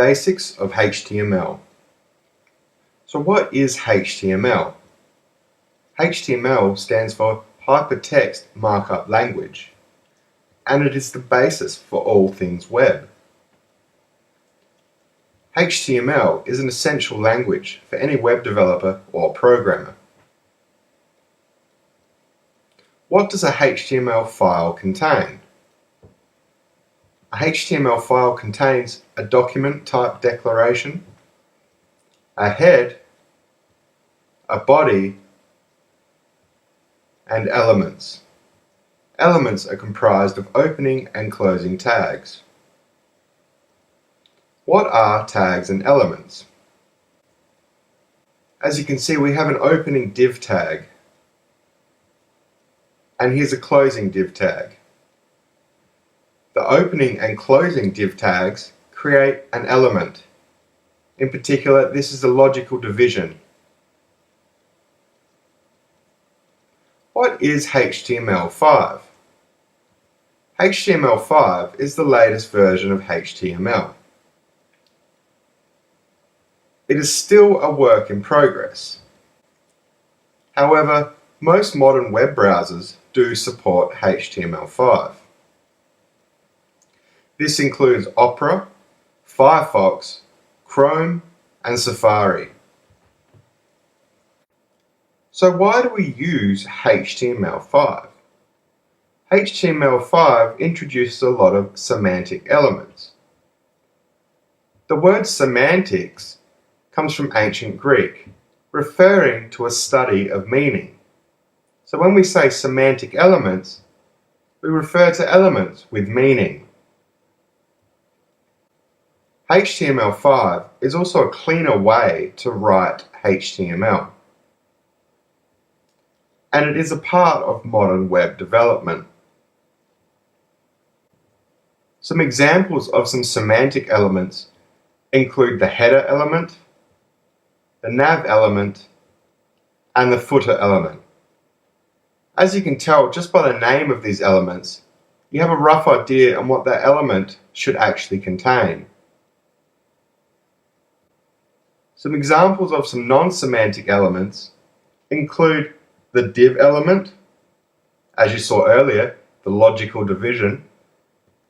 basics of HTML. So what is HTML? HTML stands for Hypertext Markup Language, and it is the basis for all things web. HTML is an essential language for any web developer or programmer. What does a HTML file contain? A HTML file contains a document type declaration, a head, a body, and elements. Elements are comprised of opening and closing tags. What are tags and elements? As you can see, we have an opening div tag, and here's a closing div tag. The opening and closing div tags create an element. In particular, this is a logical division. What is HTML5? HTML5 is the latest version of HTML. It is still a work in progress. However, most modern web browsers do support HTML5. This includes Opera, Firefox, Chrome, and Safari. So why do we use HTML5? HTML5 introduces a lot of semantic elements. The word semantics comes from ancient Greek, referring to a study of meaning. So when we say semantic elements, we refer to elements with meaning. HTML5 is also a cleaner way to write HTML, and it is a part of modern web development. Some examples of some semantic elements include the header element, the nav element, and the footer element. As you can tell just by the name of these elements, you have a rough idea on what that element should actually contain. Some examples of some non-semantic elements include the div element, as you saw earlier, the logical division,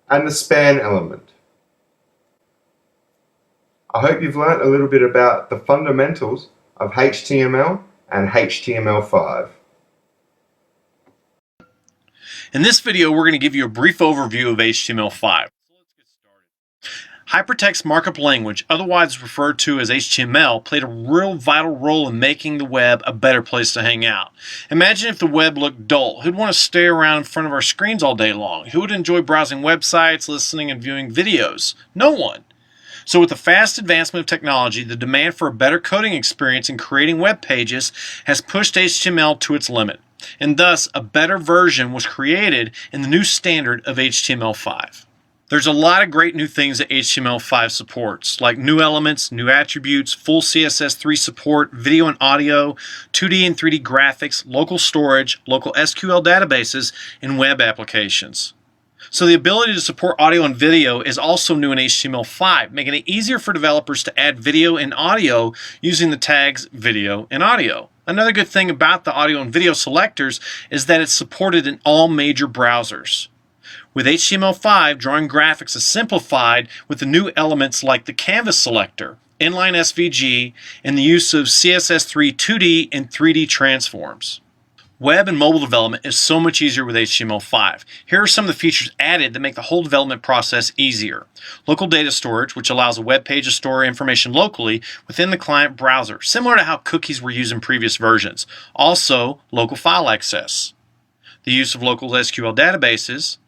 and the span element. I hope you've learnt a little bit about the fundamentals of HTML and HTML5. In this video, we're going to give you a brief overview of HTML5. Hypertext Markup Language, otherwise referred to as HTML, played a real vital role in making the web a better place to hang out. Imagine if the web looked dull. Who'd want to stay around in front of our screens all day long? Who would enjoy browsing websites, listening, and viewing videos? No one. So with the fast advancement of technology, the demand for a better coding experience in creating web pages has pushed HTML to its limit, and thus a better version was created in the new standard of HTML5. There's a lot of great new things that HTML5 supports, like new elements, new attributes, full CSS3 support, video and audio, 2D and 3D graphics, local storage, local SQL databases, and web applications. So the ability to support audio and video is also new in HTML5, making it easier for developers to add video and audio using the tags video and audio. Another good thing about the audio and video selectors is that it's supported in all major browsers. With HTML5, drawing graphics is simplified with the new elements like the canvas selector, inline SVG, and the use of CSS3 2D and 3D transforms. Web and mobile development is so much easier with HTML5. Here are some of the features added that make the whole development process easier. Local data storage, which allows a web page to store information locally within the client browser, similar to how cookies were used in previous versions. Also, local file access. The use of local SQL databases.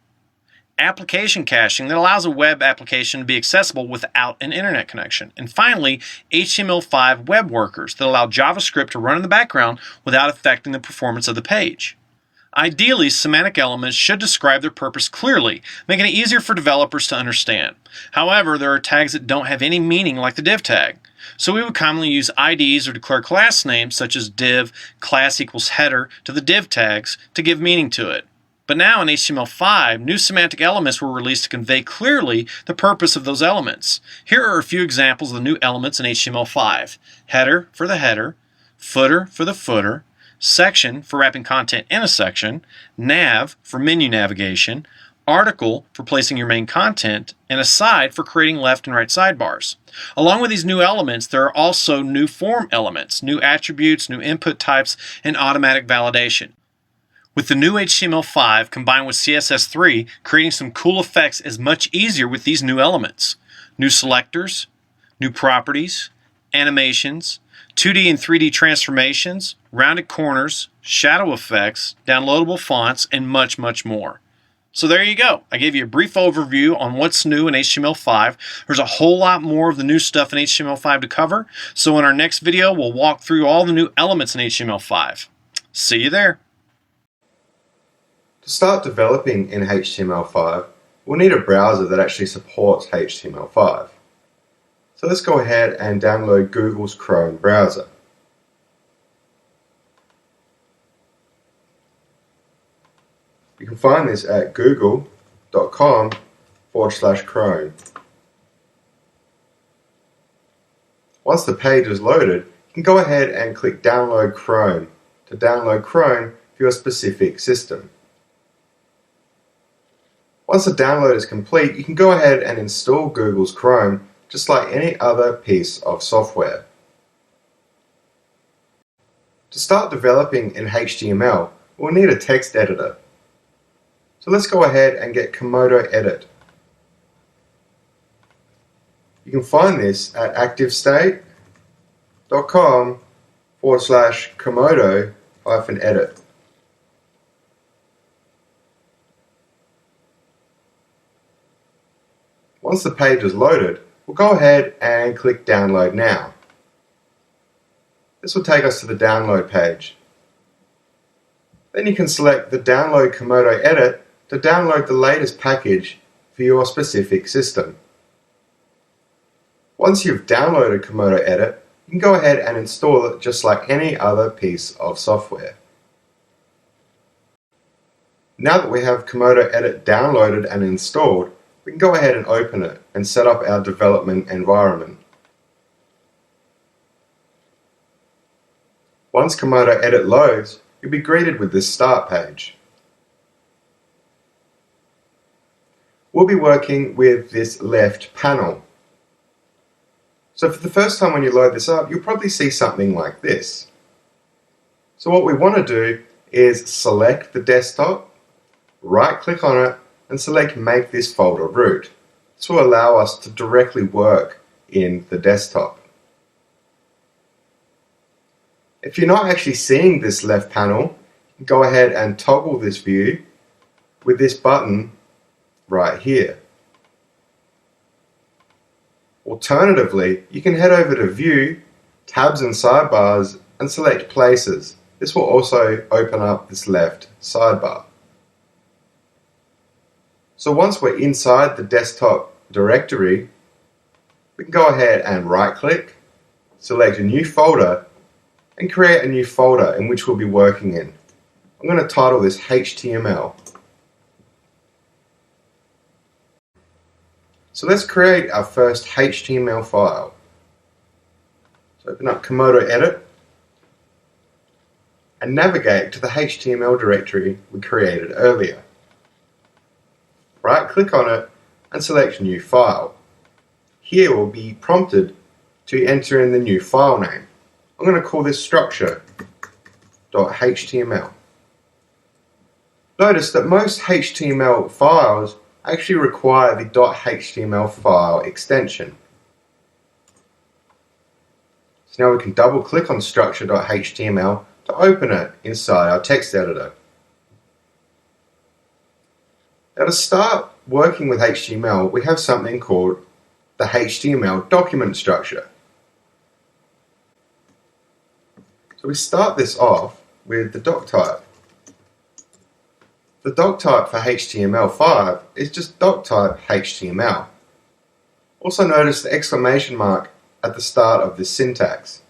Application caching that allows a web application to be accessible without an internet connection. And finally, HTML5 web workers that allow JavaScript to run in the background without affecting the performance of the page. Ideally, semantic elements should describe their purpose clearly, making it easier for developers to understand. However, there are tags that don't have any meaning like the div tag. So we would commonly use IDs or declare class names such as div class equals header to the div tags to give meaning to it. But now in HTML5, new semantic elements were released to convey clearly the purpose of those elements. Here are a few examples of the new elements in HTML5. Header for the header, footer for the footer, section for wrapping content in a section, nav for menu navigation, article for placing your main content, and aside for creating left and right sidebars. Along with these new elements, there are also new form elements, new attributes, new input types, and automatic validation. With the new HTML5 combined with CSS3, creating some cool effects is much easier with these new elements. New selectors, new properties, animations, 2D and 3D transformations, rounded corners, shadow effects, downloadable fonts, and much, much more. So there you go. I gave you a brief overview on what's new in HTML5. There's a whole lot more of the new stuff in HTML5 to cover. So in our next video, we'll walk through all the new elements in HTML5. See you there. To start developing in HTML5, we'll need a browser that actually supports HTML5. So let's go ahead and download Google's Chrome browser. You can find this at google.com/Chrome. Once the page is loaded, you can go ahead and click Download Chrome to download Chrome for your specific system. Once the download is complete, you can go ahead and install Google's Chrome just like any other piece of software. To start developing in HTML, we'll need a text editor. So let's go ahead and get Komodo Edit. You can find this at activestate.com/Komodo-edit. Once the page is loaded, we'll go ahead and click Download Now. This will take us to the download page. Then you can select the Download Komodo Edit to download the latest package for your specific system. Once you've downloaded Komodo Edit, you can go ahead and install it just like any other piece of software. Now that we have Komodo Edit downloaded and installed, we can go ahead and open it and set up our development environment. Once Komodo Edit loads, you'll be greeted with this start page. We'll be working with this left panel. So for the first time when you load this up, you'll probably see something like this. So what we want to do is select the desktop, right click on it, and select Make this folder root. This will allow us to directly work in the desktop. If you're not actually seeing this left panel, go ahead and toggle this view with this button right here. Alternatively, you can head over to View, Tabs and Sidebars, and select Places. This will also open up this left sidebar. So once we're inside the desktop directory, we can go ahead and right-click, select a new folder, and create a new folder in which we'll be working in. I'm going to title this HTML. So let's create our first HTML file. So open up Komodo Edit and navigate to the HTML directory we created earlier. Right click on it and select New File. Here we'll be prompted to enter in the new file name. I'm going to call this structure.html. Notice that most HTML files actually require the .html file extension. So now we can double click on structure.html to open it inside our text editor. Now to start working with HTML, we have something called the HTML document structure. So we start this off with the doc type. The doc type for HTML5 is just doc type HTML. Also notice the exclamation mark at the start of this syntax.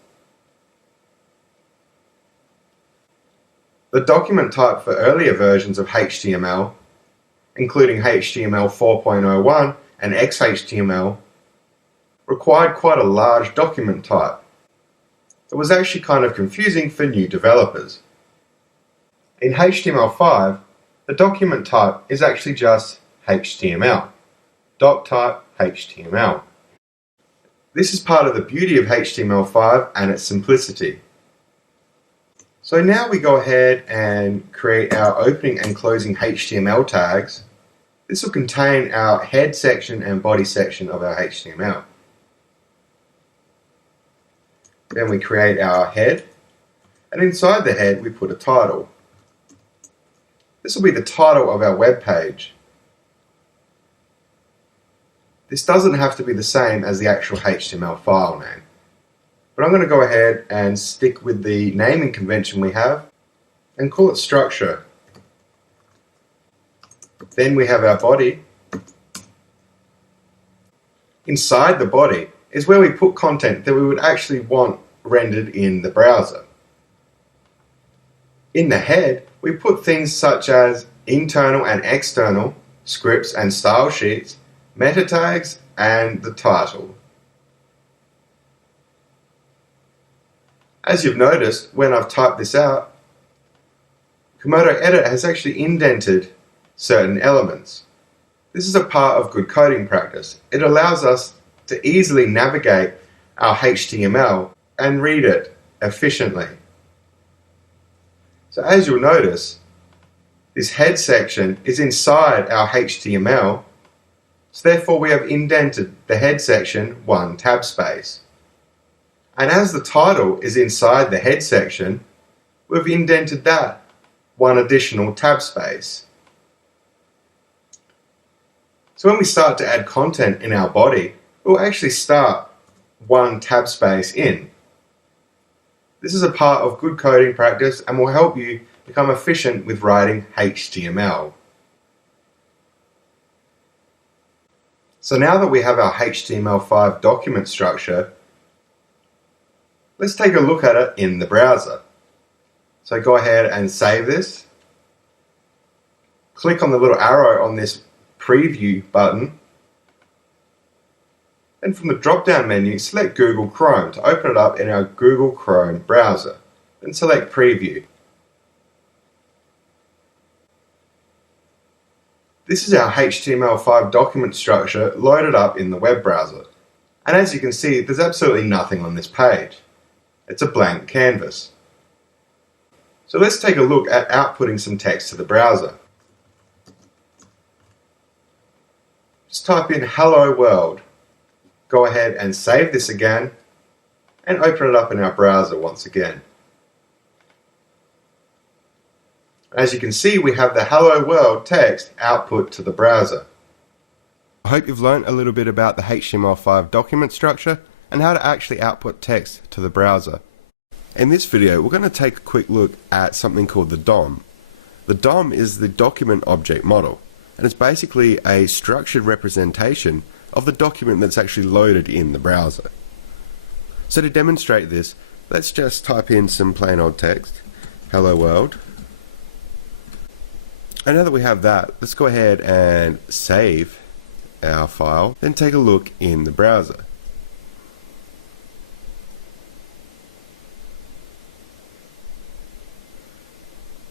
The document type for earlier versions of HTML, including HTML 4.01 and XHTML, required quite a large document type. It was actually kind of confusing for new developers. In HTML5, the document type is actually just HTML. Doc type HTML. This is part of the beauty of HTML5 and its simplicity. So now we go ahead and create our opening and closing HTML tags. This will contain our head section and body section of our HTML. Then we create our head, and inside the head we put a title. This will be the title of our web page. This doesn't have to be the same as the actual HTML file name. But I'm going to go ahead and stick with the naming convention we have and call it structure. Then we have our body. Inside the body is where we put content that we would actually want rendered in the browser. In the head, we put things such as internal and external, scripts and style sheets, meta tags, and the title. As you've noticed, when I've typed this out, Komodo Edit has actually indented certain elements. This is a part of good coding practice. It allows us to easily navigate our HTML and read it efficiently. So as you'll notice, this head section is inside our HTML, so therefore we have indented the head section one tab space. And as the title is inside the head section, we've indented that one additional tab space. So when we start to add content in our body, we'll actually start one tab space in. This is a part of good coding practice and will help you become efficient with writing HTML. So now that we have our HTML5 document structure, let's take a look at it in the browser. So go ahead and save this. Click on the little arrow on this preview button. And from the drop-down menu, select Google Chrome to open it up in our Google Chrome browser. Then select Preview. This is our HTML5 document structure loaded up in the web browser. And as you can see, there's absolutely nothing on this page. It's a blank canvas. So let's take a look at outputting some text to the browser. Just type in "Hello World." Go ahead and save this again and open it up in our browser once again. As you can see, we have the "Hello World" text output to the browser. I hope you've learned a little bit about the HTML5 document structure and how to actually output text to the browser. In this video, we're going to take a quick look at something called the DOM. The DOM is the document object model, and it's basically a structured representation of the document that's actually loaded in the browser. So to demonstrate this, let's just type in some plain old text, "Hello World." And now that we have that, let's go ahead and save our file, then take a look in the browser.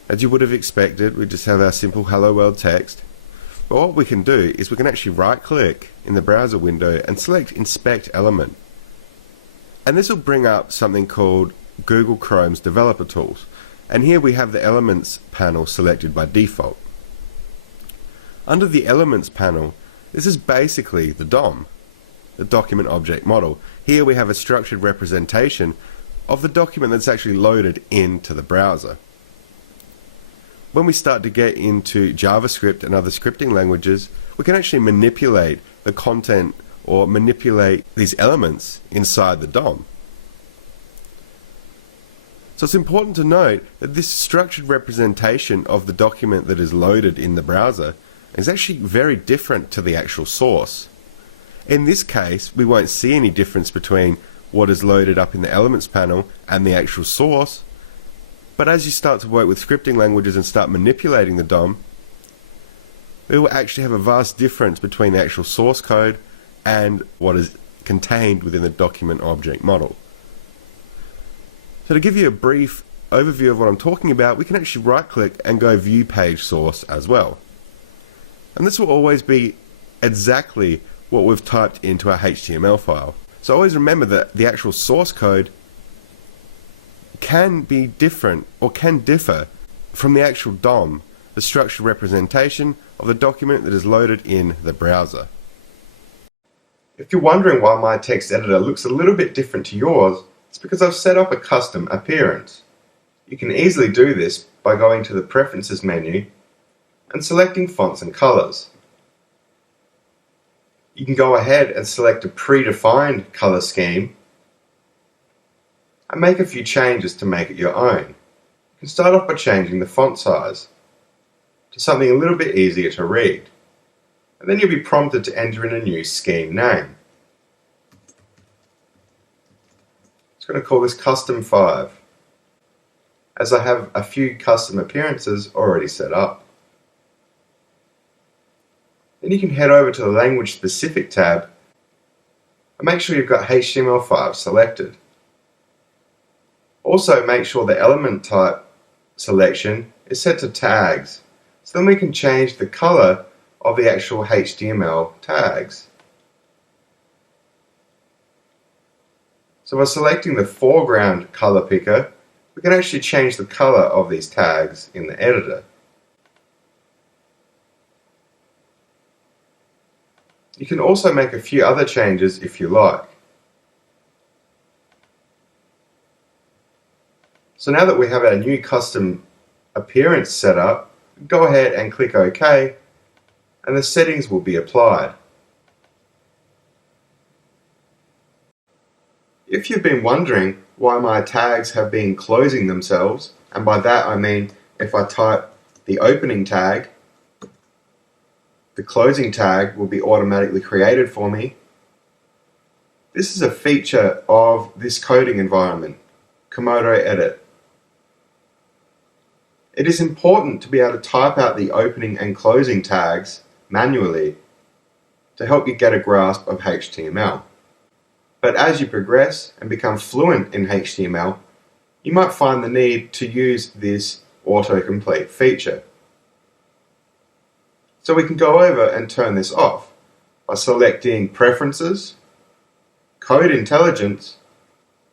As you would have expected, we just have our simple "Hello World" text. But what we can do is we can actually right click in the browser window and select Inspect Element. And this will bring up something called Google Chrome's Developer Tools. And here we have the Elements panel selected by default. Under the Elements panel, this is basically the DOM, the Document Object Model. Here we have a structured representation of the document that's actually loaded into the browser. When we start to get into JavaScript and other scripting languages, we can actually manipulate the content or manipulate these elements inside the DOM. So it's important to note that this structured representation of the document that is loaded in the browser is actually very different to the actual source. In this case, we won't see any difference between what is loaded up in the Elements panel and the actual source, But as you start to work with scripting languages and start manipulating the DOM, it will actually have a vast difference between the actual source code and what is contained within the document object model. So to give you a brief overview of what I'm talking about, we can actually right click and go view page source as well. And this will always be exactly what we've typed into our HTML file. So always remember that the actual source code can be different or can differ from the actual DOM, the structured representation of the document that is loaded in the browser. If you're wondering why my text editor looks a little bit different to yours, it's because I've set up a custom appearance. You can easily do this by going to the Preferences menu and selecting Fonts and Colors. You can go ahead and select a predefined color scheme and make a few changes to make it your own. You can start off by changing the font size to something a little bit easier to read, and then you'll be prompted to enter in a new scheme name. I'm just going to call this Custom 5, as I have a few custom appearances already set up. Then you can head over to the Language Specific tab and make sure you've got HTML5 selected. Also make sure the element type selection is set to tags, so then we can change the color of the actual HTML tags. So by selecting the foreground color picker, we can actually change the color of these tags in the editor. You can also make a few other changes if you like. So now that we have our new custom appearance set up, go ahead and click OK, and the settings will be applied. If you've been wondering why my tags have been closing themselves, and by that I mean if I type the opening tag, the closing tag will be automatically created for me. This is a feature of this coding environment, Komodo Edit. It is important to be able to type out the opening and closing tags manually to help you get a grasp of HTML. But as you progress and become fluent in HTML, you might find the need to use this autocomplete feature. So we can go over and turn this off by selecting Preferences, Code Intelligence,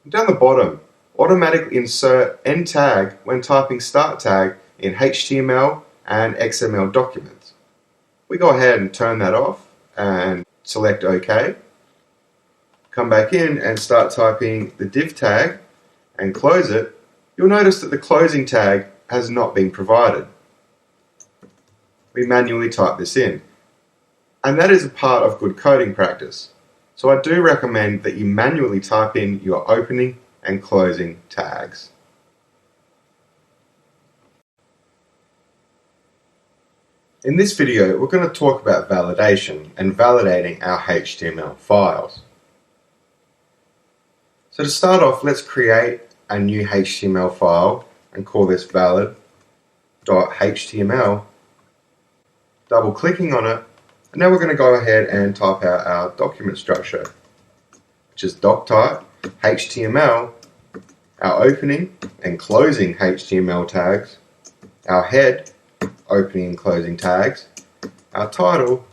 and down the bottom, automatically insert end tag when typing start tag in HTML and XML documents. We go ahead and turn that off and select OK. Come back in and start typing the div tag and close it. You'll notice that the closing tag has not been provided. We manually type this in, and that is a part of good coding practice. So I do recommend that you manually type in your opening and closing tags. In this video, we're going to talk about validation and validating our HTML files. So to start off, let's create a new HTML file and call this valid.html. Double clicking on it, and now we're going to go ahead and type out our document structure, which is doc type, HTML, our opening and closing HTML tags, our head, opening and closing tags, our title,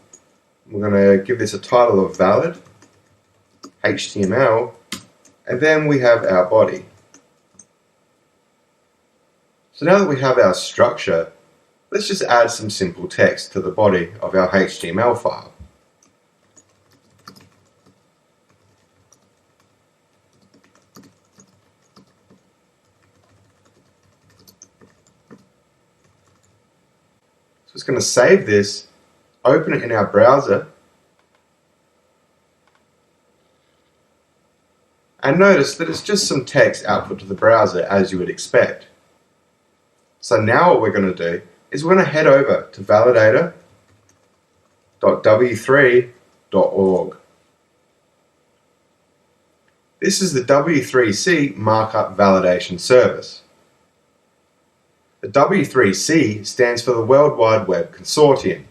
we're going to give this a title of valid, HTML, and then we have our body. So now that we have our structure, let's just add some simple text to the body of our HTML file. So it's going to save this, open it in our browser, and notice that it's just some text output to the browser as you would expect. So now what we're going to do is we're going to head over to validator.w3.org. This is the W3C markup validation service. The W3C stands for the World Wide Web Consortium,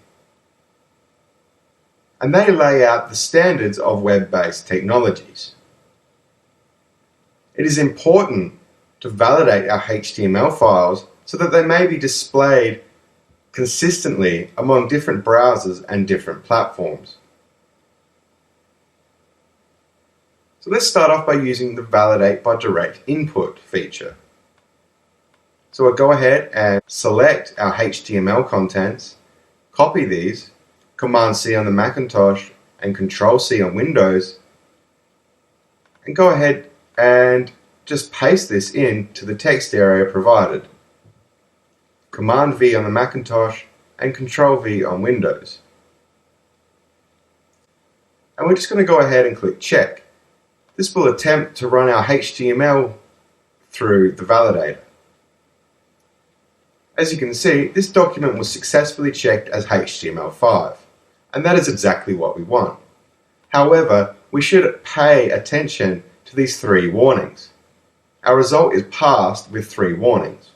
and they lay out the standards of web-based technologies. It is important to validate our HTML files so that they may be displayed consistently among different browsers and different platforms. So let's start off by using the Validate by Direct Input feature. So we'll go ahead and select our HTML contents, copy these, Command-C on the Macintosh and Control-C on Windows, and go ahead and just paste this into the text area provided. Command-V on the Macintosh and Control-V on Windows. And we're just going to go ahead and click Check. This will attempt to run our HTML through the validator. As you can see, this document was successfully checked as HTML5, and that is exactly what we want. However, we should pay attention to these 3 warnings. Our result is passed with 3 warnings.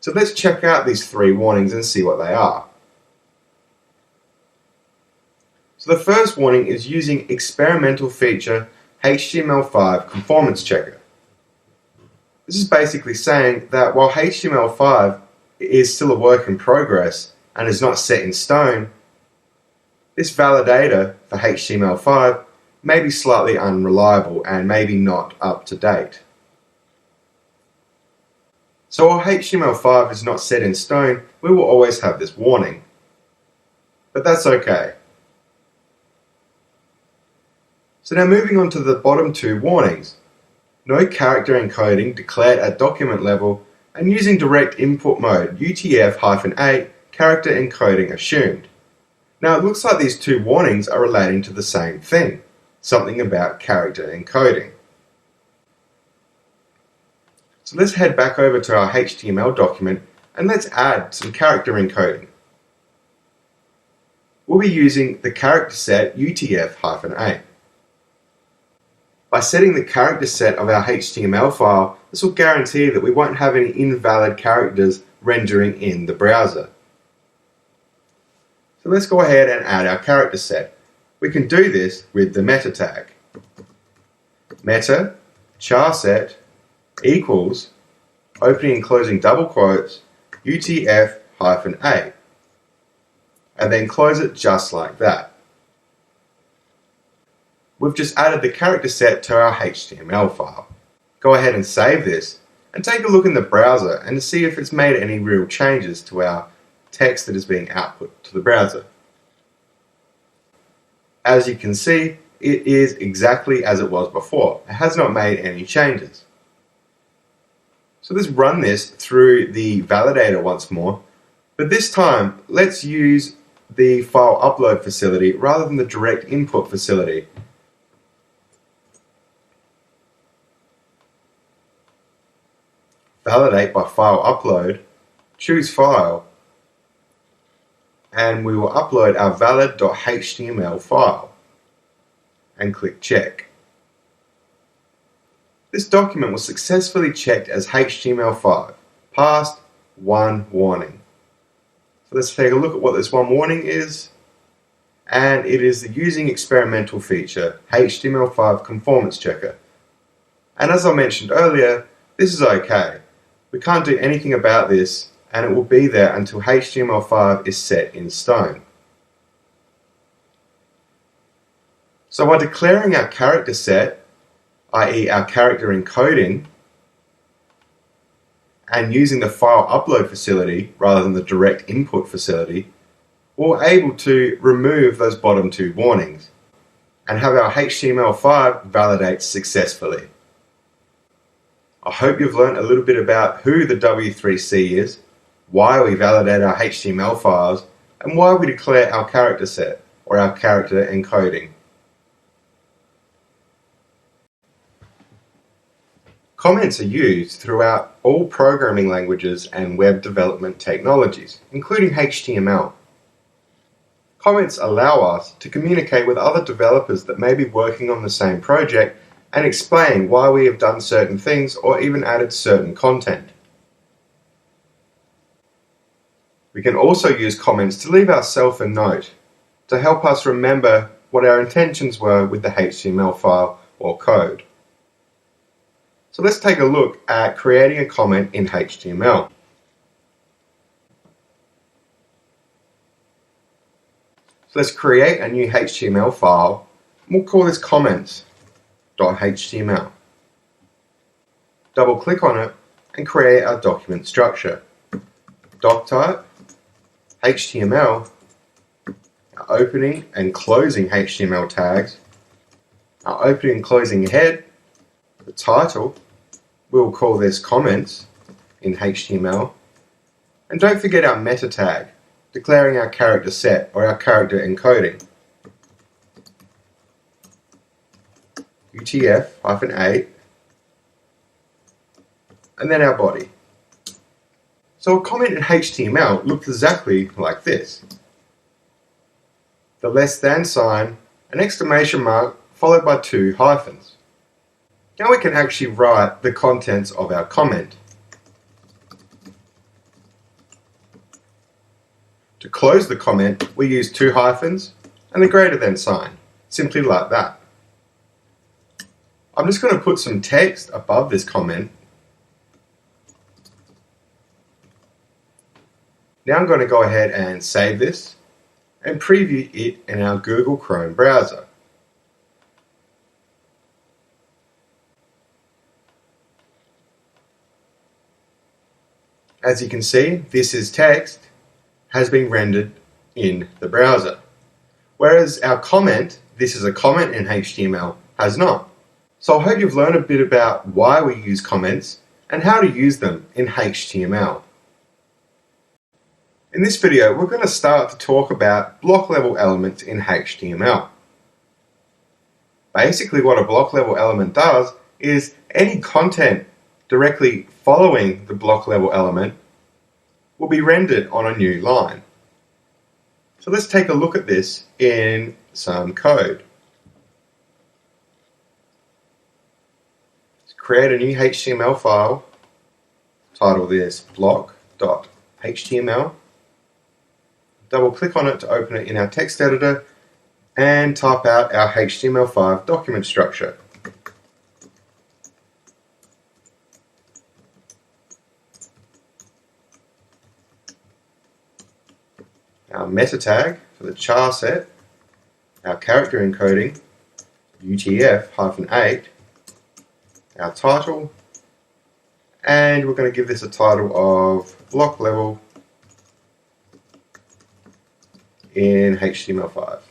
So let's check out these 3 warnings and see what they are. So the first warning is using experimental feature HTML5 conformance checker. This is basically saying that while HTML5 is still a work in progress and is not set in stone, this validator for HTML5 may be slightly unreliable and maybe not up to date. So while HTML5 is not set in stone, we will always have this warning. But that's okay. So now moving on to the bottom 2 warnings. No character encoding declared at document level, and using direct input mode, UTF-8, character encoding assumed. Now it looks like these 2 warnings are relating to the same thing, something about character encoding. So let's head back over to our HTML document and let's add some character encoding. We'll be using the character set UTF-8. By setting the character set of our HTML file, this will guarantee that we won't have any invalid characters rendering in the browser. So let's go ahead and add our character set. We can do this with the meta tag. Meta charset equals, opening and closing double quotes, UTF-8, and then close it just like that. We've just added the character set to our HTML file. Go ahead and save this and take a look in the browser and see if it's made any real changes to our text that is being output to the browser. As you can see, it is exactly as it was before. It has not made any changes. So let's run this through the validator once more, but this time let's use the file upload facility rather than the direct input facility. Validate by file upload, choose file, and we will upload our valid.html file and click check. This document was successfully checked as HTML5, passed 1 warning. So let's take a look at what this 1 warning is, and it is the using experimental feature HTML5 conformance checker. And as I mentioned earlier, this is okay. We can't do anything about this, and it will be there until HTML5 is set in stone. So by declaring our character set, i.e. our character encoding, and using the file upload facility rather than the direct input facility, we're able to remove those bottom 2 warnings and have our HTML5 validate successfully. I hope you've learned a little bit about who the W3C is, why we validate our HTML files, and why we declare our character set or our character encoding. Comments are used throughout all programming languages and web development technologies, including HTML. Comments allow us to communicate with other developers that may be working on the same project and explain why we have done certain things or even added certain content. We can also use comments to leave ourselves a note to help us remember what our intentions were with the HTML file or code. So let's take a look at creating a comment in HTML. So let's create a new HTML file, and we'll call this comments.html. Double click on it and create our document structure. Doc type, HTML, our opening and closing HTML tags, our opening and closing head, the title, we'll call this comments in HTML, and don't forget our meta tag, declaring our character set or our character encoding. UTF-8, and then our body. So a comment in HTML looks exactly like this. The less than sign, an exclamation mark, followed by 2 hyphens. Now we can actually write the contents of our comment. To close the comment, we use 2 hyphens and the greater than sign, simply like that. I'm just going to put some text above this comment. Now I'm going to go ahead and save this and preview it in our Google Chrome browser. As you can see, this is text has been rendered in the browser. Whereas our comment, this is a comment in HTML, has not. So I hope you've learned a bit about why we use comments and how to use them in HTML. In this video, we're going to start to talk about block level elements in HTML. Basically, what a block level element does is any content directly following the block level element will be rendered on a new line. So let's take a look at this in some code. Let's create a new HTML file, title this block.html. Double click on it to open it in our text editor and type out our HTML5 document structure. Our meta tag for the char set, our character encoding, UTF-8, our title, and we're going to give this a title of block level in HTML5. Let's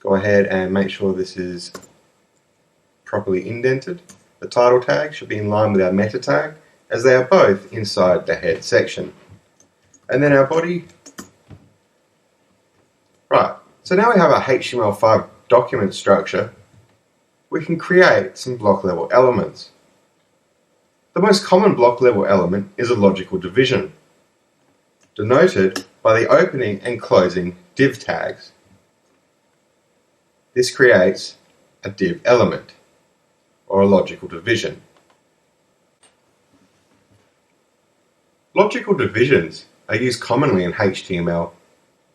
go ahead and make sure this is properly indented. The title tag should be in line with our meta tag, as they are both inside the head section. And then our body. Right, so now we have our HTML5 document structure. We can create some block level elements. The most common block level element is a logical division, denoted by the opening and closing div tags. This creates a div element, or a logical division. Logical divisions are used commonly in HTML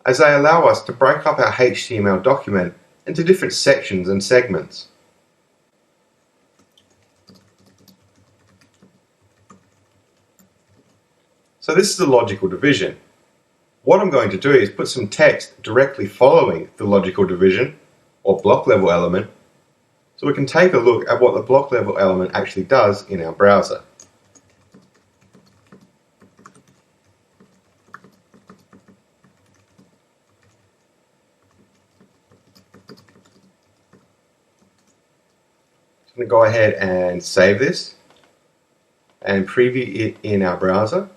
as they allow us to break up our HTML document into different sections and segments. So this is a logical division. What I'm going to do is put some text directly following the logical division or block level element so we can take a look at what the block level element actually does in our browser. I'm going to go ahead and save this and preview it in our browser.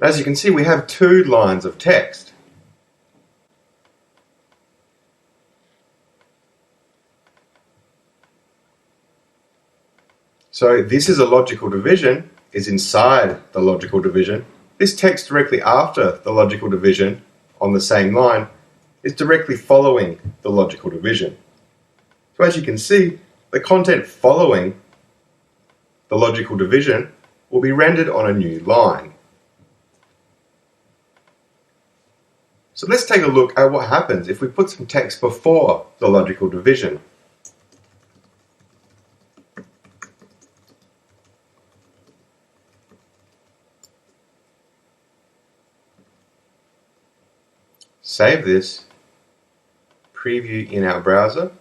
As you can see, we have 2 lines of text. So this is a logical division, is inside the logical division. This text directly after the logical division on the same line is directly following the logical division. So as you can see, the content following the logical division will be rendered on a new line. So let's take a look at what happens if we put some text before the logical division. Save this, preview in our browser,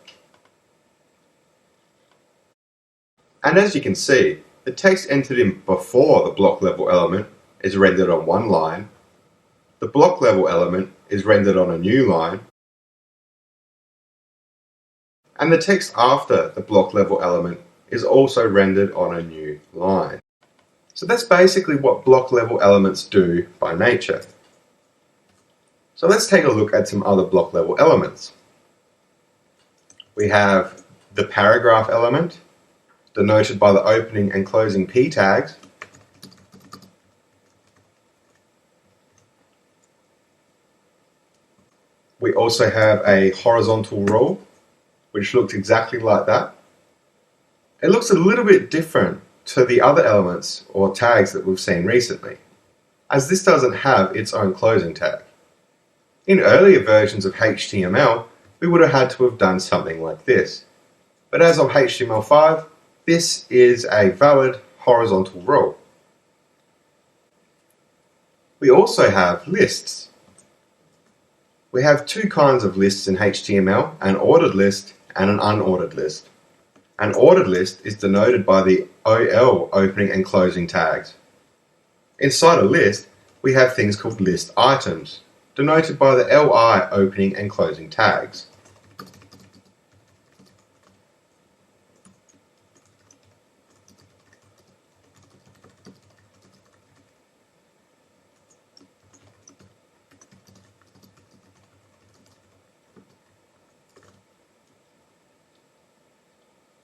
and as you can see, the text entered in before the block level element is rendered on one line, the block level element is rendered on a new line, and the text after the block level element is also rendered on a new line. So that's basically what block level elements do by nature. So let's take a look at some other block level elements. We have the paragraph element, denoted by the opening and closing p tags. We also have a horizontal rule, which looks exactly like that. It looks a little bit different to the other elements or tags that we've seen recently, as this doesn't have its own closing tag. In earlier versions of HTML, we would have had to have done something like this. But as of HTML5, this is a valid horizontal rule. We also have lists. We have two kinds of lists in HTML, an ordered list and an unordered list. An ordered list is denoted by the OL opening and closing tags. Inside a list, we have things called list items, denoted by the LI opening and closing tags.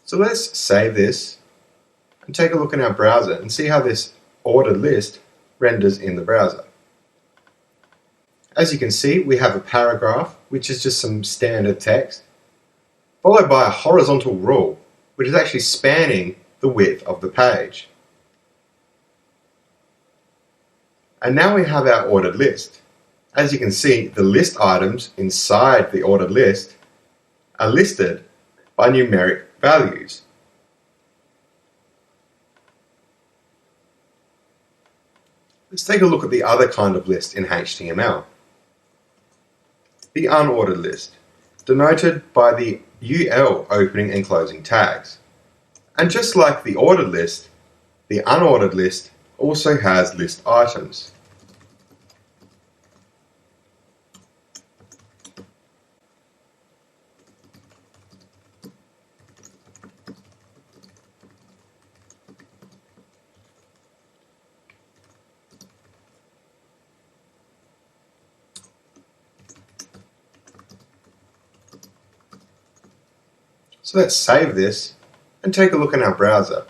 So let's save this and take a look in our browser and see how this ordered list renders in the browser. As you can see, we have a paragraph, which is just some standard text, followed by a horizontal rule, which is actually spanning the width of the page. And now we have our ordered list. As you can see, the list items inside the ordered list are listed by numeric values. Let's take a look at the other kind of list in HTML. The unordered list, denoted by the UL opening and closing tags. And just like the ordered list, the unordered list also has list items. So let's save this and take a look in our browser.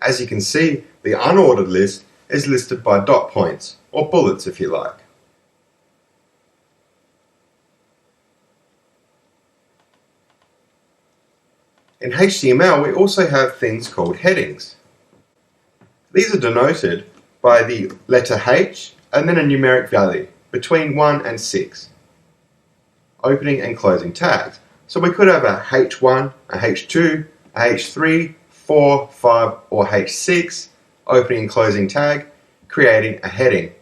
As you can see, the unordered list is listed by dot points, or bullets if you like. In HTML, we also have things called headings. These are denoted by the letter H and then a numeric value between 1 and 6. Opening and closing tags. So we could have a H1, a H2, a H3, 4, 5, or H6 opening and closing tag, creating a heading.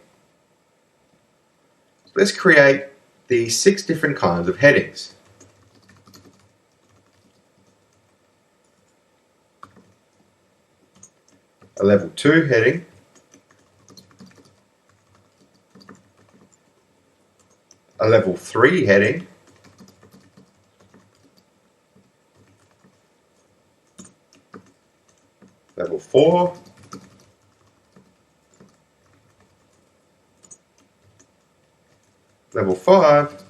Let's create the 6 different kinds of headings. A level 2 heading, a level 3 heading, level 4, level 5,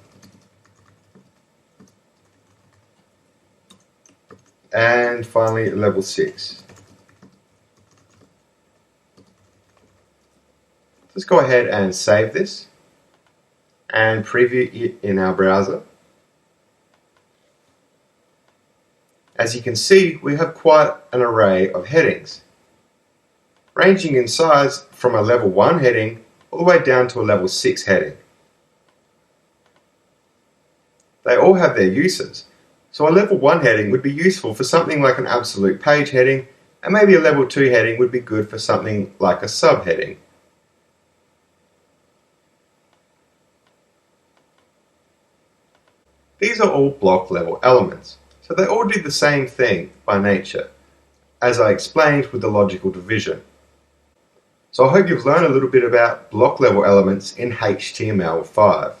and finally level 6. Let's go ahead and save this and preview it in our browser. As you can see, we have quite an array of headings, ranging in size from a level 1 heading all the way down to a level 6 heading. They all have their uses, so a level 1 heading would be useful for something like an absolute page heading, and maybe a level 2 heading would be good for something like a subheading. These are all block level elements, so they all do the same thing by nature, as I explained with the logical division. So I hope you've learned a little bit about block level elements in HTML5.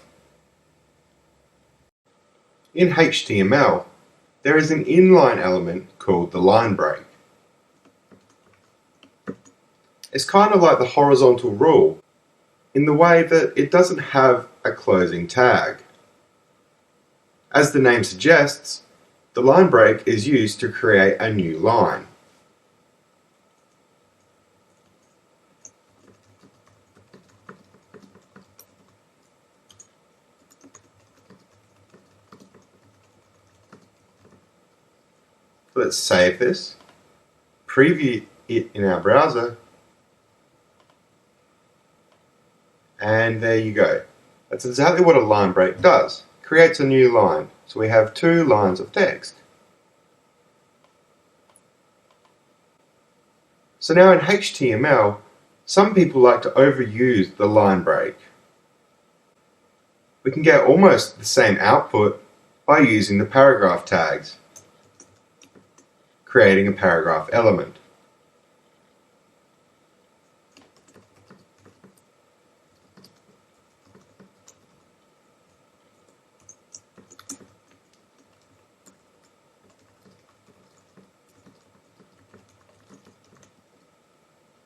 In HTML, there is an inline element called the line break. It's kind of like the horizontal rule in the way that it doesn't have a closing tag. As the name suggests, the line break is used to create a new line. Let's save this, preview it in our browser, and there you go. That's exactly what a line break does. Creates a new line. So we have 2 lines of text. So now in HTML, some people like to overuse the line break. We can get almost the same output by using the paragraph tags, creating a paragraph element.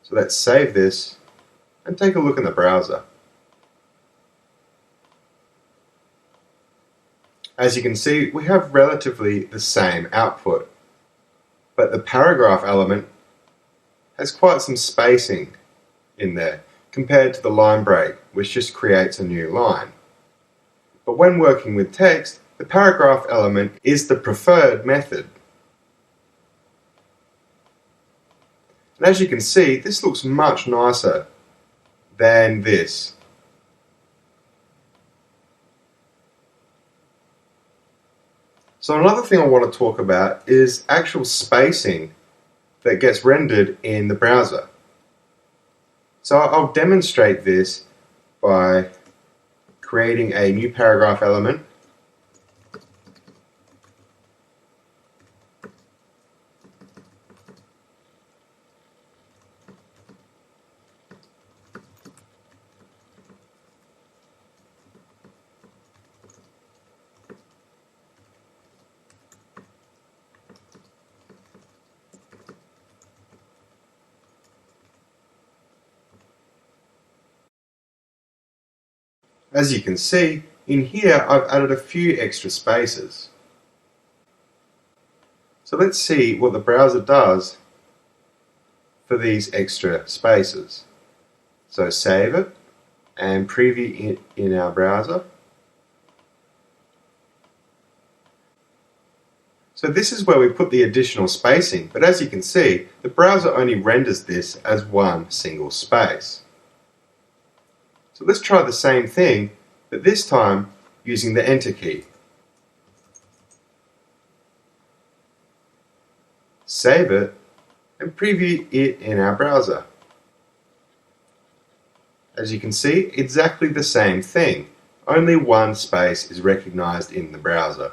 So let's save this and take a look in the browser. As you can see, we have relatively the same output, but the paragraph element has quite some spacing in there compared to the line break, which just creates a new line. But when working with text, the paragraph element is the preferred method. And as you can see, this looks much nicer than this. So another thing I want to talk about is actual spacing that gets rendered in the browser. So I'll demonstrate this by creating a new paragraph element. As you can see, in here I've added a few extra spaces. So let's see what the browser does for these extra spaces. So save it and preview it in our browser. So this is where we put the additional spacing, but as you can see, the browser only renders this as one single space. So let's try the same thing, but this time using the Enter key. Save it and preview it in our browser. As you can see, exactly the same thing, only one space is recognized in the browser.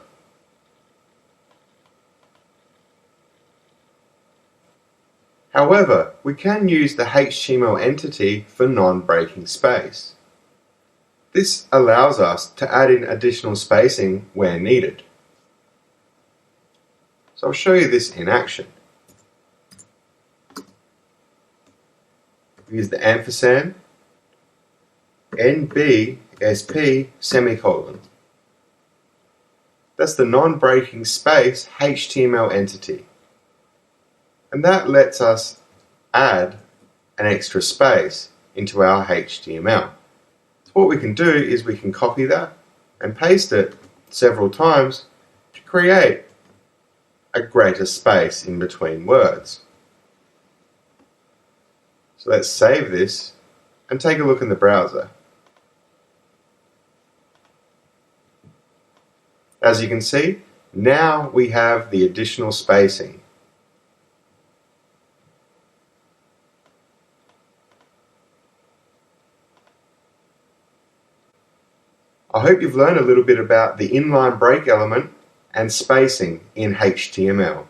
However, we can use the HTML entity for non-breaking space. This allows us to add in additional spacing where needed. So I'll show you this in action. Use the ampersand, NBSP semicolon. That's the non-breaking space HTML entity. And that lets us add an extra space into our HTML. So what we can do is we can copy that and paste it several times to create a greater space in between words. So let's save this and take a look in the browser. As you can see, now we have the additional spacing. I hope you've learned a little bit about the inline break element and spacing in HTML.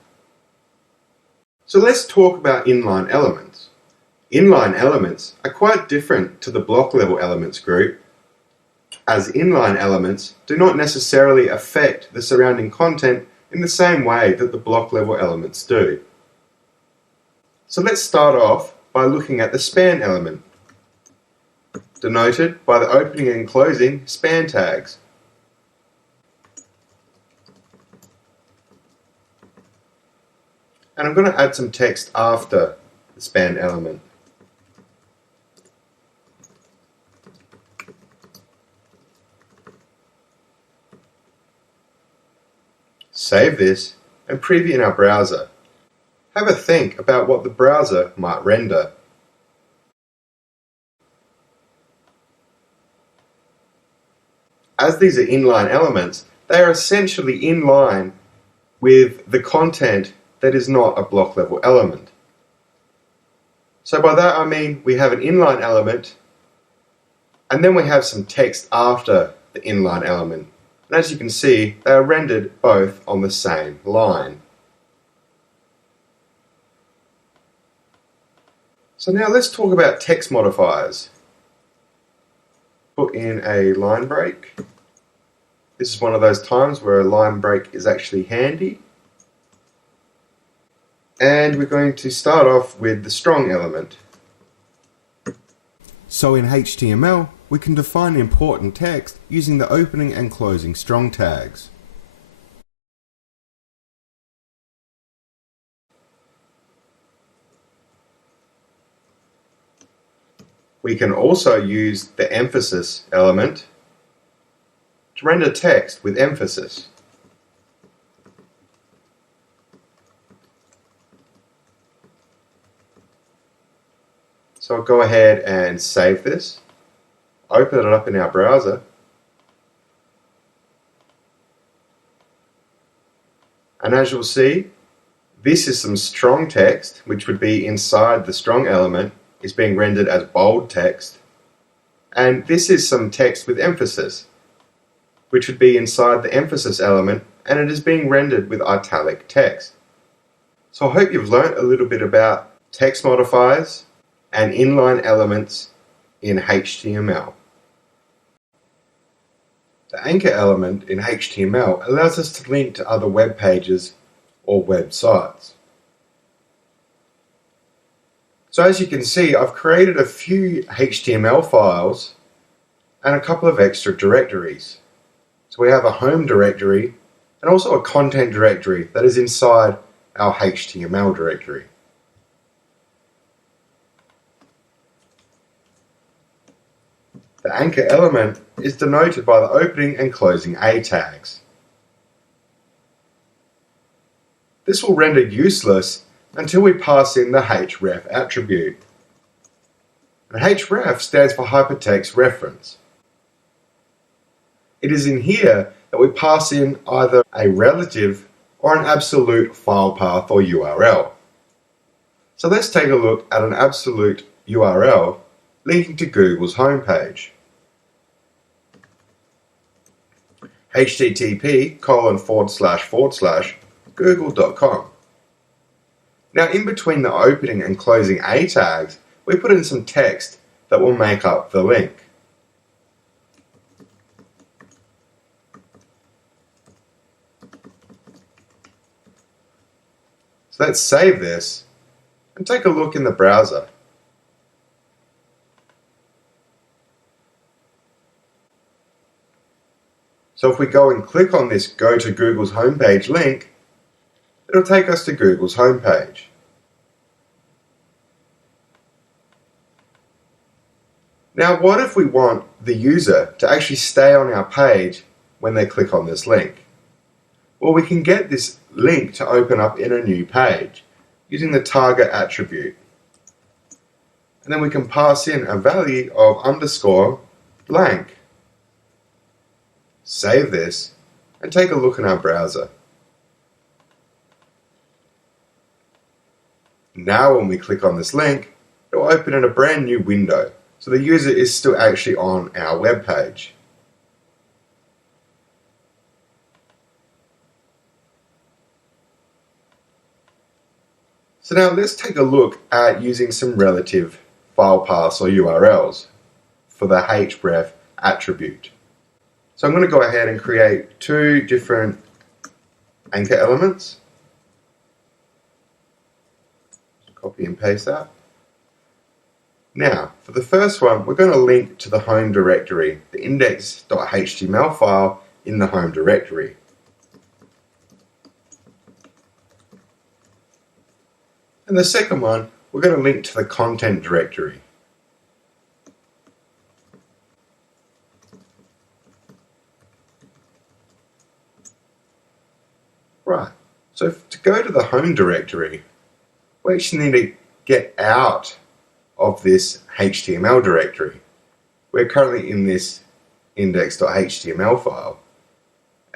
So let's talk about inline elements. Inline elements are quite different to the block level elements group, as inline elements do not necessarily affect the surrounding content in the same way that the block level elements do. So let's start off by looking at the span element, denoted by the opening and closing span tags. And I'm going to add some text after the span element. Save this and preview in our browser. Have a think about what the browser might render. As these are inline elements, they are essentially in line with the content that is not a block level element. So by that I mean we have an inline element and then we have some text after the inline element. And as you can see, they are rendered both on the same line. So now let's talk about text modifiers. Put in a line break. This is one of those times where a line break is actually handy. And we're going to start off with the strong element. So in HTML, we can define important text using the opening and closing strong tags. We can also use the emphasis element to render text with emphasis. So I'll go ahead and save this, open it up in our browser, and as you'll see, this is some strong text, which would be inside the strong element, is being rendered as bold text, and this is some text with emphasis, which would be inside the emphasis element, and it is being rendered with italic text. So I hope you've learnt a little bit about text modifiers and inline elements in HTML. The anchor element in HTML allows us to link to other web pages or websites. So as you can see, I've created a few HTML files and a couple of extra directories. So we have a home directory and also a content directory that is inside our HTML directory. The anchor element is denoted by the opening and closing A tags. This will render useless until we pass in the href attribute. And href stands for hypertext reference. It is in here that we pass in either a relative or an absolute file path or URL. So let's take a look at an absolute URL linking to Google's homepage. http://google.com. Now in between the opening and closing A tags, we put in some text that will make up the link. So let's save this and take a look in the browser. So if we go and click on this Go to Google's homepage link, it'll take us to Google's homepage. Now what if we want the user to actually stay on our page when they click on this link? Well, we can get this link to open up in a new page using the target attribute. And then we can pass in a value of underscore blank. Save this and take a look in our browser. Now when we click on this link, it will open in a brand new window, so the user is still actually on our web page. So now let's take a look at using some relative file paths or URLs for the href attribute. So I'm going to go ahead and create two different anchor elements. Copy and paste that. Now, for the first one, we're going to link to the home directory, the index.html file in the home directory. And the second one, we're going to link to the content directory. Right, so to go to the home directory, we actually need to get out of this HTML directory. We're currently in this index.html file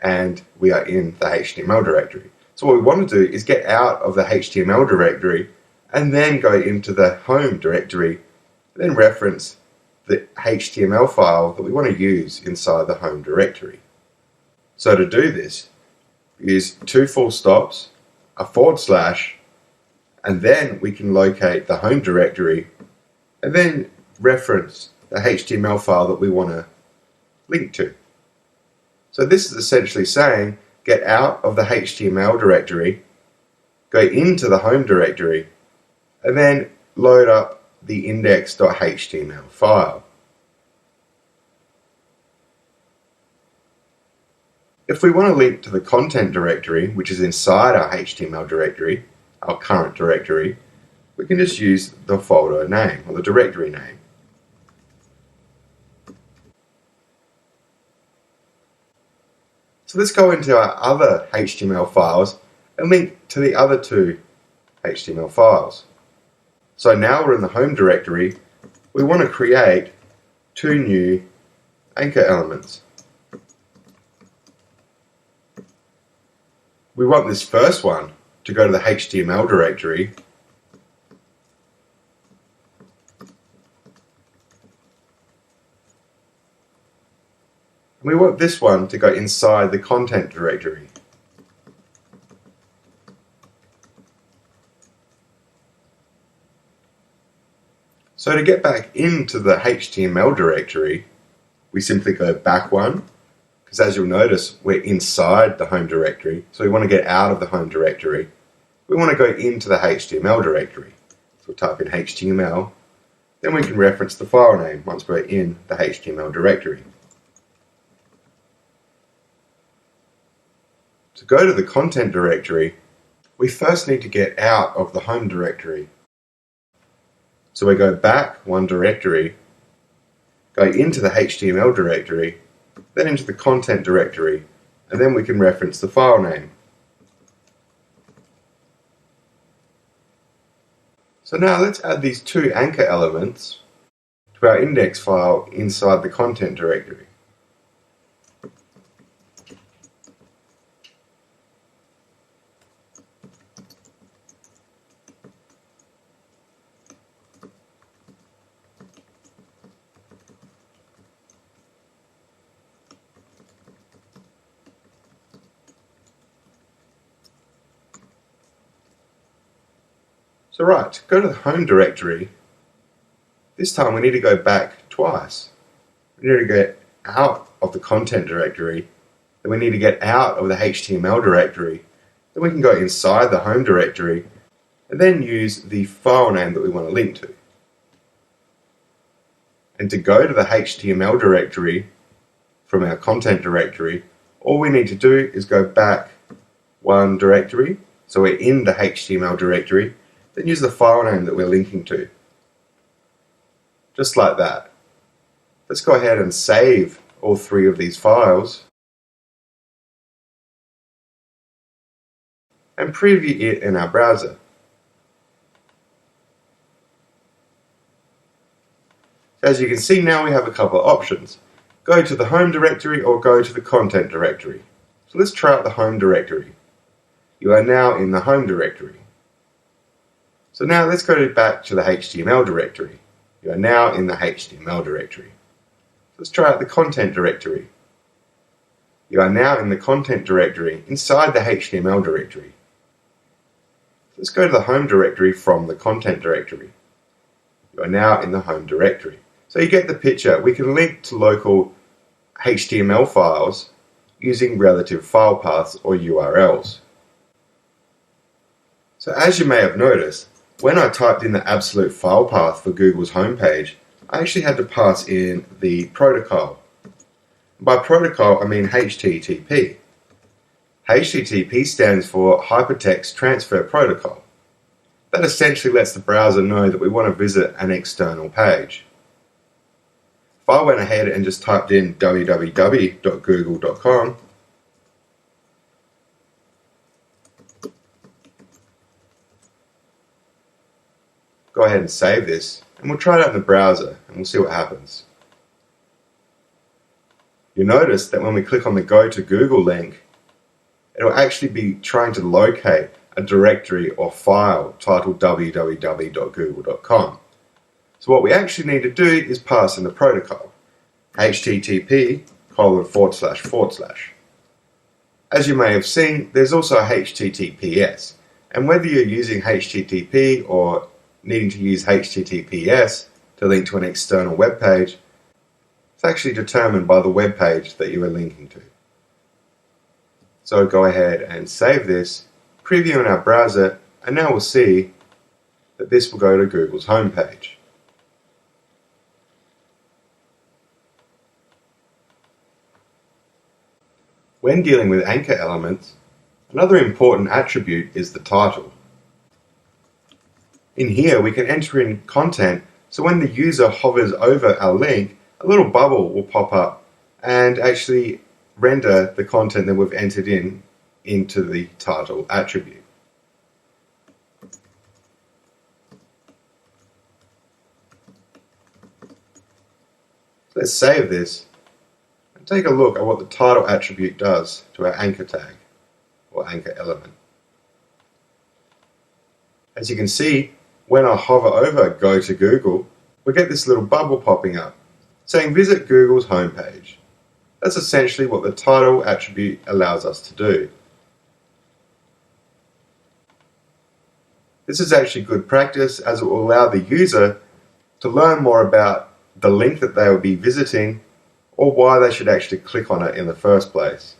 and we are in the HTML directory. So what we want to do is get out of the HTML directory and then go into the home directory and then reference the HTML file that we want to use inside the home directory. So to do this, use two full stops, a forward slash, and then we can locate the home directory and then reference the HTML file that we want to link to. So this is essentially saying get out of the HTML directory, go into the home directory, and then load up the index.html file. If we want to link to the content directory, which is inside our HTML directory, our current directory, we can just use the folder name or the directory name. So let's go into our other HTML files and link to the other two HTML files. So now we're in the home directory, we want to create two new anchor elements. We want this first one to go to the HTML directory, and we want this one to go inside the content directory. So to get back into the HTML directory, we simply go back one, because as you'll notice, we're inside the home directory, so we want to get out of the home directory. We want to go into the HTML directory. So we'll type in HTML, then we can reference the file name once we're in the HTML directory. To go to the content directory, we first need to get out of the home directory. So we go back one directory, go into the HTML directory, then into the content directory, and then we can reference the file name. So now let's add these two anchor elements to our index file inside the content directory. So right, to go to the home directory, this time we need to go back twice. We need to get out of the content directory, then we need to get out of the HTML directory, then we can go inside the home directory, and then use the file name that we want to link to. And to go to the HTML directory from our content directory, all we need to do is go back one directory, so we're in the HTML directory, then use the file name that we're linking to. Just like that. Let's go ahead and save all three of these files. and preview it in our browser. As you can see, now we have a couple of options. Go to the home directory or go to the content directory. So let's try out the home directory. You are now in the home directory. So now let's go back to the HTML directory. You are now in the HTML directory. Let's try out the content directory. You are now in the content directory inside the HTML directory. Let's go to the home directory from the content directory. You are now in the home directory. So you get the picture. We can link to local HTML files using relative file paths or URLs. So as you may have noticed, when I typed in the absolute file path for Google's homepage, I actually had to pass in the protocol. By protocol, I mean HTTP. HTTP stands for Hypertext Transfer Protocol. That essentially lets the browser know that we want to visit an external page. If I went ahead and just typed in www.google.com, go ahead and save this, and we'll try it out in the browser, and we'll see what happens. You'll notice that when we click on the Go to Google link, it'll actually be trying to locate a directory or file titled www.google.com. So what we actually need to do is pass in the protocol, http://. As you may have seen, there's also a HTTPS, and whether you're using HTTP or needing to use HTTPS to link to an external web page, it's actually determined by the web page that you are linking to. So go ahead and save this, preview in our browser, and now we'll see that this will go to Google's homepage. When dealing with anchor elements, another important attribute is the title. In here we can enter in content, so when the user hovers over our link, a little bubble will pop up and actually render the content that we've entered into the title attribute. Let's save this and take a look at what the title attribute does to our anchor tag or anchor element. As you can see, when I hover over Go to Google, we get this little bubble popping up saying visit Google's homepage. That's essentially what the title attribute allows us to do. This is actually good practice as it will allow the user to learn more about the link that they will be visiting or why they should actually click on it in the first place.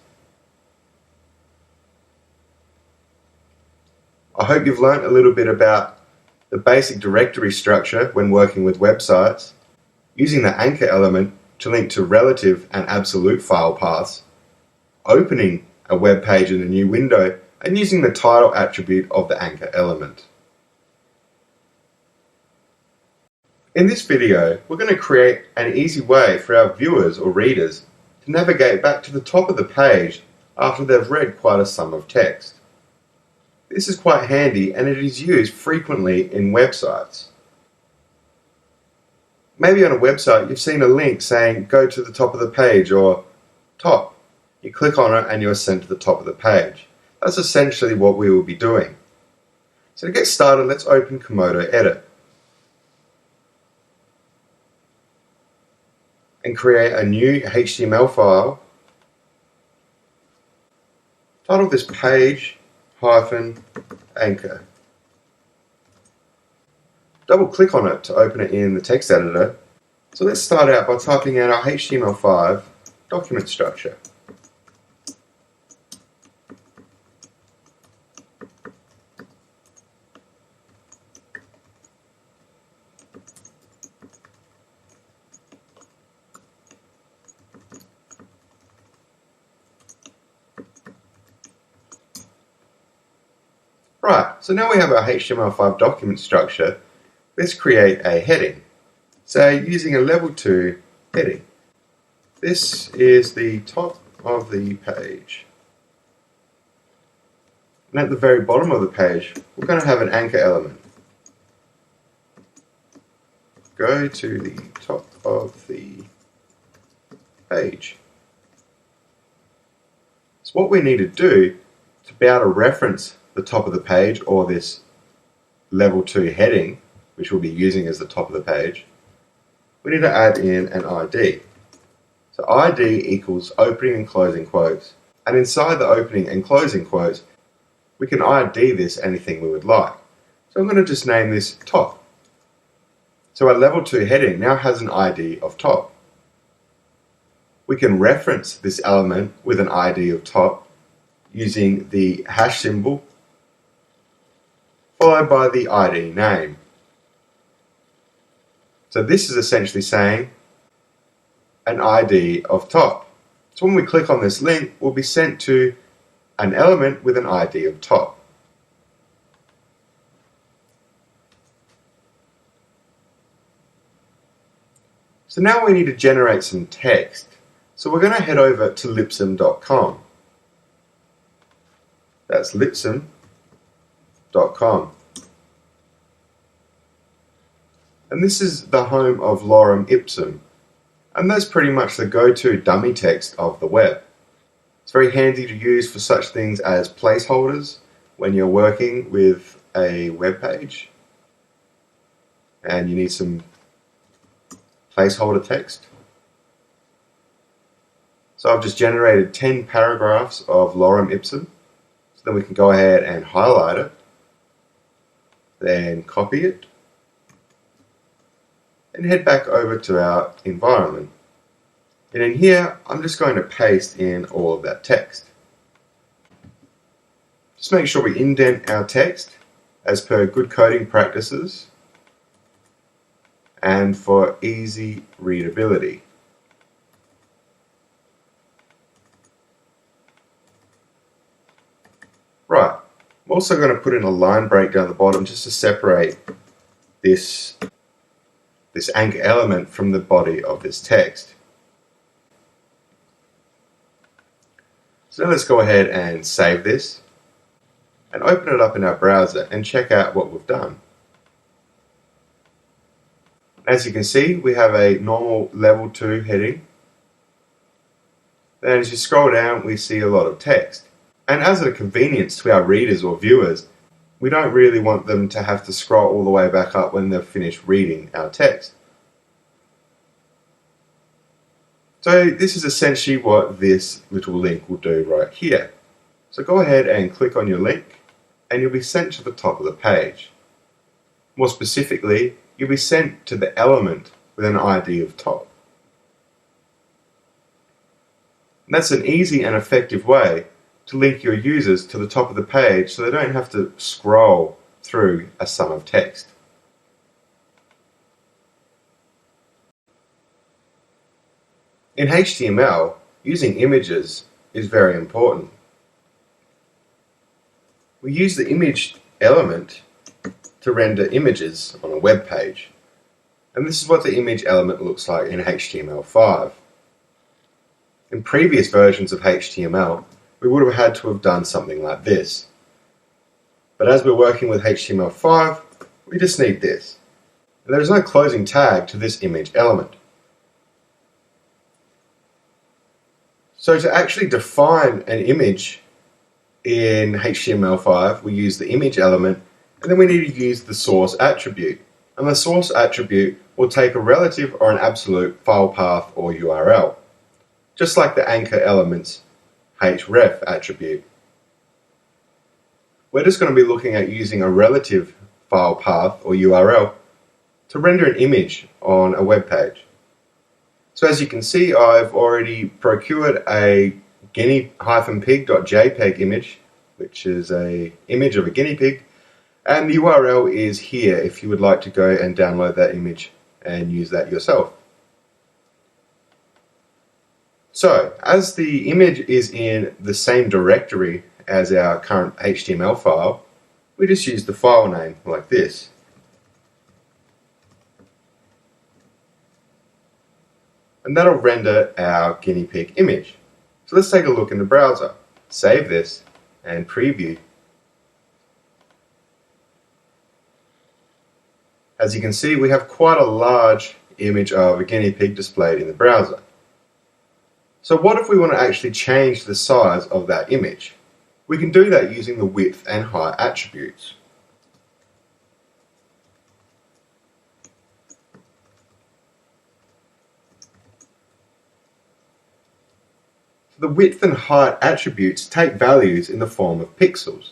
I hope you've learned a little bit about the basic directory structure when working with websites, using the anchor element to link to relative and absolute file paths, opening a web page in a new window, and using the title attribute of the anchor element. In this video, we're going to create an easy way for our viewers or readers to navigate back to the top of the page after they've read quite a sum of text. This is quite handy and it is used frequently in websites. Maybe on a website you've seen a link saying go to the top of the page or top. You click on it and you're sent to the top of the page. That's essentially what we will be doing. So to get started, let's open Komodo Edit and create a new HTML file. Title this page-anchor. Double click on it to open it in the text editor. So let's start out by typing out our HTML5 document structure. Right, so now we have our HTML5 document structure. Let's create a heading. So using a level 2 heading. This is the top of the page. And at the very bottom of the page, we're going to have an anchor element. Go to the top of the page. So what we need to do to be able to reference the top of the page, or this level 2 heading, which we'll be using as the top of the page, we need to add in an ID. So ID equals opening and closing quotes. And inside the opening and closing quotes, we can ID this anything we would like. So I'm going to just name this top. So our level 2 heading now has an ID of top. We can reference this element with an ID of top using the hash symbol followed by the ID name. So this is essentially saying an ID of top. So when we click on this link, we'll be sent to an element with an ID of top. So now we need to generate some text. So we're going to head over to lipsum.com. That's lipsum.com. And this is the home of lorem ipsum. And that's pretty much the go-to dummy text of the web. It's very handy to use for such things as placeholders when you're working with a web page and you need some placeholder text. So I've just generated 10 paragraphs of lorem ipsum. So then we can go ahead and highlight it, then copy it, and head back over to our environment. And in here, I'm just going to paste in all of that text. Just make sure we indent our text as per good coding practices and for easy readability. Right, I'm also going to put in a line break down the bottom just to separate this anchor element from the body of this text. So now let's go ahead and save this and open it up in our browser and check out what we've done. As you can see, we have a normal level 2 heading. Then as you scroll down, we see a lot of text. And as a convenience to our readers or viewers, we don't really want them to have to scroll all the way back up when they've finished reading our text. So this is essentially what this little link will do right here. So go ahead and click on your link and you'll be sent to the top of the page. More specifically, you'll be sent to the element with an ID of top. And that's an easy and effective way to link your users to the top of the page so they don't have to scroll through a sum of text. In HTML, using images is very important. We use the image element to render images on a web page. And this is what the image element looks like in HTML5. In previous versions of HTML, we would have had to have done something like this. But as we're working with HTML5, we just need this. And there is no closing tag to this image element. So to actually define an image in HTML5, we use the image element, and then we need to use the source attribute. And the source attribute will take a relative or an absolute file path or URL, just like the anchor element's href attribute. We're just going to be looking at using a relative file path or URL to render an image on a web page. So as you can see, I've already procured a guinea-pig.jpg image, which is an image of a guinea pig, and the URL is here if you would like to go and download that image and use that yourself. So, as the image is in the same directory as our current HTML file, we just use the file name like this. And that'll render our guinea pig image. So let's take a look in the browser, save this, and preview. As you can see, we have quite a large image of a guinea pig displayed in the browser. So what if we want to actually change the size of that image? We can do that using the width and height attributes. The width and height attributes take values in the form of pixels.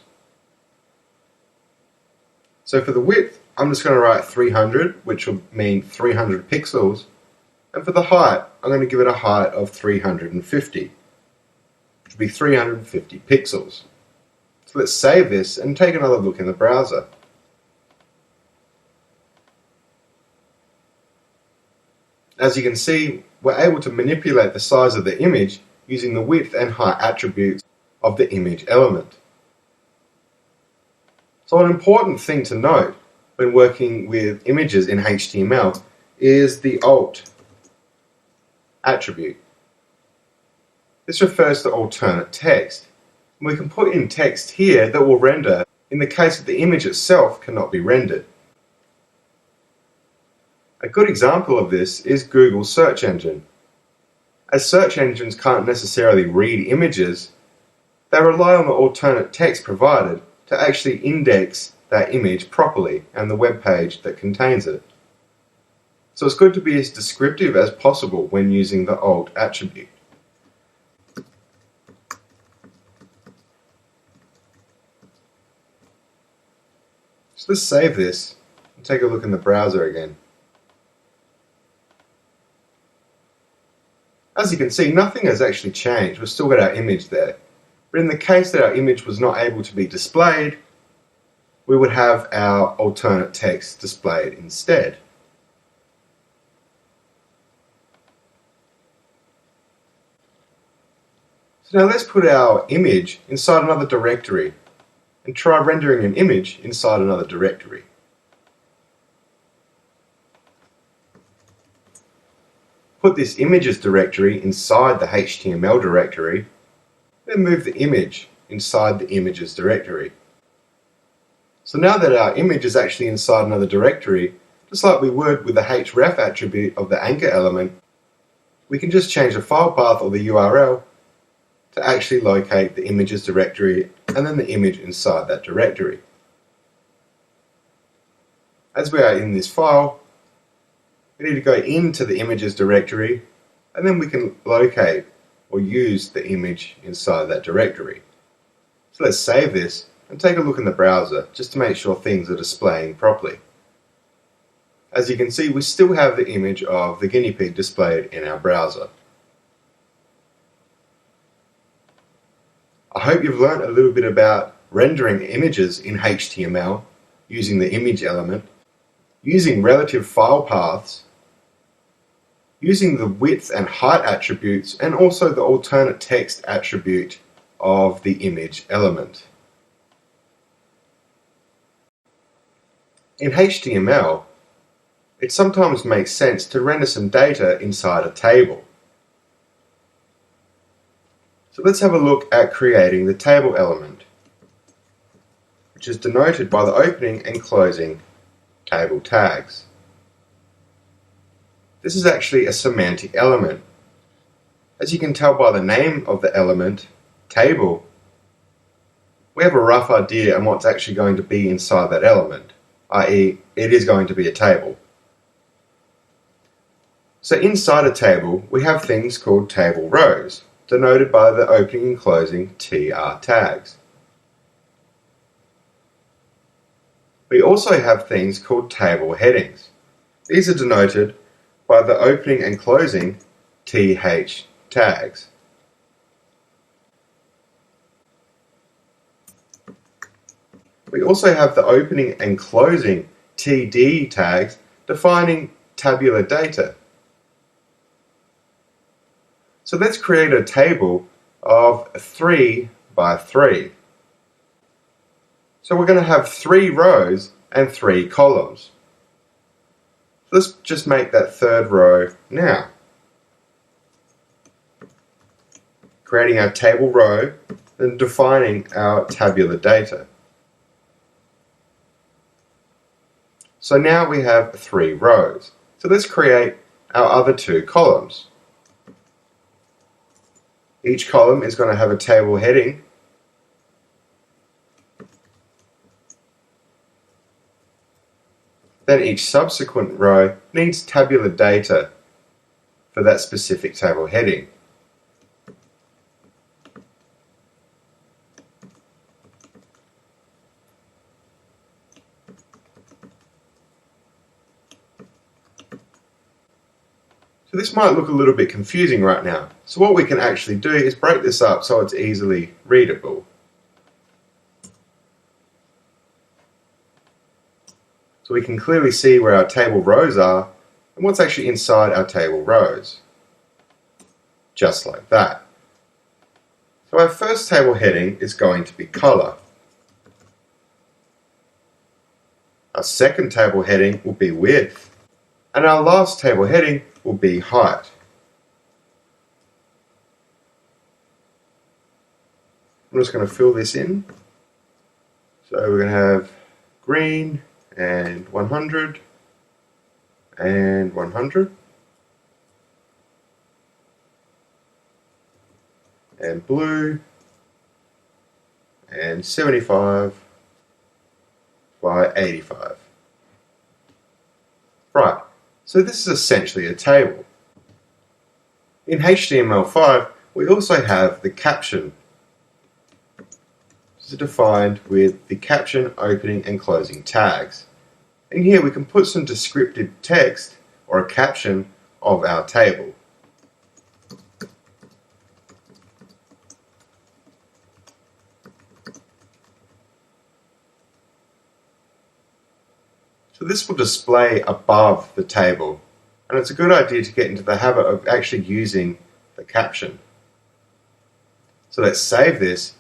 So for the width, I'm just going to write 300, which will mean 300 pixels. And for the height, I'm going to give it a height of 350, which will be 350 pixels. So let's save this and take another look in the browser. As you can see, we're able to manipulate the size of the image using the width and height attributes of the image element. So an important thing to note when working with images in HTML is the alt attribute. This refers to alternate text. And we can put in text here that will render in the case that the image itself cannot be rendered. A good example of this is Google's search engine. As search engines can't necessarily read images, they rely on the alternate text provided to actually index that image properly and the web page that contains it. So it's good to be as descriptive as possible when using the alt attribute. So let's save this and take a look in the browser again. As you can see, nothing has actually changed. We've still got our image there. But in the case that our image was not able to be displayed, we would have our alternate text displayed instead. So now let's put our image inside another directory and try rendering an image inside another directory. Put this images directory inside the HTML directory, then move the image inside the images directory. So now that our image is actually inside another directory, just like we would with the href attribute of the anchor element, we can just change the file path or the URL to actually locate the images directory and then the image inside that directory. As we are in this file, we need to go into the images directory and then we can locate or use the image inside that directory. So let's save this and take a look in the browser just to make sure things are displaying properly. As you can see, we still have the image of the guinea pig displayed in our browser. I hope you've learned a little bit about rendering images in HTML using the image element, using relative file paths, using the width and height attributes, and also the alternate text attribute of the image element. In HTML, it sometimes makes sense to render some data inside a table. So let's have a look at creating the table element, which is denoted by the opening and closing table tags. This is actually a semantic element. As you can tell by the name of the element, table, we have a rough idea on what's actually going to be inside that element, i.e. it is going to be a table. So inside a table, we have things called table rows, denoted by the opening and closing TR tags. We also have things called table headings. These are denoted by the opening and closing TH tags. We also have the opening and closing TD tags defining tabular data. So let's create a table of 3 by 3. So we're going to have 3 rows and 3 columns. Let's just make that third row now. Creating our table row and defining our tabular data. So now we have 3 rows. So let's create our other 2 columns. Each column is going to have a table heading. Then each subsequent row needs tabular data for that specific table heading. So this might look a little bit confusing right now. So what we can actually do is break this up so it's easily readable. So we can clearly see where our table rows are and what's actually inside our table rows. Just like that. So our first table heading is going to be color. Our second table heading will be width. And our last table heading will be height. I'm just going to fill this in. So we're going to have green and 100 and 100 and blue and 75 by 85. Right. So this is essentially a table. In HTML5, we also have the caption. This is defined with the caption opening and closing tags. And here we can put some descriptive text or a caption of our table. So this will display above the table, and it's a good idea to get into the habit of actually using the caption. So let's save this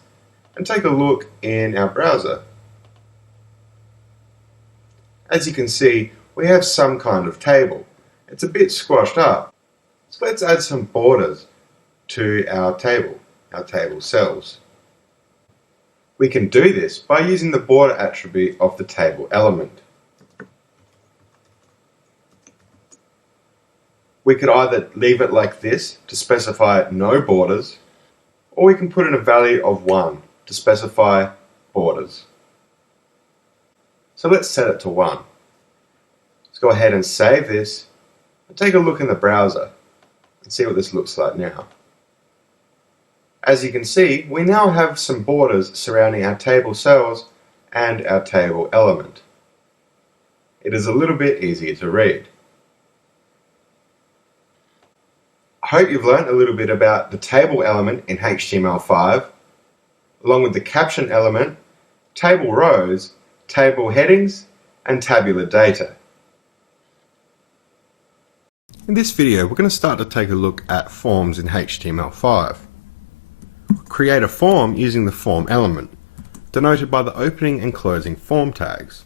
and take a look in our browser. As you can see, we have some kind of table. It's a bit squashed up. So let's add some borders to our table cells. We can do this by using the border attribute of the table element. We could either leave it like this to specify no borders, or we can put in a value of 1 to specify borders. So let's set it to 1. Let's go ahead and save this and take a look in the browser and see what this looks like now. As you can see, we now have some borders surrounding our table cells and our table element. It is a little bit easier to read. I hope you've learned a little bit about the table element in HTML5, along with the caption element, table rows, table headings, and tabular data. In this video, we're going to start to take a look at forms in HTML5. Create a form using the form element, denoted by the opening and closing form tags.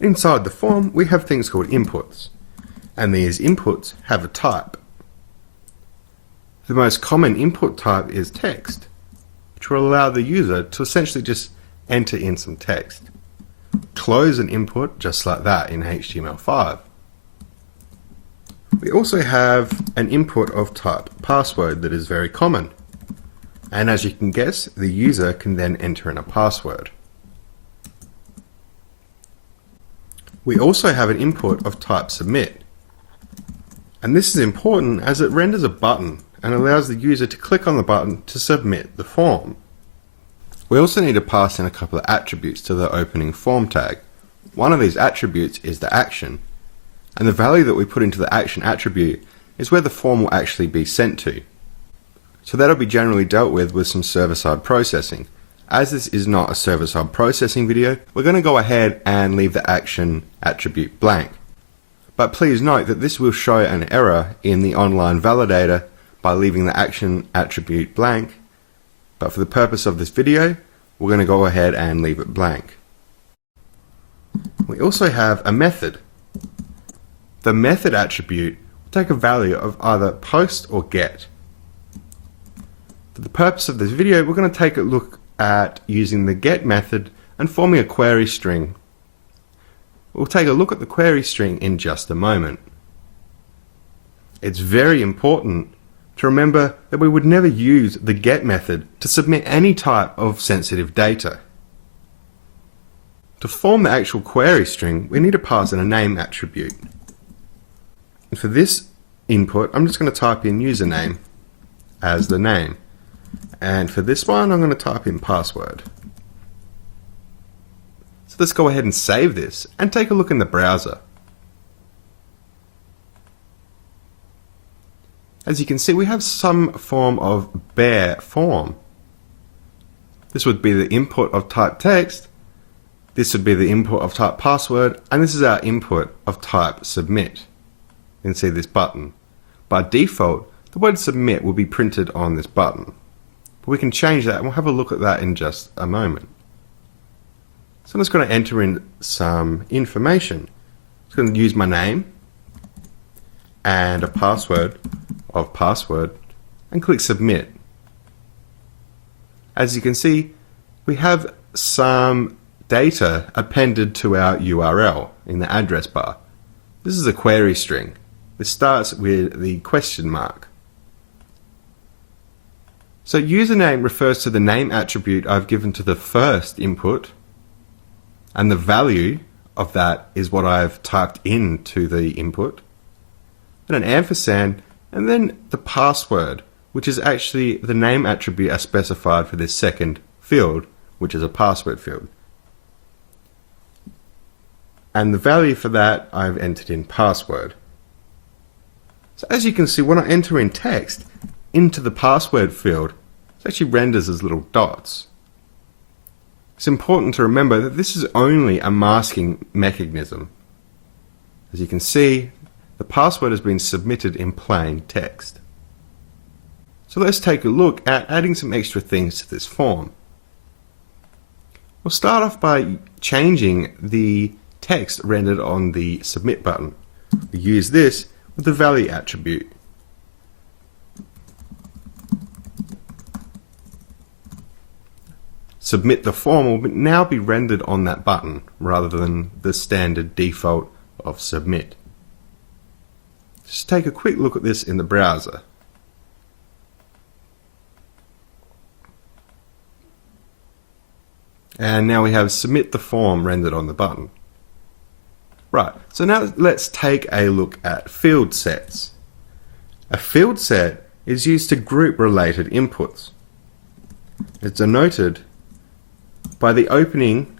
Inside the form, we have things called inputs, and these inputs have a type. The most common input type is text, which will allow the user to essentially just enter in some text. Close an input just like that in HTML5. We also have an input of type password that is very common. And as you can guess, the user can then enter in a password. We also have an input of type submit. And this is important as it renders a button and allows the user to click on the button to submit the form. We also need to pass in a couple of attributes to the opening form tag. One of these attributes is the action, and the value that we put into the action attribute is where the form will actually be sent to. So that'll be generally dealt with some server-side processing. As this is not a server-side processing video, we're going to go ahead and leave the action attribute blank. But please note that this will show an error in the online validator by leaving the action attribute blank, but for the purpose of this video, we're going to go ahead and leave it blank. We also have a method. The method attribute will take a value of either post or get. For the purpose of this video, we're going to take a look at using the get method and forming a query string. We'll take a look at the query string in just a moment. It's very important to remember that we would never use the get method to submit any type of sensitive data. To form the actual query string, we need to pass in a name attribute. And for this input, I'm just going to type in username as the name. And for this one, I'm going to type in password. So let's go ahead and save this and take a look in the browser. As you can see, we have some form of bare form. This would be the input of type text, this would be the input of type password, and this is our input of type submit. You can see this button. By default, the word submit will be printed on this button. But we can change that, and we'll have a look at that in just a moment. So I'm just going to enter in some information. I'm just going to use my name and a password of password and click submit. As you can see, we have some data appended to our URL in the address bar. This is a query string. This starts with the question mark. So username refers to the name attribute I've given to the first input, and the value of that is what I've typed into the input, and an ampersand, and then the password, which is actually the name attribute I specified for this second field, which is a password field. And the value for that I've entered in password. So as you can see, when I enter in text into the password field, it actually renders as little dots. It's important to remember that this is only a masking mechanism. As you can see, the password has been submitted in plain text. So let's take a look at adding some extra things to this form. We'll start off by changing the text rendered on the submit button. We use this with the value attribute. Submit the form will now be rendered on that button rather than the standard default of submit. Just take a quick look at this in the browser. And now we have submit the form rendered on the button. Right, so now let's take a look at field sets. A field set is used to group related inputs. It's denoted by the opening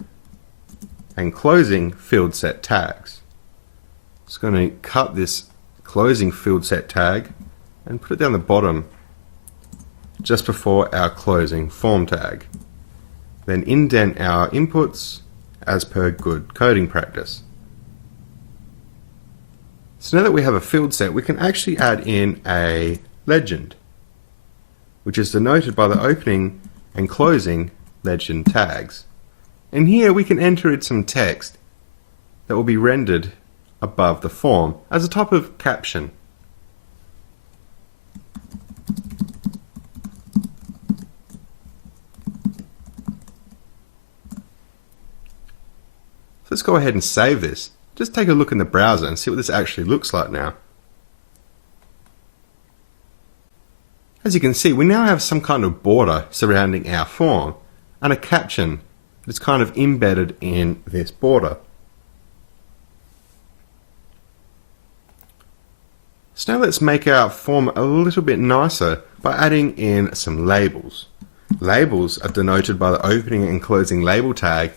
and closing field set tags. Just going to cut this closing field set tag and put it down the bottom just before our closing form tag. Then indent our inputs as per good coding practice. So now that we have a field set, we can actually add in a legend, which is denoted by the opening and closing legend tags. And here we can enter in some text that will be rendered above the form as a type of caption. So let's go ahead and save this. Just take a look in the browser and see what this actually looks like now. As you can see, we now have some kind of border surrounding our form and a caption that's kind of embedded in this border. So now let's make our form a little bit nicer by adding in some labels. Labels are denoted by the opening and closing label tag,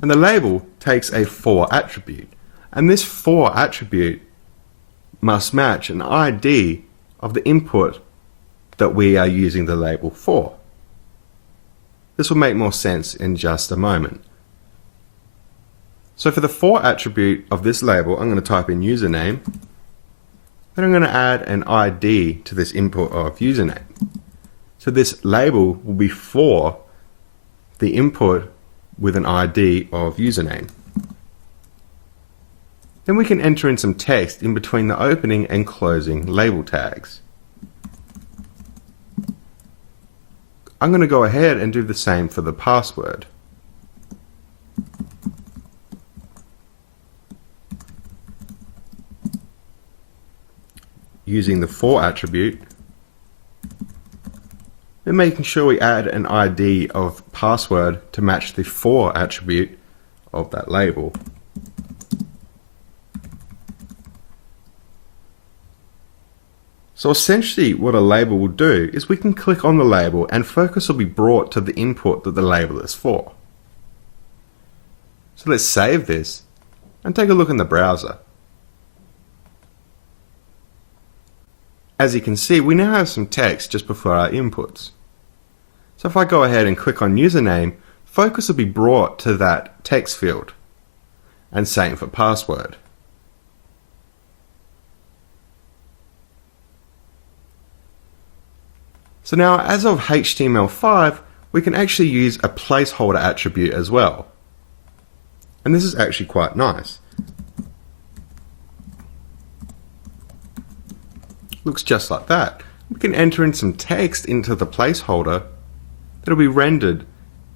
and the label takes a for attribute, and this for attribute must match an ID of the input that we are using the label for. This will make more sense in just a moment. So for the for attribute of this label, I'm going to type in username. Then I'm going to add an ID to this input of username. So this label will be for the input with an ID of username. Then we can enter in some text in between the opening and closing label tags. I'm going to go ahead and do the same for the password. using the for attribute, then making sure we add an ID of password to match the for attribute of that label. So essentially what a label will do is we can click on the label and focus will be brought to the input that the label is for. So let's save this and take a look in the browser. As you can see, we now have some text just before our inputs. So if I go ahead and click on username, focus will be brought to that text field, and same for password. So now, as of HTML5, we can actually use a placeholder attribute as well. And this is actually quite nice. Looks just like that. We can enter in some text into the placeholder that'll be rendered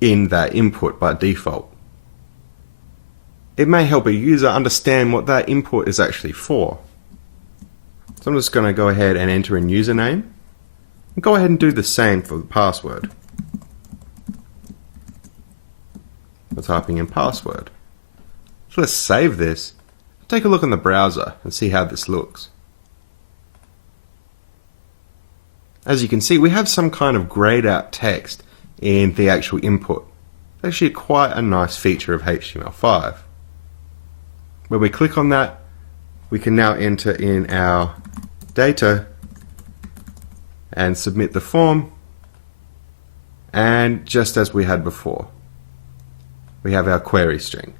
in that input by default. It may help a user understand what that input is actually for. So I'm just going to go ahead and enter in username, and go ahead and do the same for the password. We're typing in password. So let's save this, take a look in the browser and see how this looks. As you can see, we have some kind of grayed out text in the actual input. It's actually quite a nice feature of HTML5. When we click on that, we can now enter in our data and submit the form, and just as we had before, we have our query string.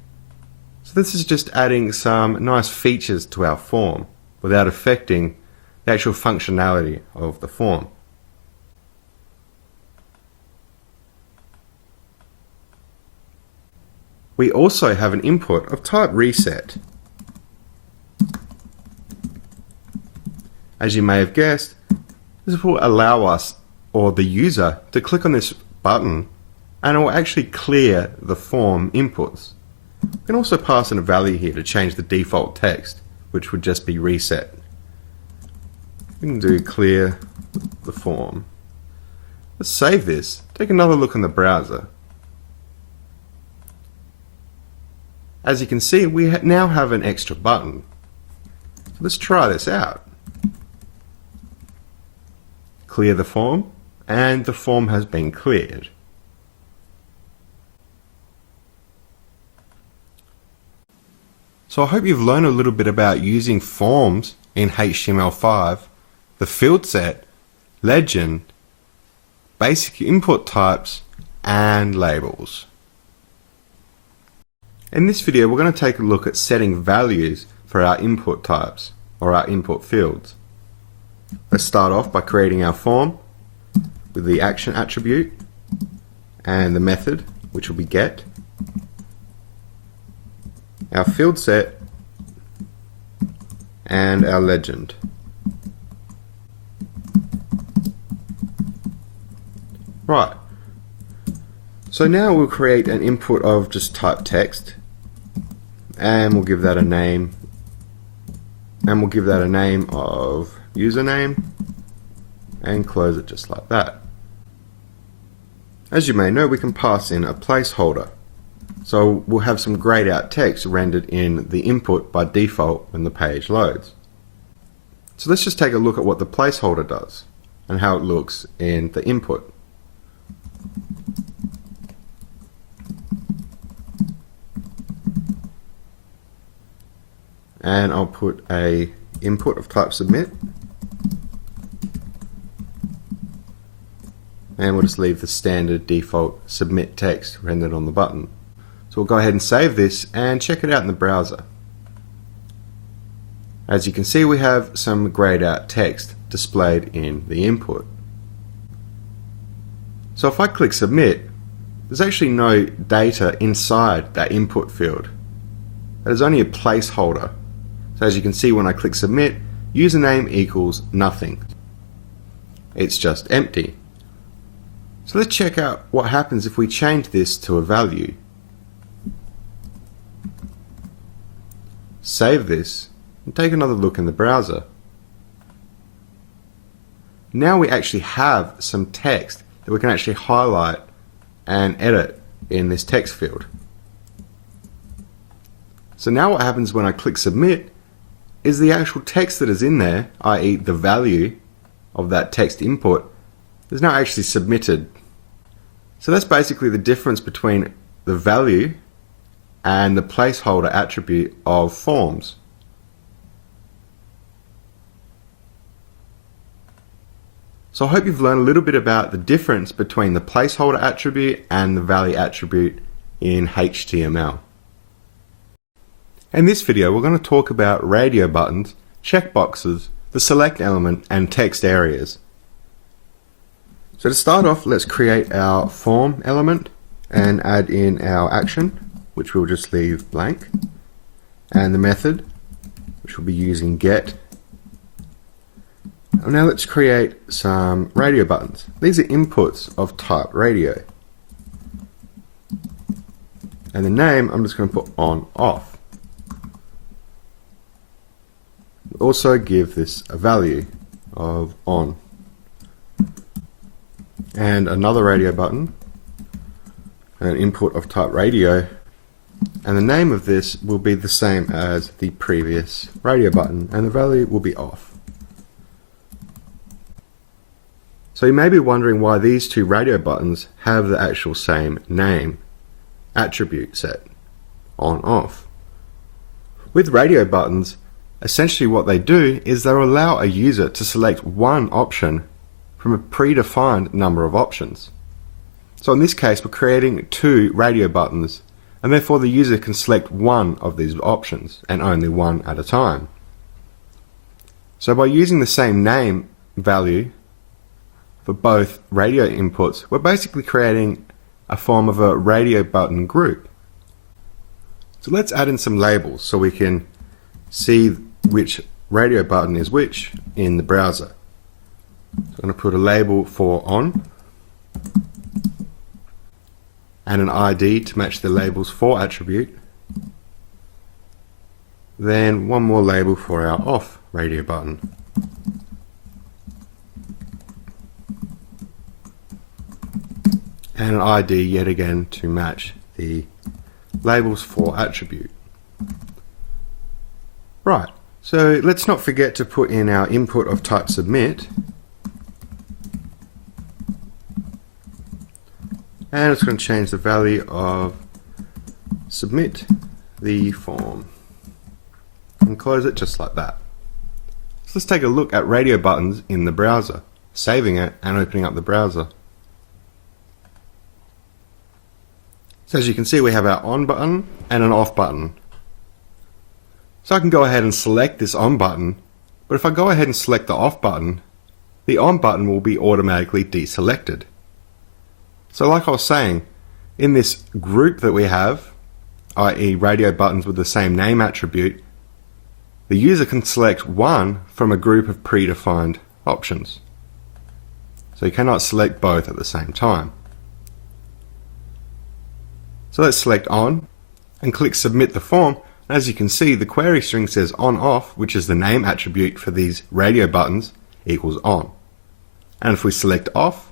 So this is just adding some nice features to our form without affecting the actual functionality of the form. We also have an input of type reset. As you may have guessed, this will allow us, or the user, to click on this button and it will actually clear the form inputs. We can also pass in a value here to change the default text, which would just be reset. We can do clear the form. Let's save this, take another look in the browser. As you can see, we now have an extra button. So let's try this out. Clear the form, and the form has been cleared. So I hope you've learned a little bit about using forms in HTML5, the field set, legend, basic input types, and labels. In this video, we're going to take a look at setting values for our input types, or our input fields. Let's start off by creating our form with the action attribute and the method, which will be get, our field set, and our legend. Right, so now we'll create an input of just type text, and we'll give that a name, and we'll give that a name of username, and close it just like that. As you may know, we can pass in a placeholder. So we'll have some grayed out text rendered in the input by default when the page loads. So let's just take a look at what the placeholder does and how it looks in the input. And I'll put a input of type submit, and we'll just leave the standard default submit text rendered on the button. So we'll go ahead and save this and check it out in the browser. As you can see, we have some grayed out text displayed in the input. So if I click submit, there's actually no data inside that input field. That is only a placeholder. So as you can see, when I click submit, username equals nothing. It's just empty. So let's check out what happens if we change this to a value. Save this and take another look in the browser. now we actually have some text that we can actually highlight and edit in this text field. So now what happens when I click submit is the actual text that is in there, i.e. the value of that text input, is now actually submitted. So that's basically the difference between the value and the placeholder attribute of forms. So I hope you've learned a little bit about the difference between the placeholder attribute and the value attribute in HTML. In this video, we're going to talk about radio buttons, checkboxes, the select element, and text areas. So to start off, let's create our form element and add in our action, which we'll just leave blank, and the method, which we'll be using get. And now let's create some radio buttons. These are inputs of type radio. And the name, I'm just going to put on off. Also give this a value of on. And another radio button, an input of type radio, and the name of this will be the same as the previous radio button, and the value will be off. So you may be wondering why these two radio buttons have the actual same name attribute set, on off. With radio buttons, essentially what they do is they allow a user to select one option from a predefined number of options. So in this case, we're creating two radio buttons, and therefore the user can select one of these options and only one at a time. So by using the same name value for both radio inputs, we're basically creating a form of a radio button group. So let's add in some labels so we can see which radio button is which in the browser. So I'm going to put a label for on and an ID to match the labels for attribute. Then one more label for our off radio button. And an ID yet again to match the labels for attribute. Right, so let's not forget to put in our input of type submit. And it's going to change the value of submit the form. And close it just like that. So let's take a look at radio buttons in the browser, saving it and opening up the browser. So as you can see, we have our on button and an off button. So I can go ahead and select this on button, but if I go ahead and select the off button, the on button will be automatically deselected. So like I was saying, in this group that we have, i.e. radio buttons with the same name attribute, the user can select one from a group of predefined options. So you cannot select both at the same time. So let's select on and click submit the form. As you can see, the query string says on off, which is the name attribute for these radio buttons, equals on. And if we select off,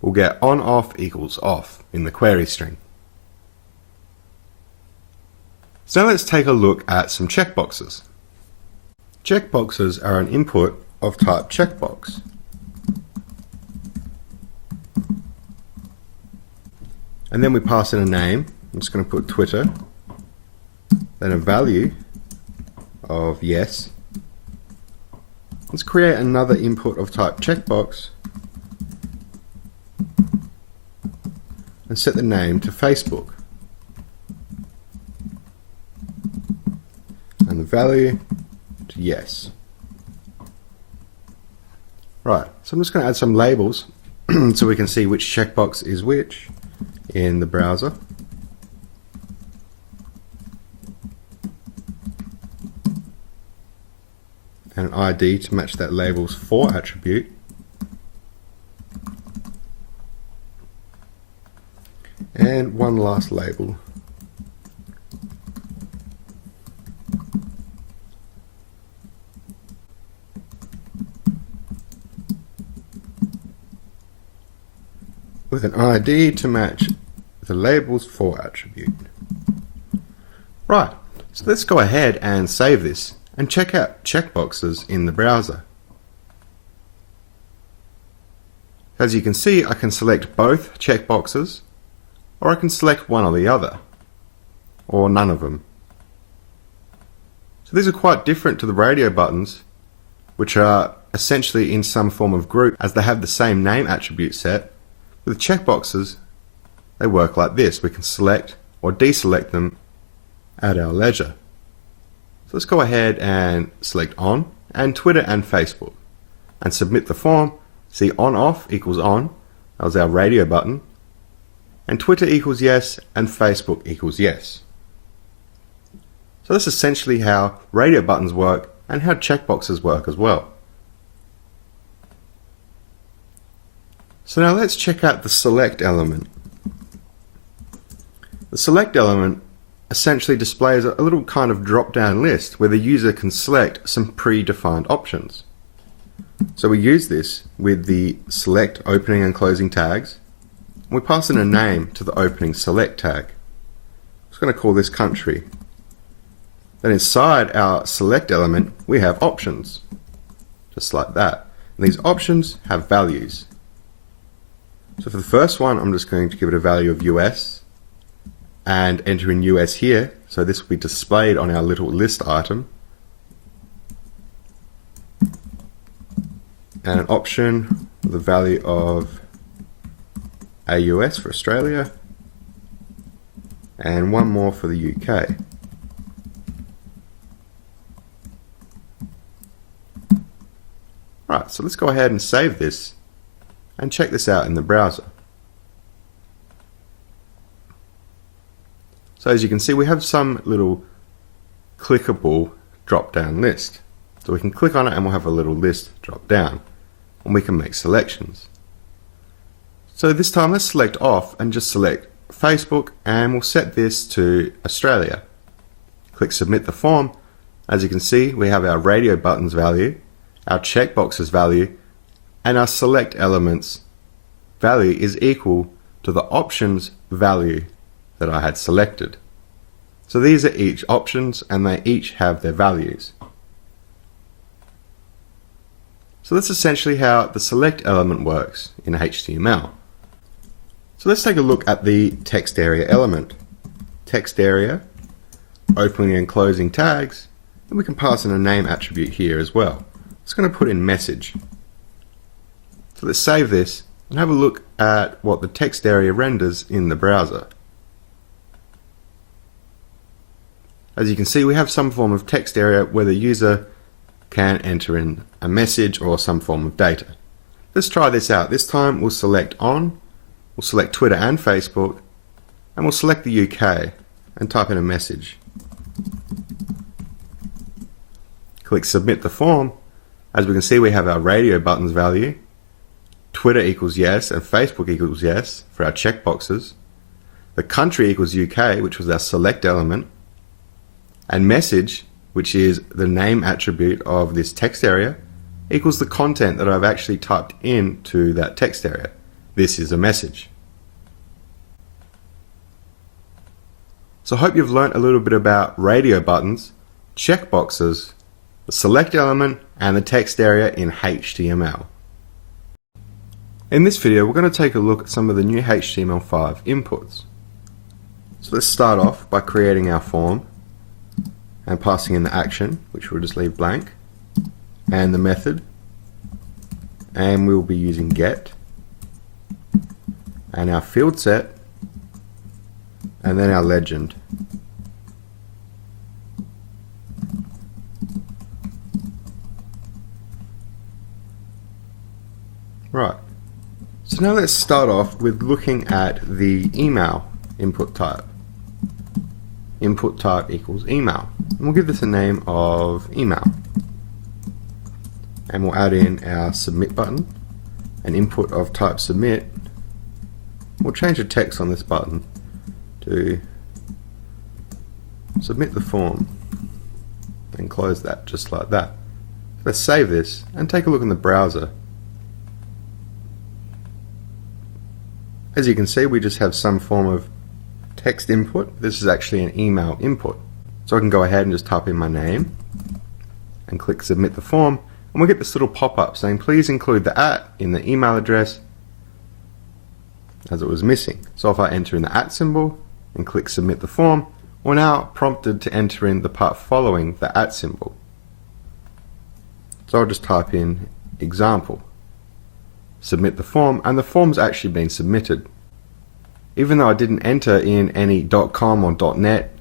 we'll get on off equals off in the query string. So now let's take a look at some checkboxes. Checkboxes are an input of type checkbox. And then we pass in a name. I'm just going to put Twitter, then a value of yes. Let's create another input of type checkbox and set the name to Facebook. And the value to yes. Right, so I'm just going to add some labels so we can see which checkbox is which in the browser. And an ID to match that label's for attribute. And one last label. with an ID to match the labels for attribute. Right, so let's go ahead and save this and check out checkboxes in the browser. As you can see, I can select both checkboxes, or I can select one or the other, or none of them. So these are quite different to the radio buttons, which are essentially in some form of group as they have the same name attribute set. With checkboxes, they work like this. We can select or deselect them at our leisure. So let's go ahead and select on, and Twitter and Facebook, and submit the form. See, on off equals on, that was our radio button, and Twitter equals yes, and Facebook equals yes. So that's essentially how radio buttons work and how checkboxes work as well. So now let's check out the select element. The select element essentially displays a little kind of drop-down list where the user can select some predefined options. So we use this with the select opening and closing tags. We pass in a name to the opening select tag. I'm just going to call this country. Then inside our select element we have options, just like that. And these options have values. So for the first one, I'm just going to give it a value of US and enter in US here. So this will be displayed on our little list item. And an option with a value of AUS for Australia, and one more for the UK. Right, so let's go ahead and save this and check this out in the browser. So as you can see, we have some little clickable drop-down list. So we can click on it and we'll have a little list drop down, and we can make selections. So this time let's select off and just select Facebook, and we'll set this to Australia. Click submit the form. As you can see, we have our radio buttons value, our checkboxes value, and our select elements value is equal to the options value that I had selected. So these are each options and they each have their values. So that's essentially how the select element works in HTML. So let's take a look at the text area element. Text area, opening and closing tags, and we can pass in a name attribute here as well. It's going to put in message. So let's save this and have a look at what the text area renders in the browser. As you can see, we have some form of text area where the user can enter in a message or some form of data. Let's try this out. This time we'll select on, we'll select Twitter and Facebook, and we'll select the UK and type in a message. Click submit the form. As we can see, we have our radio buttons value, Twitter equals yes and Facebook equals yes for our checkboxes. The country equals UK, which was our select element, and message, which is the name attribute of this text area, equals the content that I've actually typed into that text area. This is a message. So I hope you've learnt a little bit about radio buttons, checkboxes, the select element, and the text area in HTML. In this video, we're going to take a look at some of the new HTML5 inputs. So let's start off by creating our form and passing in the action, which we'll just leave blank, and the method, and we'll be using get, and our field set, and then our legend. Right, so now let's start off with looking at the email input type. Input type equals email, and we'll give this a name of email, and we'll add in our submit button, an input of type submit. We'll change the text on this button to submit the form and close that just like that. Let's save this and take a look in the browser. As you can see, we just have some form of text input. This is actually an email input. So I can go ahead and just type in my name and click submit the form, and we'll get this little pop-up saying please include the @ in the email address, as it was missing. So if I enter in the @ symbol and click submit the form, we're now prompted to enter in the part following the @ symbol. So I'll just type in example, submit the form, and the form's actually been submitted. Even though I didn't enter in any .com or .net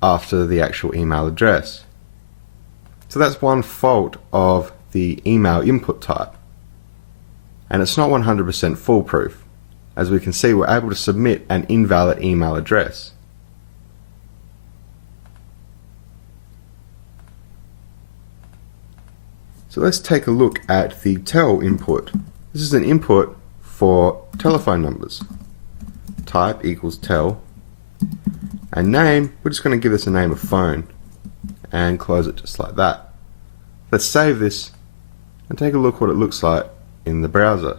after the actual email address. So that's one fault of the email input type. And it's not 100% foolproof. As we can see, we're able to submit an invalid email address. So let's take a look at the tel input. This is an input for telephone numbers. Type equals tel, and name, we're just going to give this a name of phone and close it just like that. Let's save this and take a look what it looks like in the browser.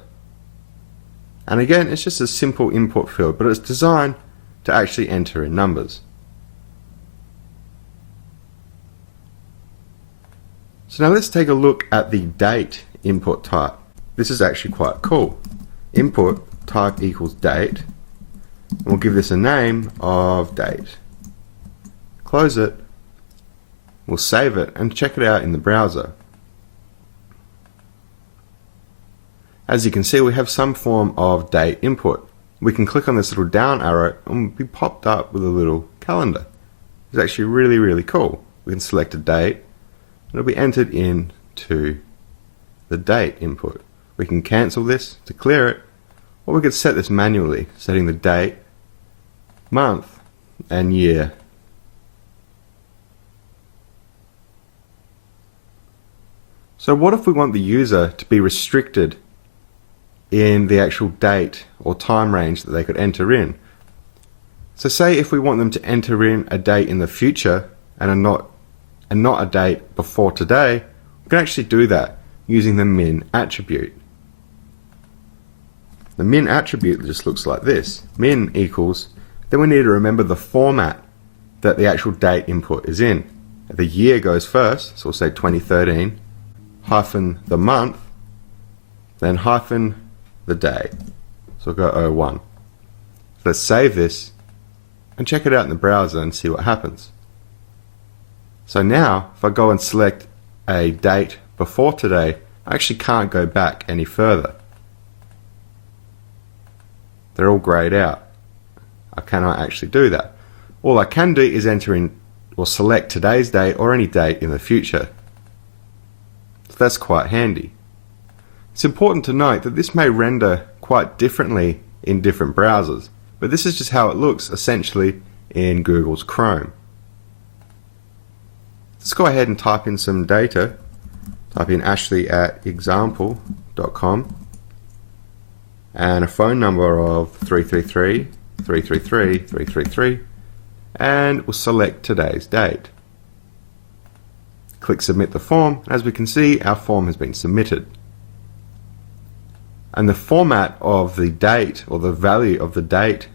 And again, it's just a simple input field, but it's designed to actually enter in numbers. So now let's take a look at the date input type. This is actually quite cool. Input type equals date, and we'll give this a name of date. Close it, we'll save it and check it out in the browser. As you can see, we have some form of date input. We can click on this little down arrow and we'll be popped up with a little calendar. It's actually really cool. We can select a date and it'll be entered into the date input. We can cancel this to clear it, or we could set this manually, setting the date, month, and year. So what if we want the user to be restricted in the actual date or time range that they could enter in? So say if we want them to enter in a date in the future and not a date before today, we can actually do that using the min attribute. The min attribute just looks like this. Min equals, then we need to remember the format that the actual date input is in. The year goes first, so we'll say 2013, hyphen the month, then hyphen the day. So we'll go 01. Let's save this and check it out in the browser and see what happens. So now, if I go and select a date before today, I actually can't go back any further. They're all grayed out. I cannot actually do that. All I can do is enter in or select today's date or any date in the future. So that's quite handy. It's important to note that this may render quite differently in different browsers, but this is just how it looks essentially in Google's Chrome. Let's go ahead and type in some data. Type in ashley@example.com and a phone number of 333-333-333, and we'll select today's date. Click submit the form. As we can see, our form has been submitted. And the format of the date, or the value of the date,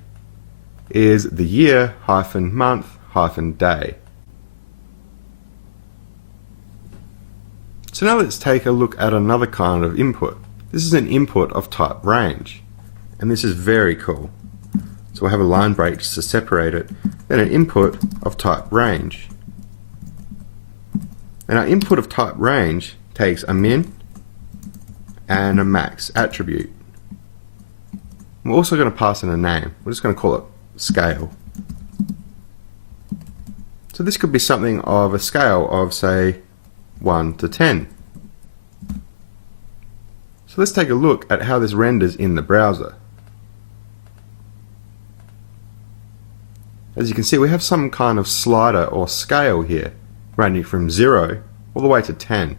is the year hyphen month hyphen day. So now let's take a look at another kind of input. This is an input of type range, and this is very cool. So we'll have a line break just to separate it, then an input of type range. And our input of type range takes a min and a max attribute. We're also going to pass in a name. We're just going to call it scale. So this could be something of a scale of, say, 1 to 10. So let's take a look at how this renders in the browser. As you can see, we have some kind of slider or scale here, ranging from 0 all the way to 10.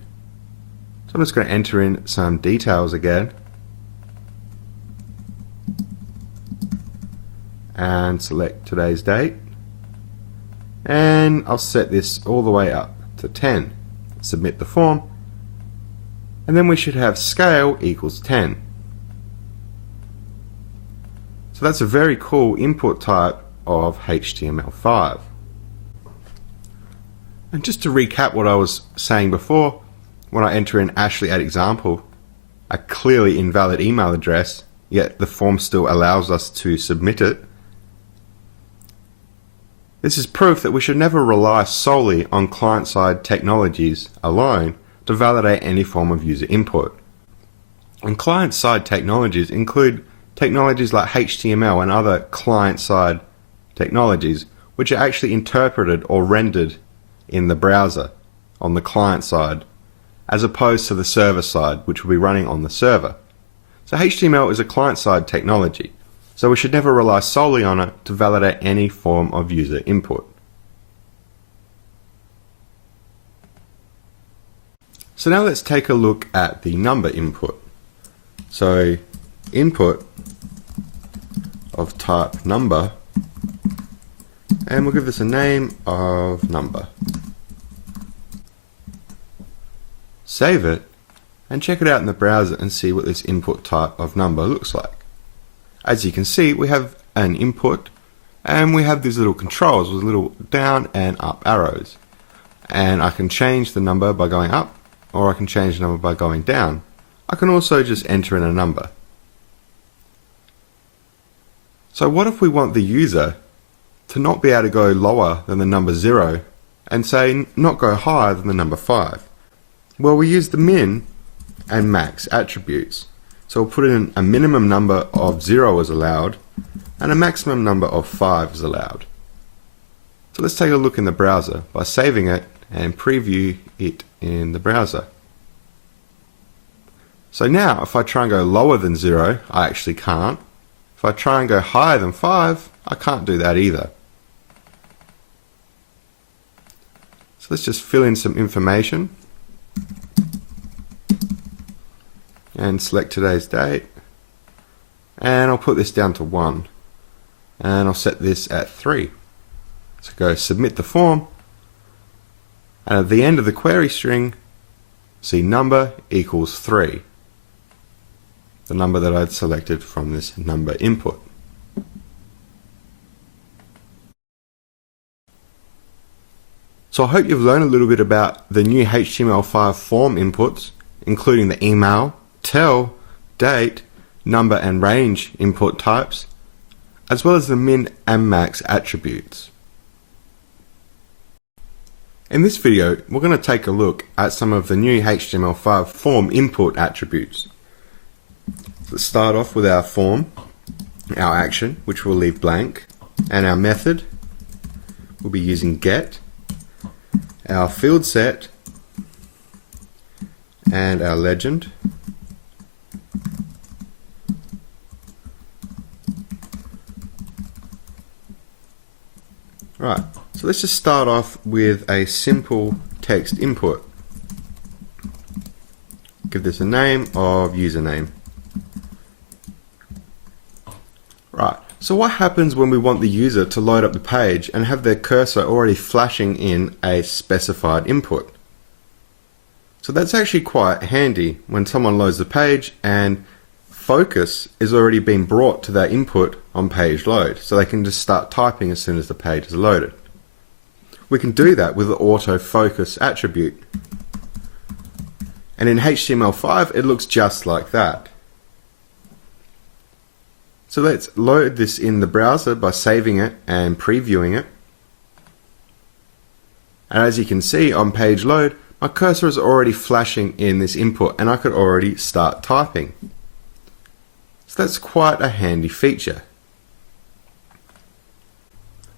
So I'm just going to enter in some details again, and select today's date, and I'll set this all the way up to 10. Submit the form, and then we should have scale equals 10. So that's a very cool input type of HTML5. And just to recap what I was saying before, when I enter in Ashley@example, a clearly invalid email address, yet the form still allows us to submit it. This is proof that we should never rely solely on client-side technologies alone to validate any form of user input. And client-side technologies include technologies like HTML and other client-side technologies, which are actually interpreted or rendered in the browser on the client side, as opposed to the server side, which will be running on the server. So HTML is a client-side technology, so we should never rely solely on it to validate any form of user input. So now let's take a look at the number input. So input of type number, and we'll give this a name of number. Save it and check it out in the browser and see what this input type of number looks like. As you can see, we have an input and we have these little controls with little down and up arrows, and I can change the number by going up, or I can change the number by going down. I can also just enter in a number. So what if we want the user to not be able to go lower than the number 0 and say not go higher than the number 5? Well, we use the min and max attributes. So we'll put in a minimum number of 0 is allowed and a maximum number of 5 is allowed. So let's take a look in the browser by saving it and preview it in the browser. So now if I try and go lower than 0, I actually can't. If I try and go higher than 5, I can't do that either. So let's just fill in some information and select today's date, and I'll put this down to 1 and I'll set this at 3. So go submit the form, and at the end of the query string, see number equals 3, the number that I'd selected from this number input. So I hope you've learned a little bit about the new HTML5 form inputs, including the email, tell, date, number and range input types, as well as the min and max attributes. In this video, we're going to take a look at some of the new HTML5 form input attributes. Let's start off with our form, our action, which we'll leave blank, and our method. We'll be using get, our field set, and our legend. Right, so let's just start off with a simple text input. Give this a name of username. Right, so what happens when we want the user to load up the page and have their cursor already flashing in a specified input? So that's actually quite handy when someone loads the page and focus is already being brought to that input on page load, so they can just start typing as soon as the page is loaded. We can do that with the autofocus attribute. And in HTML5 it looks just like that. So let's load this in the browser by saving it and previewing it. And as you can see on page load, my cursor is already flashing in this input and I could already start typing. So that's quite a handy feature.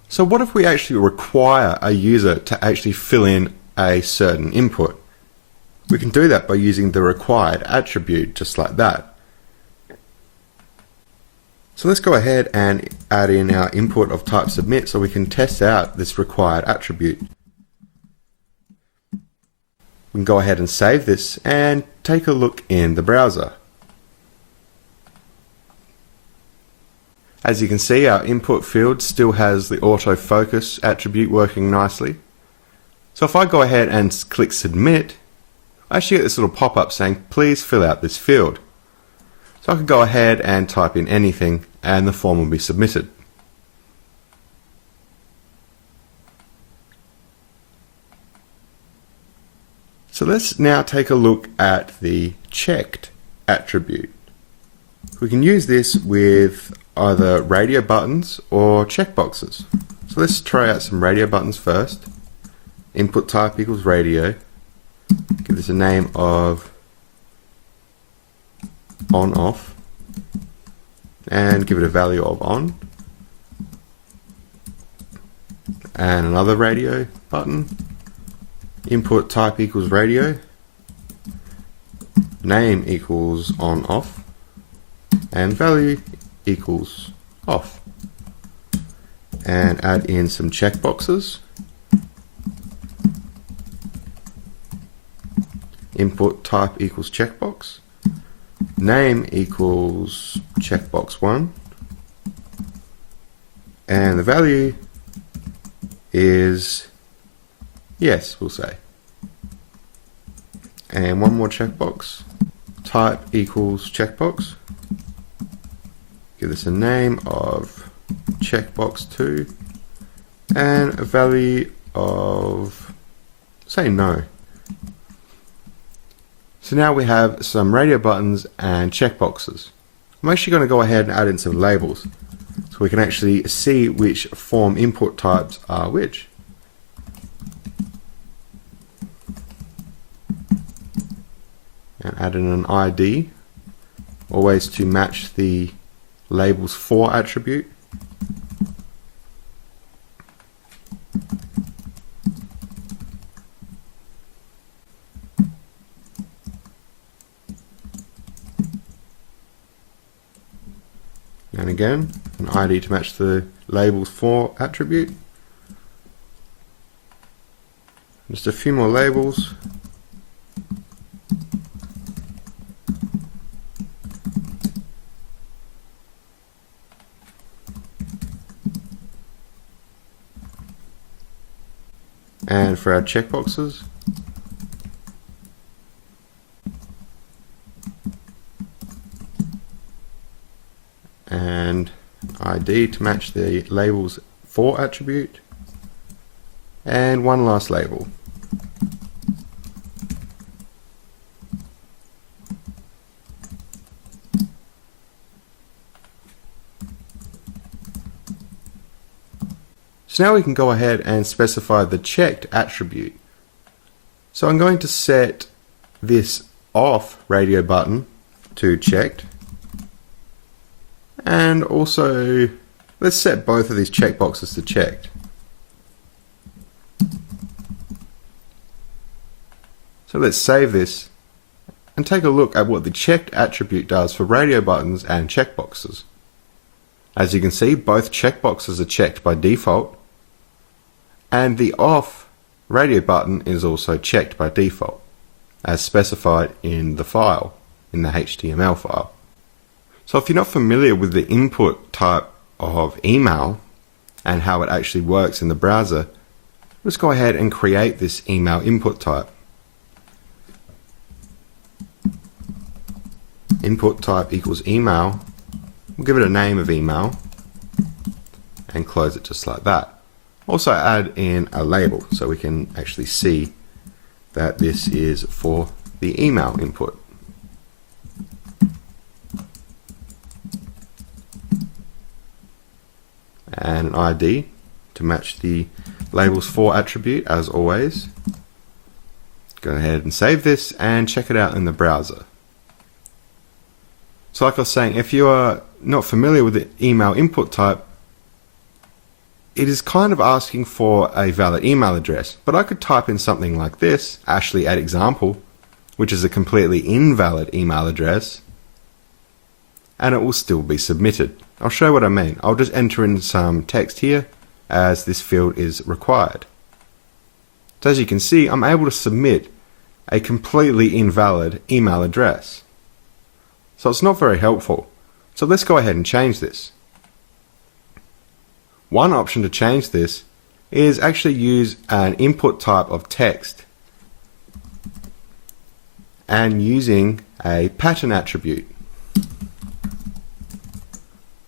So what if we actually require a user to actually fill in a certain input? We can do that by using the required attribute, just like that. So let's go ahead and add in our input of type submit so we can test out this required attribute. We can go ahead and save this and take a look in the browser. As you can see, our input field still has the autofocus attribute working nicely. So if I go ahead and click submit, I actually get this little pop-up saying please fill out this field. So I could go ahead and type in anything and the form will be submitted. So let's now take a look at the checked attribute. We can use this with either radio buttons or checkboxes. So let's try out some radio buttons first. Input type equals radio. Give this a name of on off and give it a value of on. And another radio button. Input type equals radio. Name equals on off. And value equals off. And add in some checkboxes. Input type equals checkbox. Name equals checkbox 1. And the value is yes, we'll say. And one more checkbox. Type equals checkbox. Give this a name of checkbox 2 and a value of, say, no. So now we have some radio buttons and checkboxes. I'm actually going to go ahead and add in some labels so we can actually see which form input types are which. And add in an ID, always to match the labels for attribute. And again, an ID to match the labels for attribute. Just a few more labels. And for our checkboxes, and ID to match the labels for attribute, and one last label. So now we can go ahead and specify the checked attribute. So I'm going to set this off radio button to checked. And also, let's set both of these checkboxes to checked. So let's save this and take a look at what the checked attribute does for radio buttons and checkboxes. As you can see, both checkboxes are checked by default, and the off radio button is also checked by default, as specified in the file, in the HTML file. So if you're not familiar with the input type of email and how it actually works in the browser, let's go ahead and create this email input type. Input type equals email. We'll give it a name of email and close it just like that. Also add in a label so we can actually see that this is for the email input. And an ID to match the labels for attribute as always. Go ahead and save this and check it out in the browser. So like I was saying, if you are not familiar with the email input type, it is kind of asking for a valid email address, but I could type in something like this, Ashley@example, which is a completely invalid email address, and it will still be submitted. I'll show you what I mean. I'll just enter in some text here as this field is required. So as you can see, I'm able to submit a completely invalid email address. So it's not very helpful. So let's go ahead and change this. One option to change this is actually use an input type of text and using a pattern attribute.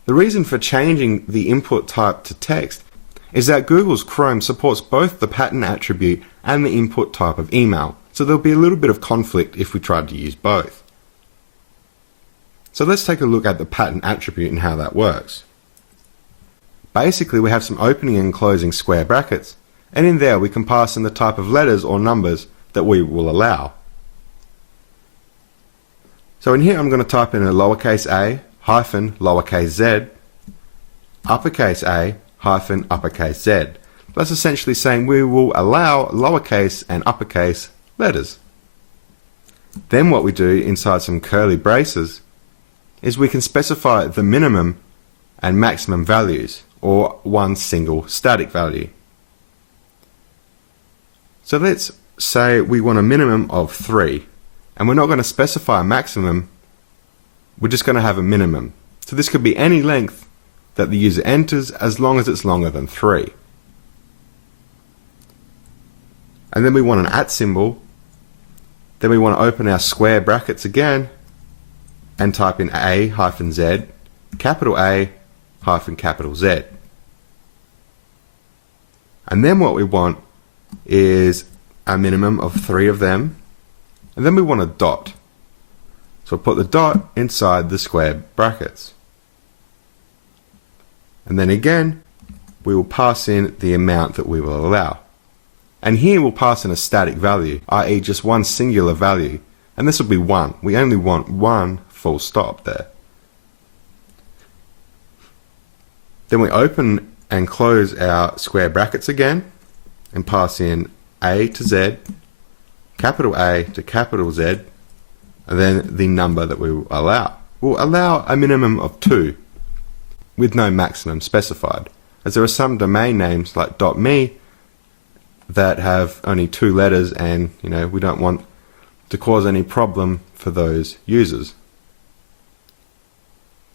The reason for changing the input type to text is that Google's Chrome supports both the pattern attribute and the input type of email, so there'll be a little bit of conflict if we tried to use both. So let's take a look at the pattern attribute and how that works. Basically, we have some opening and closing square brackets, and in there we can pass in the type of letters or numbers that we will allow. So in here I'm going to type in a lowercase a hyphen lowercase z, uppercase a hyphen uppercase z. That's essentially saying we will allow lowercase and uppercase letters. Then what we do inside some curly braces is we can specify the minimum and maximum values, or one single static value. So let's say we want a minimum of 3, and we're not going to specify a maximum, we're just going to have a minimum. So this could be any length that the user enters as long as it's longer than 3. And then we want an @ symbol. Then we want to open our square brackets again and type in A hyphen Z, capital A hyphen capital Z. And then what we want is a minimum of 3 of them, and then we want a dot. So we'll put the dot inside the square brackets. And then again, we will pass in the amount that we will allow. And here we'll pass in a static value, i.e. just one singular value, and this will be 1. We only want one full stop there. Then we open and close our square brackets again and pass in A to Z, capital A to capital Z, and then the number that we will allow. We'll allow a minimum of 2 with no maximum specified, as there are some domain names like .me that have only 2 letters, and we don't want to cause any problem for those users.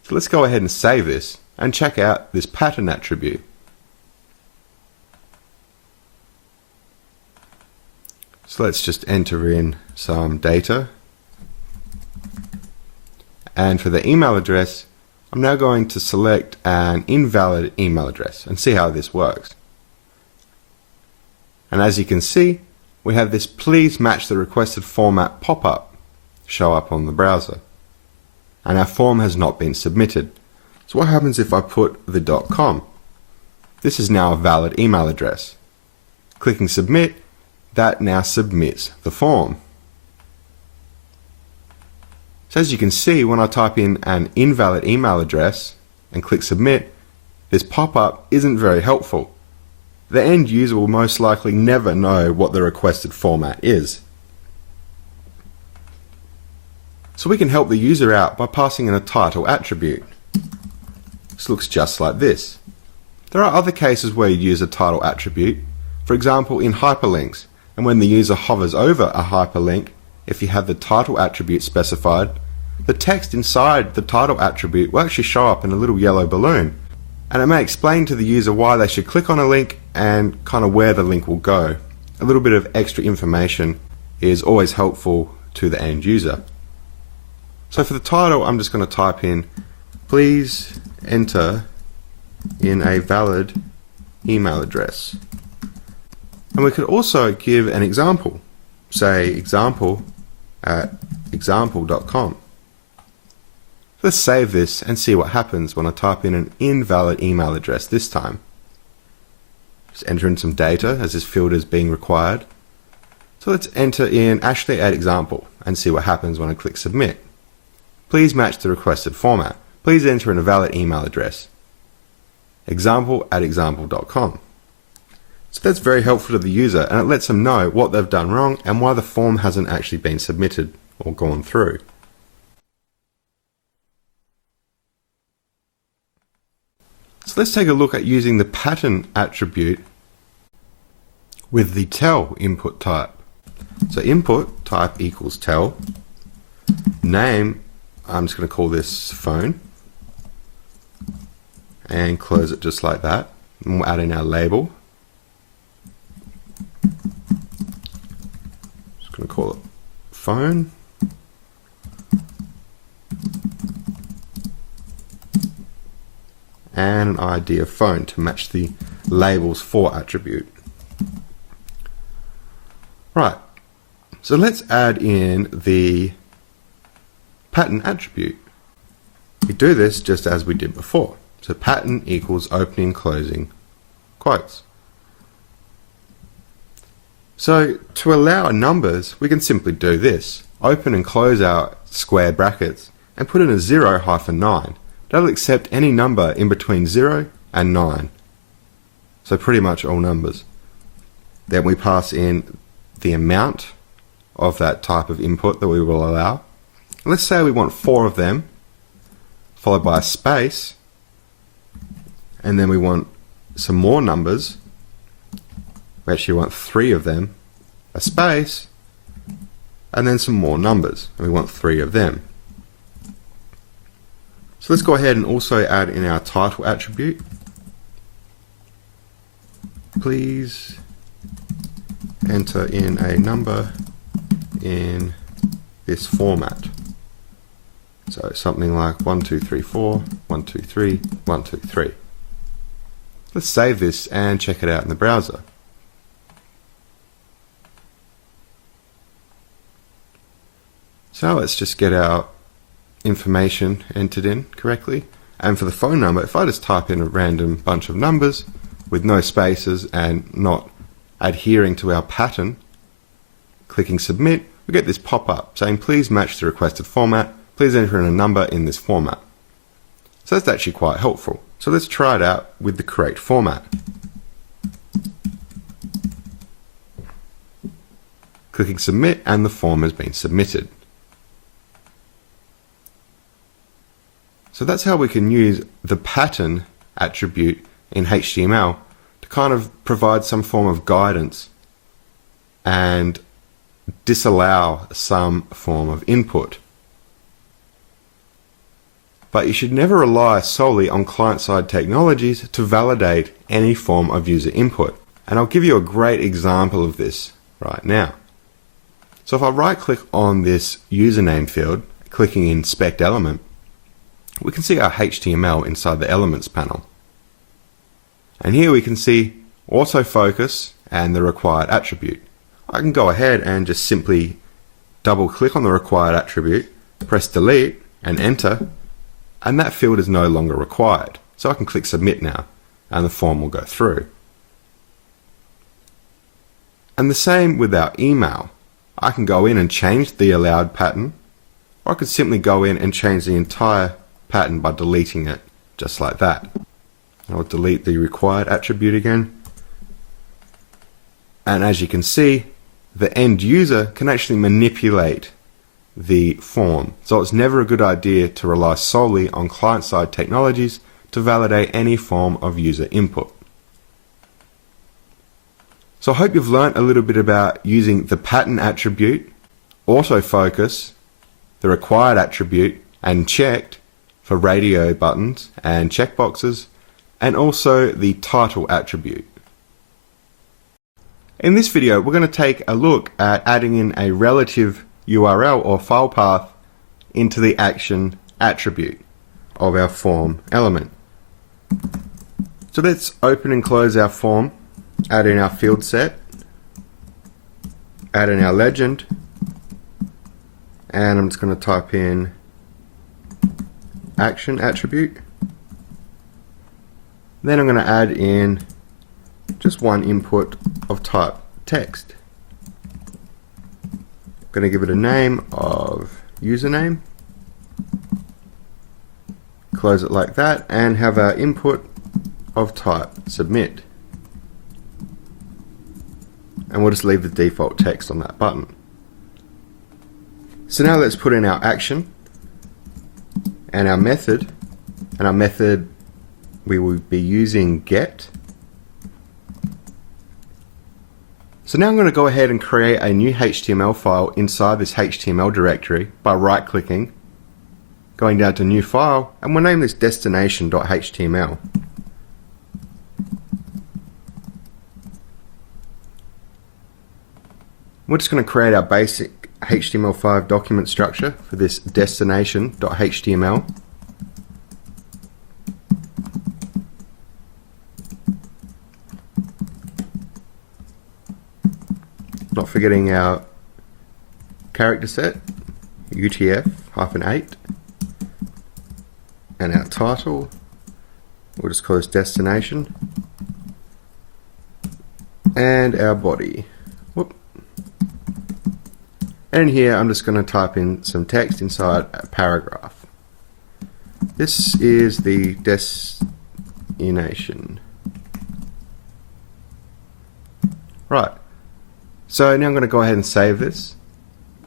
So let's go ahead and save this and check out this pattern attribute. So let's just enter in some data. And for the email address, I'm now going to select an invalid email address and see how this works. And as you can see, we have this please match the requested format pop-up show up on the browser. And our form has not been submitted. So what happens if I put the .com? This is now a valid email address. Clicking submit, that now submits the form. So as you can see, when I type in an invalid email address and click submit, this pop-up isn't very helpful. The end user will most likely never know what the requested format is. So we can help the user out by passing in a title attribute. This looks just like this. There are other cases where you use a title attribute, for example in hyperlinks, and when the user hovers over a hyperlink, if you have the title attribute specified, the text inside the title attribute will actually show up in a little yellow balloon, and it may explain to the user why they should click on a link and kind of where the link will go. A little bit of extra information is always helpful to the end user. So for the title, I'm just going to type in, please enter in a valid email address. And we could also give an example, say example@example.com. Let's save this and see what happens when I type in an invalid email address this time. Just enter in some data as this field is being required. So let's enter in Ashley@example and see what happens when I click submit. Please match the requested format. Please enter in a valid email address. Example@example.com. So that's very helpful to the user, and it lets them know what they've done wrong and why the form hasn't actually been submitted or gone through. So let's take a look at using the pattern attribute with the tel input type. So input type equals tel. Name, I'm just going to call this phone. And close it just like that. And we'll add in our label. Just going to call it phone. and an ID of phone to match the labels for attribute. Right, so let's add in the pattern attribute. We do this just as we did before. So pattern equals opening and closing quotes. So to allow numbers, we can simply do this. Open and close our square brackets and put in a 0-9. That'll accept any number in between 0 and 9. So pretty much all numbers. Then we pass in the amount of that type of input that we will allow. Let's say we want 4 of them, followed by a space, and then we want some more numbers. We actually want 3 of them, a space, and then some more numbers, and we want 3 of them. So let's go ahead and also add in our title attribute. Please enter in a number in this format. So something like 1, 2, 3, 4, 1, 2, 3, 1, 2, 3. Let's save this and check it out in the browser. So let's just get our information entered in correctly. And for the phone number, if I just type in a random bunch of numbers with no spaces and not adhering to our pattern, clicking submit, we get this pop-up saying please match the requested format, please enter in a number in this format. So that's actually quite helpful. So let's try it out with the correct format. Clicking submit and the form has been submitted. So that's how we can use the pattern attribute in HTML to kind of provide some form of guidance and disallow some form of input. But you should never rely solely on client-side technologies to validate any form of user input. And I'll give you a great example of this right now. So if I right-click on this username field, clicking Inspect Element, we can see our HTML inside the Elements panel. And here we can see autofocus and the required attribute. I can go ahead and just simply double-click on the required attribute, press delete and enter, and that field is no longer required. So I can click submit now and the form will go through. And the same with our email. I can go in and change the allowed pattern, or I could simply go in and change the entire pattern by deleting it just like that. I'll delete the required attribute again. And as you can see, the end user can actually manipulate the form. So it's never a good idea to rely solely on client-side technologies to validate any form of user input. So I hope you've learned a little bit about using the pattern attribute, autofocus, the required attribute, and checked for radio buttons and checkboxes, and also the title attribute. In this video, we're going to take a look at adding in a relative URL or file path into the action attribute of our form element. So let's open and close our form, add in our field set, add in our legend, and I'm just going to type in action attribute. Then I'm going to add in just one input of type text. I'm going to give it a name of username, close it like that, and have our input of type submit. And we'll just leave the default text on that button. So now let's put in our action and our method. And our method, we will be using get. So now I'm going to go ahead and create a new HTML file inside this HTML directory by right-clicking, going down to new file, and we'll name this destination.html. We're just going to create our basic HTML5 document structure for this destination.html. not forgetting our character set, UTF-8, and our title, we'll just call this destination, and our body. Whoop. And here I'm just going to type in some text inside a paragraph. This is the destination. Right. So now I'm going to go ahead and save this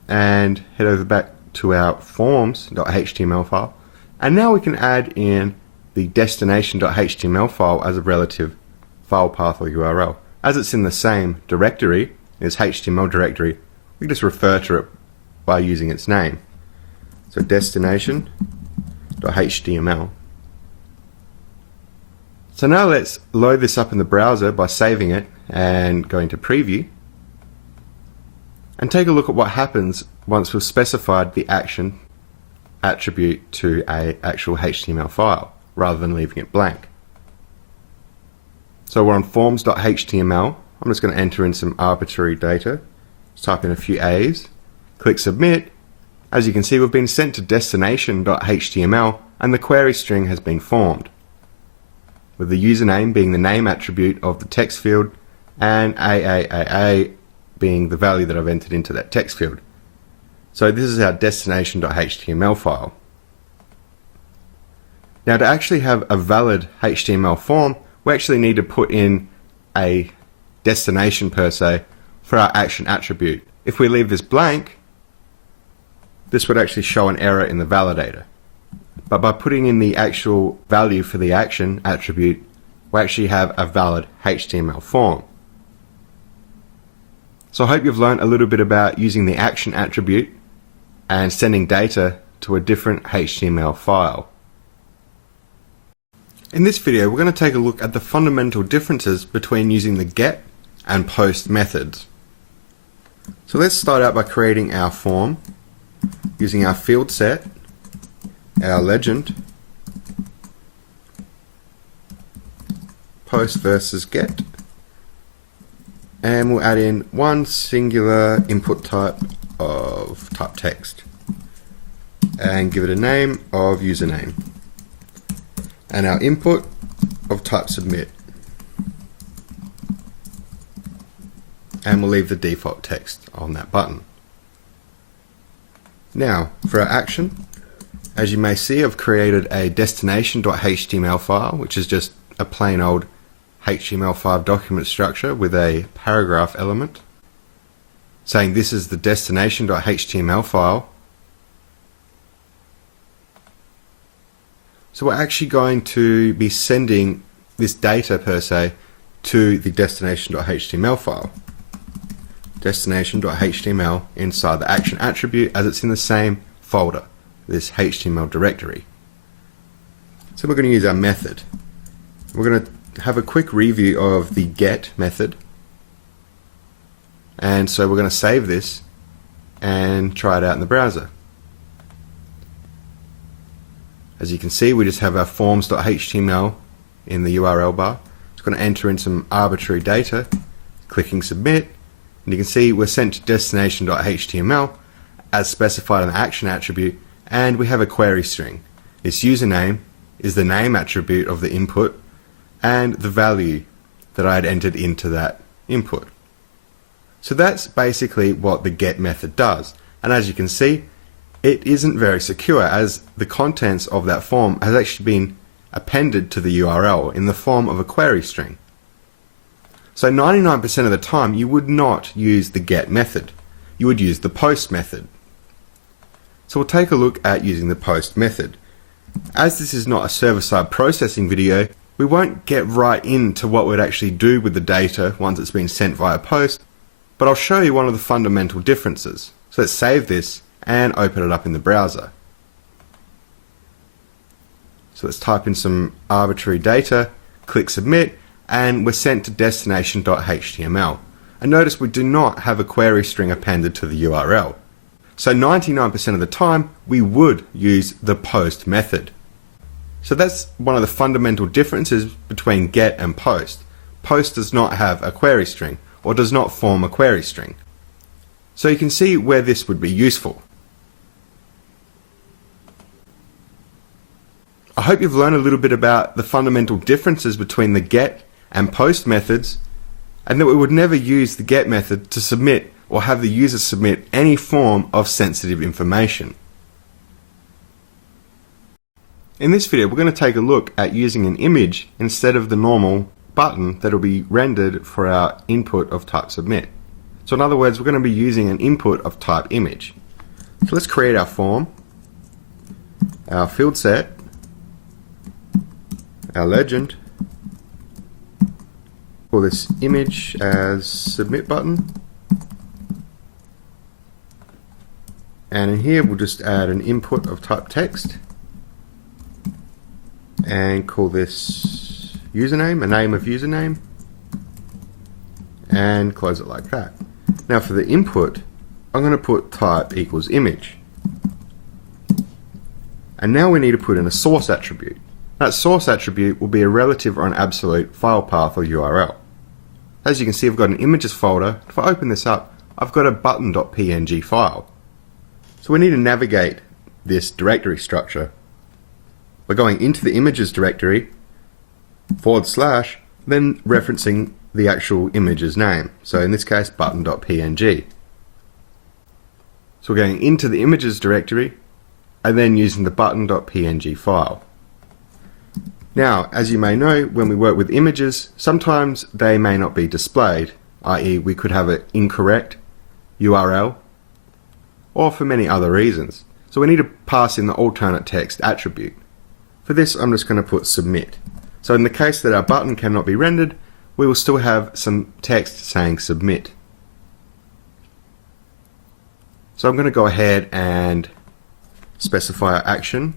and head over back to our forms.html file. And now we can add in the destination.html file as a relative file path or URL. As it's in the same directory, this HTML directory, we can just refer to it by using its name. So destination.html. So now let's load this up in the browser by saving it and going to preview. And take a look at what happens once we've specified the action attribute to an actual HTML file rather than leaving it blank. So we're on forms.html. I'm just going to enter in some arbitrary data. Let's type in a few A's, click submit. As you can see, we've been sent to destination.html and the query string has been formed, with the username being the name attribute of the text field and AAAA being the value that I've entered into that text field. So this is our destination.html file. Now to actually have a valid HTML form, we actually need to put in a destination per se for our action attribute. If we leave this blank, this would actually show an error in the validator. But by putting in the actual value for the action attribute, we actually have a valid HTML form. So I hope you've learned a little bit about using the action attribute and sending data to a different HTML file. In this video, we're going to take a look at the fundamental differences between using the get and post methods. So let's start out by creating our form using our field set, our legend, post versus get, and we'll add in one singular input type of type text and give it a name of username and our input of type submit, and we'll leave the default text on that button. Now for our action, as you may see, I've created a destination.html file, which is just a plain old HTML5 document structure with a paragraph element saying this is the destination.html file. So we're actually going to be sending this data per se to the destination.html file. Destination.html inside the action attribute as it's in the same folder, this HTML directory. So we're going to use our method. We're going to have a quick review of the get method, and so we're going to save this and try it out in the browser. As you can see, we just have our forms.html in the URL bar. It's going to enter in some arbitrary data, clicking submit, and you can see we're sent to destination.html as specified in the action attribute, and we have a query string. Its username is the name attribute of the input and the value that I had entered into that input. So that's basically what the get method does. And as you can see, it isn't very secure, as the contents of that form has actually been appended to the URL in the form of a query string. So 99% of the time you would not use the get method. You would use the post method. So we'll take a look at using the post method. As this is not a server-side processing video, we won't get right into what we'd actually do with the data once it's been sent via post, but I'll show you one of the fundamental differences. So let's save this and open it up in the browser. So let's type in some arbitrary data, click submit, and we're sent to destination.html. And notice we do not have a query string appended to the URL. So 99% of the time we would use the post method. So that's one of the fundamental differences between get and post. Post does not have a query string, or does not form a query string. So you can see where this would be useful. I hope you've learned a little bit about the fundamental differences between the get and post methods, and that we would never use the get method to submit or have the user submit any form of sensitive information. In this video, we're going to take a look at using an image instead of the normal button that will be rendered for our input of type submit. So in other words, we're going to be using an input of type image. So let's create our form, our field set, our legend. Call this image as submit button. And in here we'll just add an input of type text and call this username, a name of username, and close it like that. Now for the input, I'm going to put type equals image. And now we need to put in a source attribute. That source attribute will be a relative or an absolute file path or URL. As you can see, I've got an images folder. If I open this up, I've got a button.png file. So we need to navigate this directory structure by going into the images directory, / then referencing the actual image's name. So in this case, button.png. So we're going into the images directory and then using the button.png file. Now, as you may know, when we work with images, sometimes they may not be displayed, i.e. we could have an incorrect URL, or for many other reasons. So we need to pass in the alternate text attribute. For this, I'm just going to put submit. So in the case that our button cannot be rendered, we will still have some text saying submit. So I'm going to go ahead and specify our action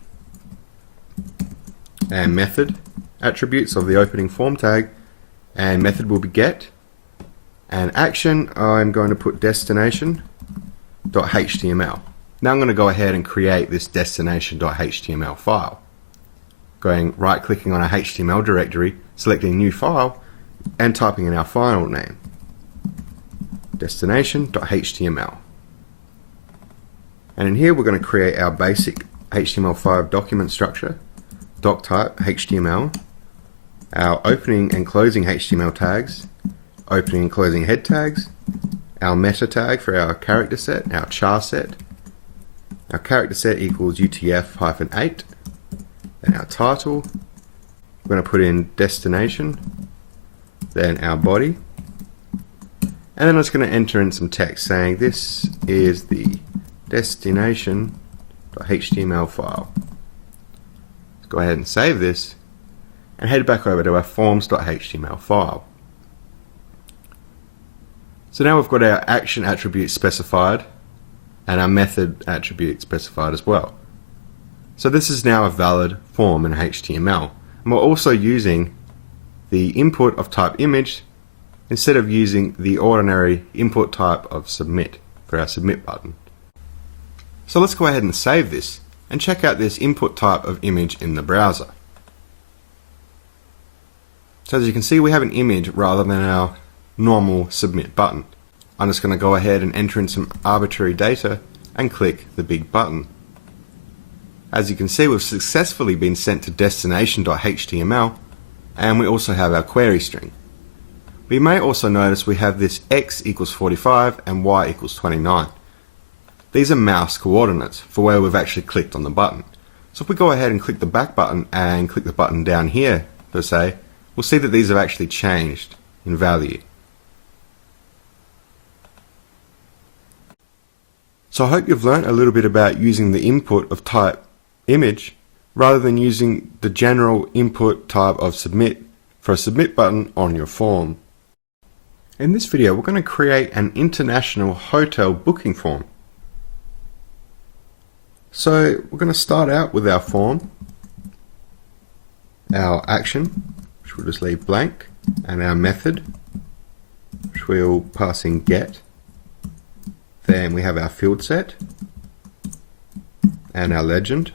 and method attributes of the opening form tag, and method will be get, and action I'm going to put destination.html. Now I'm going to go ahead and create this destination.html file. Going right clicking on our HTML directory, selecting new file, and typing in our file name, destination.html. And in here we're going to create our basic HTML5 document structure, doc type HTML, our opening and closing HTML tags, opening and closing head tags, our meta tag for our character set, our char set, our character set equals UTF-8, then our title, we're going to put in destination, then our body, and then I'm just going to enter in some text saying this is the destination.html file. Let's go ahead and save this and head back over to our forms.html file. So now we've got our action attribute specified and our method attribute specified as well. So this is now a valid form in HTML, and we're also using the input of type image instead of using the ordinary input type of submit for our submit button. So let's go ahead and save this and check out this input type of image in the browser. So as you can see, we have an image rather than our normal submit button. I'm just going to go ahead and enter in some arbitrary data and click the big button. As you can see, we've successfully been sent to destination.html, and we also have our query string. We may also notice we have this x equals 45 and y equals 29. These are mouse coordinates for where we've actually clicked on the button. So if we go ahead and click the back button and click the button down here, per se, we'll see that these have actually changed in value. So I hope you've learnt a little bit about using the input of type image rather than using the general input type of submit for a submit button on your form. In this video, we're going to create an international hotel booking form. So we're going to start out with our form, our action, which we'll just leave blank, and our method, which we'll pass in get. Then we have our field set and our legend.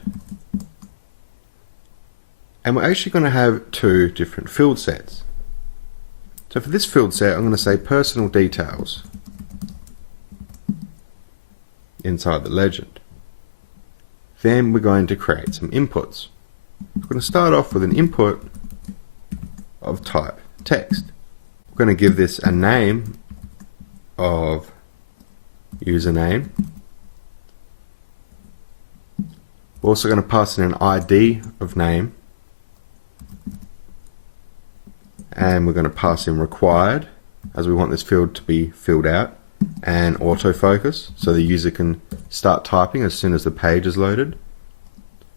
And we're actually going to have two different field sets. So for this field set, I'm going to say personal details. inside the legend. Then we're going to create some inputs. We're going to start off with an input of type text. We're going to give this a name of username. We're also going to pass in an ID of name, and we're going to pass in required, as we want this field to be filled out, and autofocus so the user can start typing as soon as the page is loaded.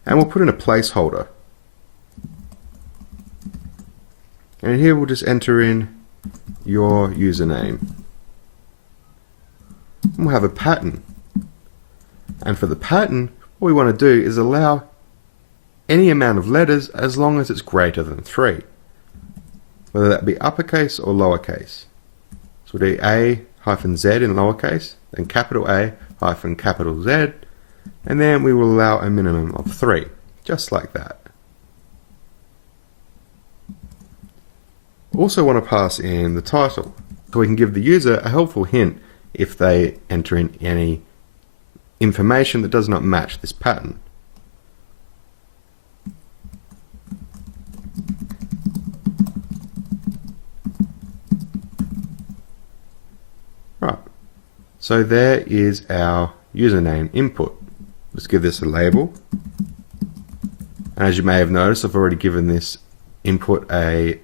And we'll put in a placeholder, and here we'll just enter in your username. And we'll have a pattern, and for the pattern what we want to do is allow any amount of letters as long as it's greater than 3, whether that be uppercase or lowercase. So we'll do A-Z in lowercase, then capital A hyphen capital Z, and then we will allow a minimum of 3, just like that. Also want to pass in the title, so we can give the user a helpful hint if they enter in any information that does not match this pattern. Right, so there is our username input. Let's give this a label. And as you may have noticed, I've already given this input a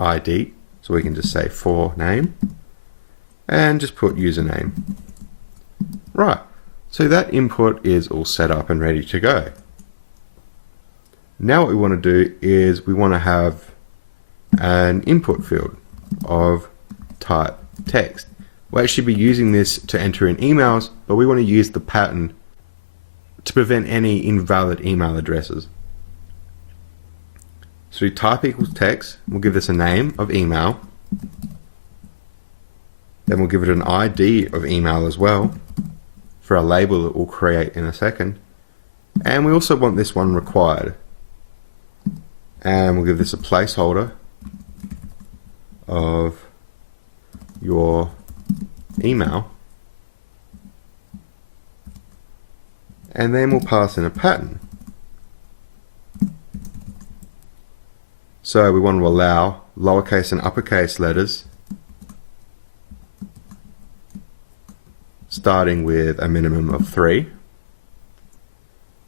ID, so we can just say for name and just put username. Right, so that input is all set up and ready to go. Now what we want to do is we want to have an input field of type text. We'll actually be using this to enter in emails, but we want to use the pattern to prevent any invalid email addresses. So we type equals text, we'll give this a name of email, then we'll give it an ID of email as well, for a label that we'll create in a second. And we also want this one required. And we'll give this a placeholder of your email. And then we'll pass in a pattern. So we want to allow lowercase and uppercase letters starting with a minimum of 3.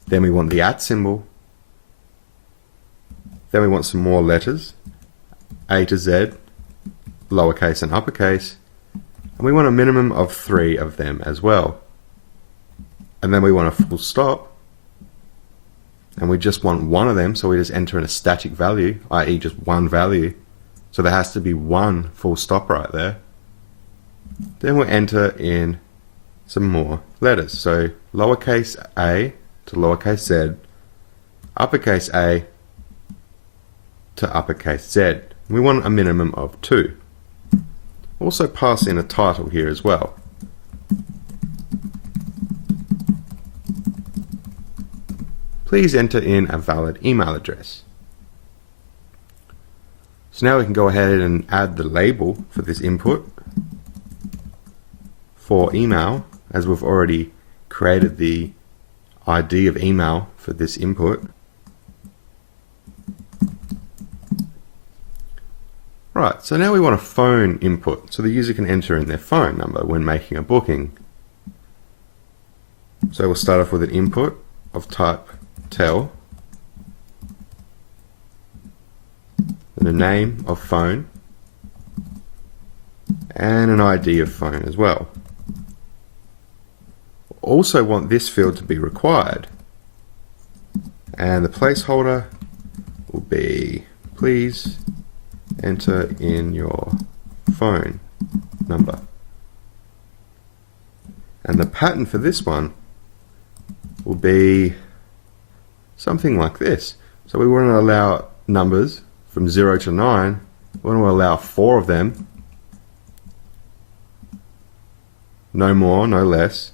Then we want the @ symbol. Then we want some more letters, A to Z, lowercase and uppercase, and we want a minimum of 3 of them as well. And then we want a full stop, and we just want one of them, so we just enter in a static value, i.e. just one value. So there has to be one full stop right there. Then we'll enter in some more letters. So lowercase a to lowercase z, uppercase a to uppercase z. We want a minimum of 2. Also pass in a title here as well. Please enter in a valid email address. So now we can go ahead and add the label for this input for email, as we've already created the ID of email for this input. Right, so now we want a phone input, so the user can enter in their phone number when making a booking. So we'll start off with an input of type tel, then a name of phone, and an ID of phone as well. Also want this field to be required, and the placeholder will be please enter in your phone number. And the pattern for this one will be something like this. So we want to allow numbers from 0 to 9. We want to allow 4 of them, no more, no less,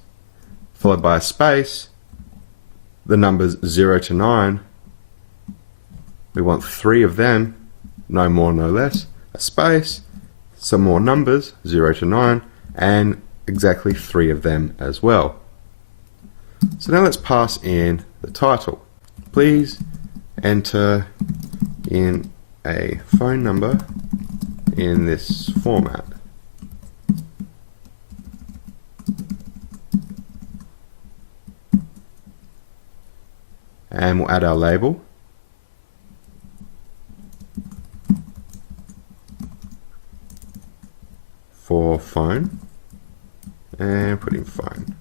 followed by a space, the numbers 0 to 9. We want 3 of them, no more, no less, a space, some more numbers, 0 to 9, and exactly 3 of them as well. So now let's pass in the title. Please enter in a phone number in this format. And we'll add our label. For phone, and put in phone.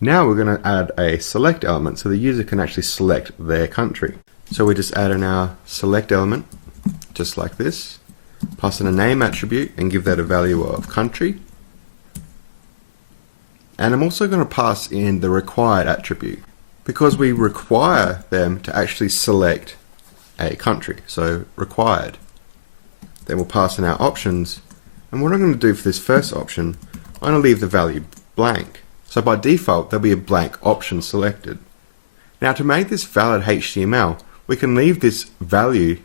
Now we're going to add a select element so the user can actually select their country. So we just add in our select element, just like this, pass in a name attribute and give that a value of country. And I'm also going to pass in the required attribute because we require them to actually select a country, so required. Then we'll pass in our options, and what I'm going to do for this first option, I'm going to leave the value blank. So by default there'll be a blank option selected. Now to make this valid HTML, we can leave this value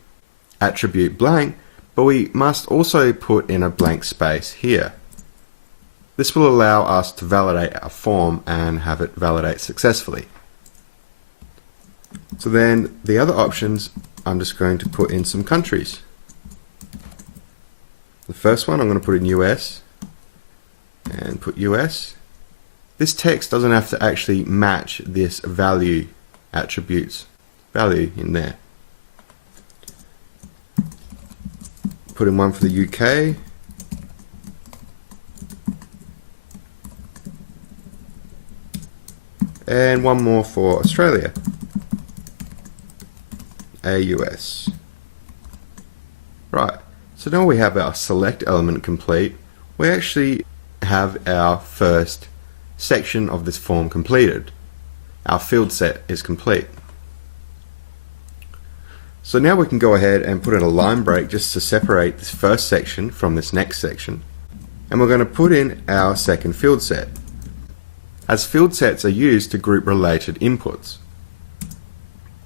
attribute blank, but we must also put in a blank space here. This will allow us to validate our form and have it validate successfully. So then the other options, I'm just going to put in some countries. The first one I'm going to put in US and put US. This text doesn't have to actually match this value attributes value in there. Put in one for the UK. And one more for Australia. AUS. Right. So now we have our select element complete, we actually have our first section of this form completed. Our field set is complete. So now we can go ahead and put in a line break just to separate this first section from this next section. And we're going to put in our second field set, as field sets are used to group related inputs.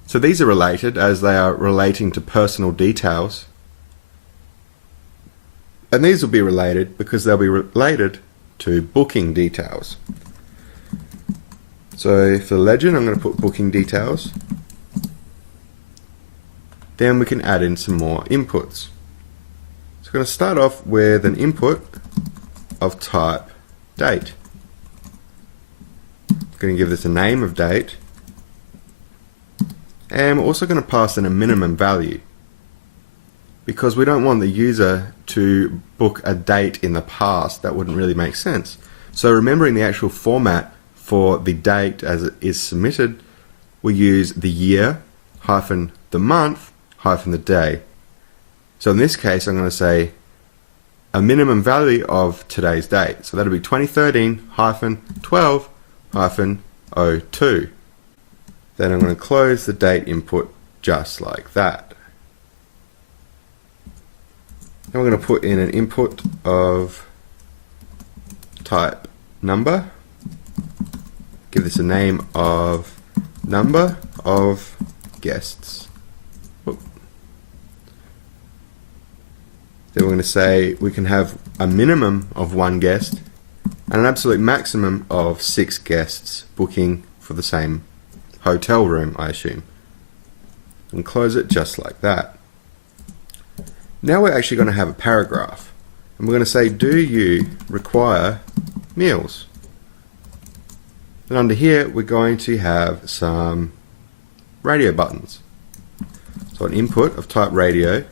So these are related as they are relating to personal details. And these will be related because they'll be related to booking details. So for the legend, I'm going to put booking details. Then we can add in some more inputs. So I'm going to start off with an input of type date. I'm going to give this a name of date. And we're also going to pass in a minimum value, because we don't want the user to book a date in the past. That wouldn't really make sense. So remembering the actual format for the date as it is submitted, we use the year hyphen the month hyphen the day. So in this case I'm going to say a minimum value of today's date. So that'll be 2013 hyphen 12 hyphen 02. Then I'm going to close the date input just like that. Now we're going to put in an input of type number. Give this a name of number of guests. Then we're going to say we can have a minimum of 1 guest and an absolute maximum of 6 guests booking for the same hotel room, I assume. And close it just like that. Now we're actually going to have a paragraph, and we're going to say, do you require meals? And under here we're going to have some radio buttons. So an input of type radio.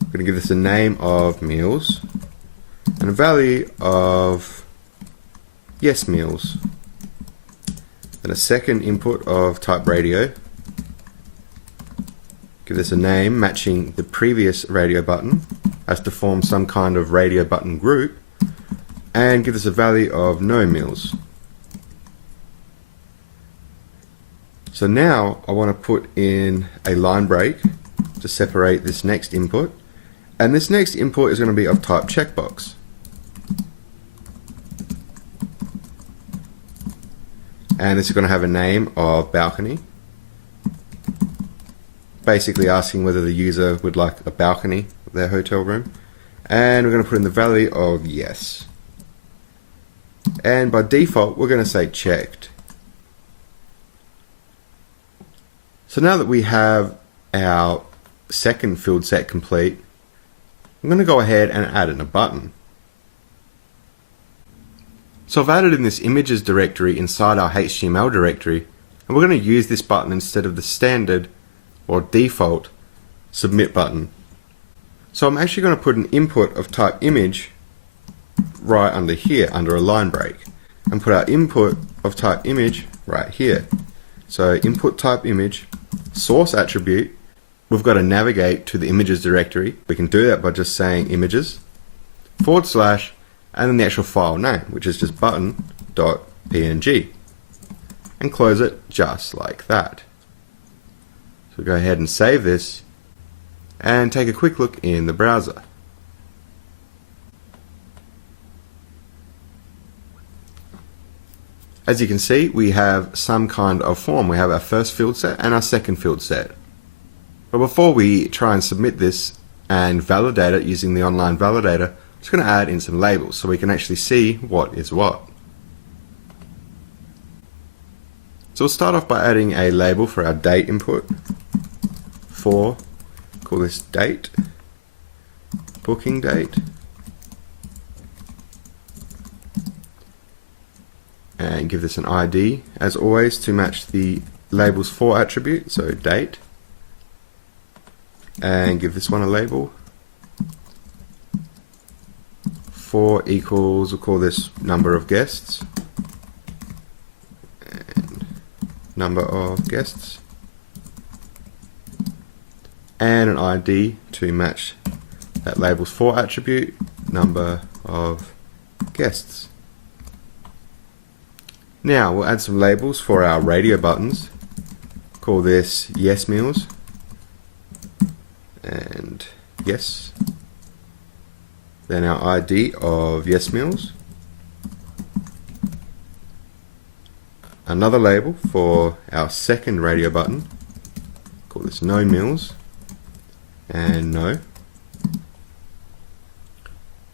I'm going to give this a name of meals and a value of yes meals. Then a second input of type radio. Give this a name matching the previous radio button as to form some kind of radio button group, and give this a value of no meals. So now I want to put in a line break to separate this next input, and this next input is going to be of type checkbox. And this is going to have a name of balcony, basically asking whether the user would like a balcony of their hotel room. And we're going to put in the value of yes. and by default we're going to say checked. So now that we have our second field set complete, I'm going to go ahead and add in a button. So I've added in this images directory inside our HTML directory, and we're going to use this button instead of the standard or default submit button. So I'm actually going to put an input of type image right under here, under a line break, and put our input of type image right here. So input type image, source attribute, we've got to navigate to the images directory. We can do that by just saying images, /, and then the actual file name, which is just button.png, and close it just like that. So go ahead and save this and take a quick look in the browser. As you can see, we have some kind of form. We have our first field set and our second field set. But before we try and submit this and validate it using the online validator, I'm just going to add in some labels so we can actually see what is what. So we'll start off by adding a label for our date input. Call this date, booking date, and give this an ID as always to match the labels for attribute, so date, and give this one a label. 4 equals, we'll call this number of guests, and number of guests, and an ID to match that labels for attribute, number of guests. Now we'll add some labels for our radio buttons. Call this yes meals and yes. Then our ID of yes meals. Another label for our second radio button. Call this no meals and no.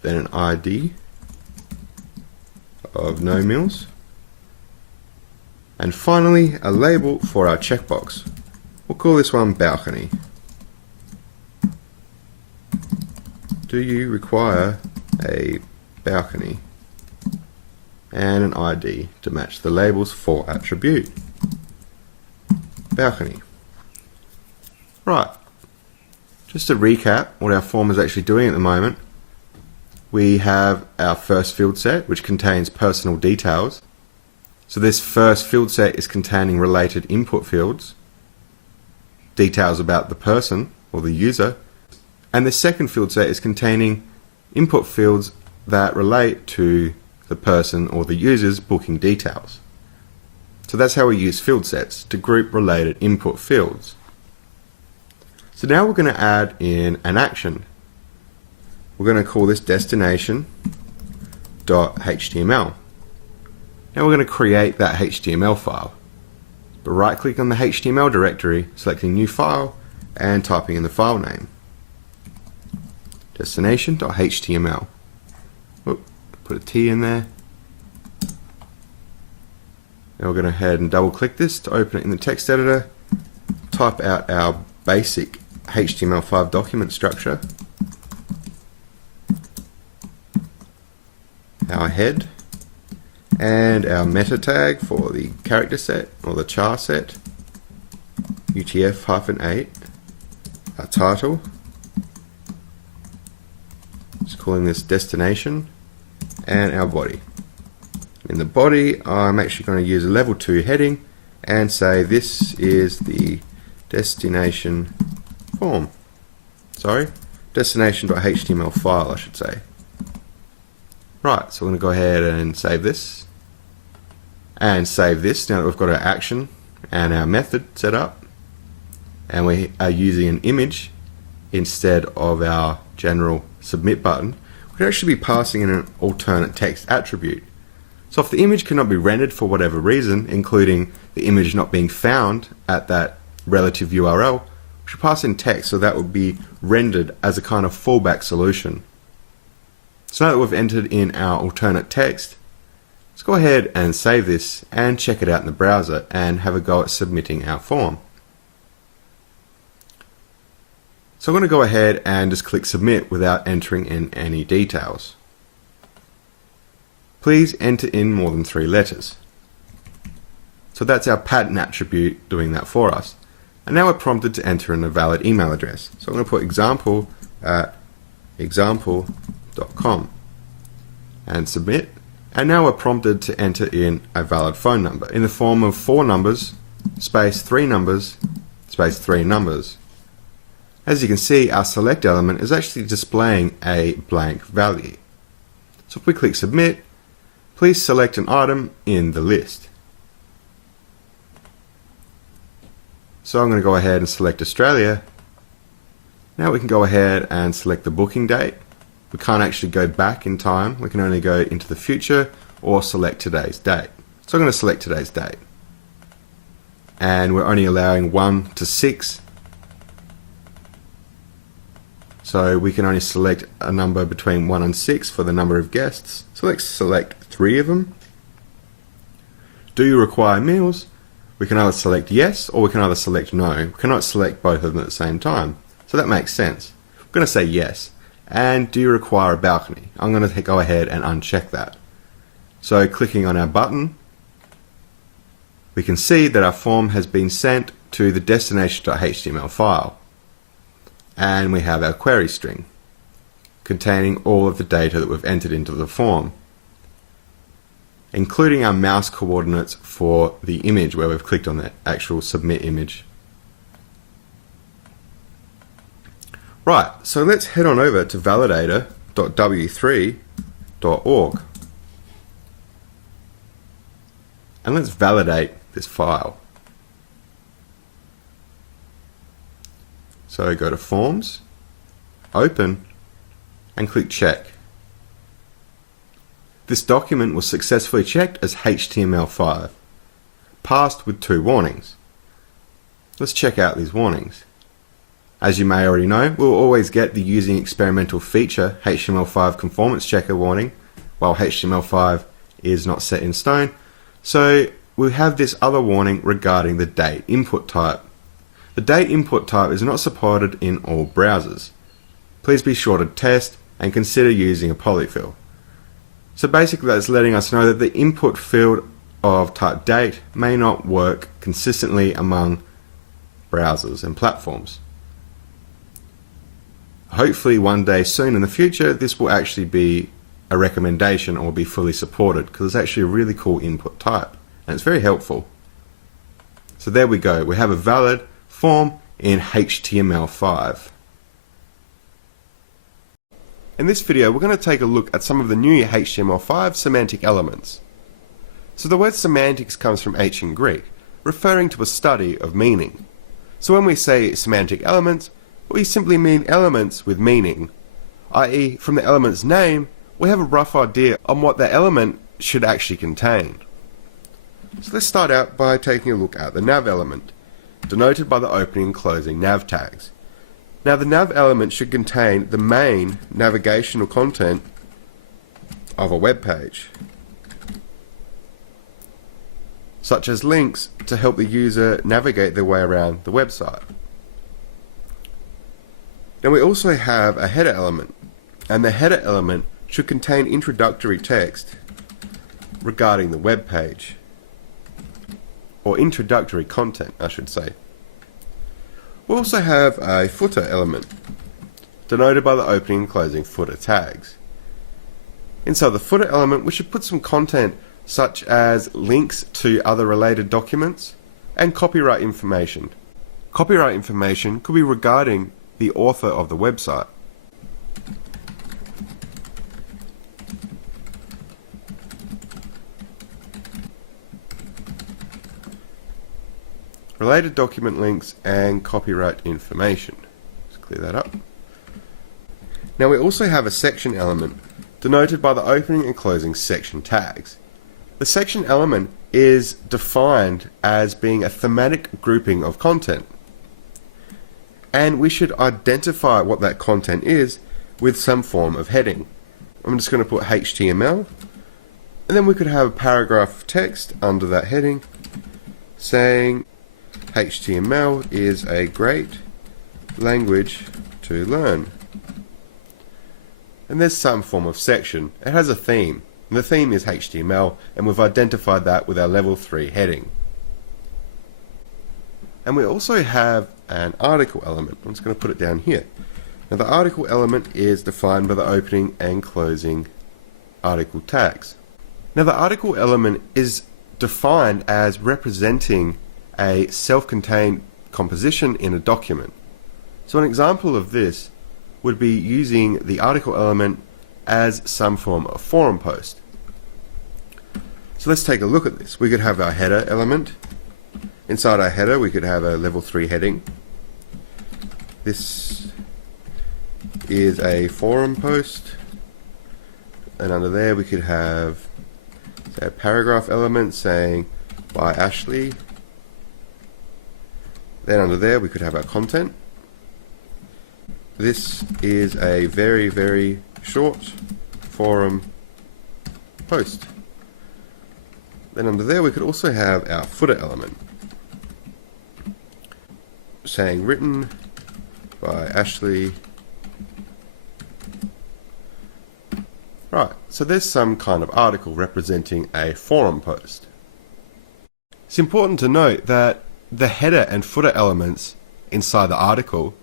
Then an ID of no meals. And finally, a label for our checkbox. We'll call this one balcony. Do you require a balcony? And an ID to match the labels for attribute. Balcony. Right. Just to recap what our form is actually doing at the moment, we have our first field set, which contains personal details. So this first field set is containing related input fields, details about the person or the user, and the second field set is containing input fields that relate to the person or the user's booking details. So that's how we use field sets, to group related input fields. So now we're going to add in an action. We're going to call this destination.html. Now we're going to create that HTML file. But right click on the HTML directory, selecting new file, and typing in the file name. Destination.html. Put a T in there. Now we're going to head and double click this to open it in the text editor. Type out our basic HTML5 document structure. Our head. And our meta tag for the character set or the char set, UTF-8, our title, just calling this destination, and our body. In the body, I'm actually going to use a level 2 heading and say this is the destination form. Destination.html file, I should say. Right, so we're going to go ahead and save this. And save this now that we've got our action and our method set up. And we are using an image instead of our general submit button. We can actually be passing in an alternate text attribute. So if the image cannot be rendered for whatever reason, including the image not being found at that relative URL, we should pass in text so that would be rendered as a kind of fallback solution. So now that we've entered in our alternate text, Let's go ahead and save this and check it out in the browser and have a go at submitting our form. So I'm going to go ahead and just click submit without entering in any details. Please enter in more than 3 letters. So that's our pattern attribute doing that for us. And now we're prompted to enter in a valid email address. So I'm going to put example@example.com and submit. And now we're prompted to enter in a valid phone number in the form of 4 numbers, space 3 numbers, space 3 numbers. As you can see, our select element is actually displaying a blank value. So if we click submit, please select an item in the list. So I'm going to go ahead and select Australia. Now we can go ahead and select the booking date. We can't actually go back in time, we can only go into the future or select today's date. So I'm going to select today's date. And we're only allowing 1 to 6. So we can only select a number between 1 and 6 for the number of guests. So let's select 3 of them. Do you require meals? We can either select yes or we can either select no. We cannot select both of them at the same time. So that makes sense. We're going to say yes. And do you require a balcony? I'm going to go ahead and uncheck that. So clicking on our button, we can see that our form has been sent to the destination.html file. And we have our query string containing all of the data that we've entered into the form, including our mouse coordinates for the image where we've clicked on the actual submit image. Right, so let's head on over to validator.w3.org and let's validate this file. So go to Forms, Open, and click Check. This document was successfully checked as HTML5, passed with 2 warnings. Let's check out these warnings. As you may already know, we'll always get the using experimental feature HTML5 conformance checker warning, while HTML5 is not set in stone. So we have this other warning regarding the date input type. The date input type is not supported in all browsers. Please be sure to test and consider using a polyfill. So basically that's letting us know that the input field of type date may not work consistently among browsers and platforms. Hopefully one day soon in the future this will actually be a recommendation or be fully supported, because it's actually a really cool input type and it's very helpful. So there we go, we have a valid form in HTML5. In this video we're going to take a look at some of the new HTML5 semantic elements. So the word semantics comes from ancient Greek, referring to a study of meaning. So when we say semantic elements, we simply mean elements with meaning, i.e. from the element's name we have a rough idea on what the element should actually contain. So let's start out by taking a look at the nav element, denoted by the opening and closing nav tags. Now the nav element should contain the main navigational content of a web page, such as links to help the user navigate their way around the website. Now we also have a header element, and the header element should contain introductory text regarding the web page, or introductory content I should say. We also have a footer element, denoted by the opening and closing footer tags. Inside the footer element we should put some content such as links to other related documents and copyright information. Copyright information could be regarding the author of the website. Related document links and copyright information. Let's clear that up. Now we also have a section element, denoted by the opening and closing section tags. The section element is defined as being a thematic grouping of content, and we should identify what that content is with some form of heading. I'm just going to put HTML And then we could have a paragraph of text under that heading saying HTML is a great language to learn. And there's some form of section. It has a theme, and the theme is HTML, and we've identified that with our level 3 heading. And we also have an article element. I'm just going to put it down here. Now the article element is defined by the opening and closing article tags. Now the article element is defined as representing a self-contained composition in a document. So an example of this would be using the article element as some form of forum post. So let's take a look at this. We could have our header element. Inside our header we could have a level 3 heading. This is a forum post, and under there we could have, say, a paragraph element saying by Ashley. Then under there we could have our content. This is a very, very short forum post. Then under there we could also have our footer element saying written by Ashley. Right, so there's some kind of article representing a forum post. It's important to note that the header and footer elements inside the article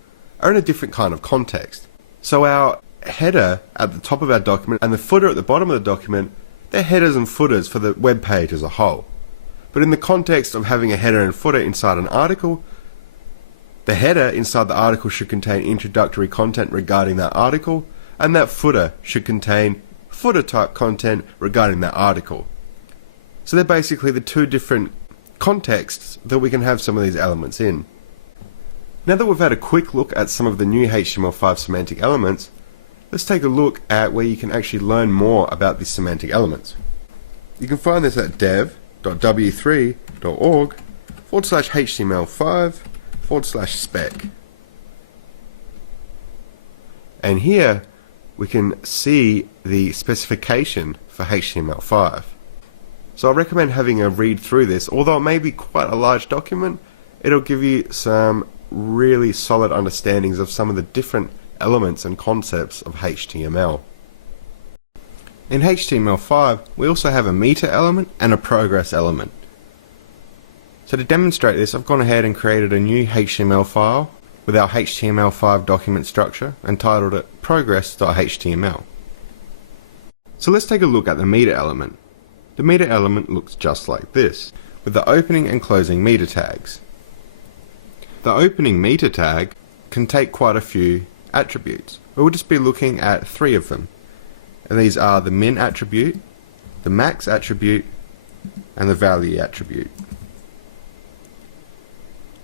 are in a different kind of context. So our header at the top of our document and the footer at the bottom of the document, they're headers and footers for the web page as a whole. But in the context of having a header and footer inside an article, the header inside the article should contain introductory content regarding that article, and that footer should contain footer type content regarding that article. So they're basically the two different contexts that we can have some of these elements in. Now that we've had a quick look at some of the new HTML5 semantic elements, let's take a look at where you can actually learn more about these semantic elements. You can find this at dev.w3.org/HTML5/spec. And here we can see the specification for HTML5. So I recommend having a read through this. Although it may be quite a large document, it'll give you some really solid understandings of some of the different elements and concepts of HTML. In HTML5, we also have a meta element and a progress element. So to demonstrate this, I've gone ahead and created a new HTML file with our HTML5 document structure and titled it progress.html. So let's take a look at the meta element. The meta element looks just like this, with the opening and closing meta tags. The opening meta tag can take quite a few attributes. We'll just be looking at 3 of them. And these are the min attribute, the max attribute, and the value attribute.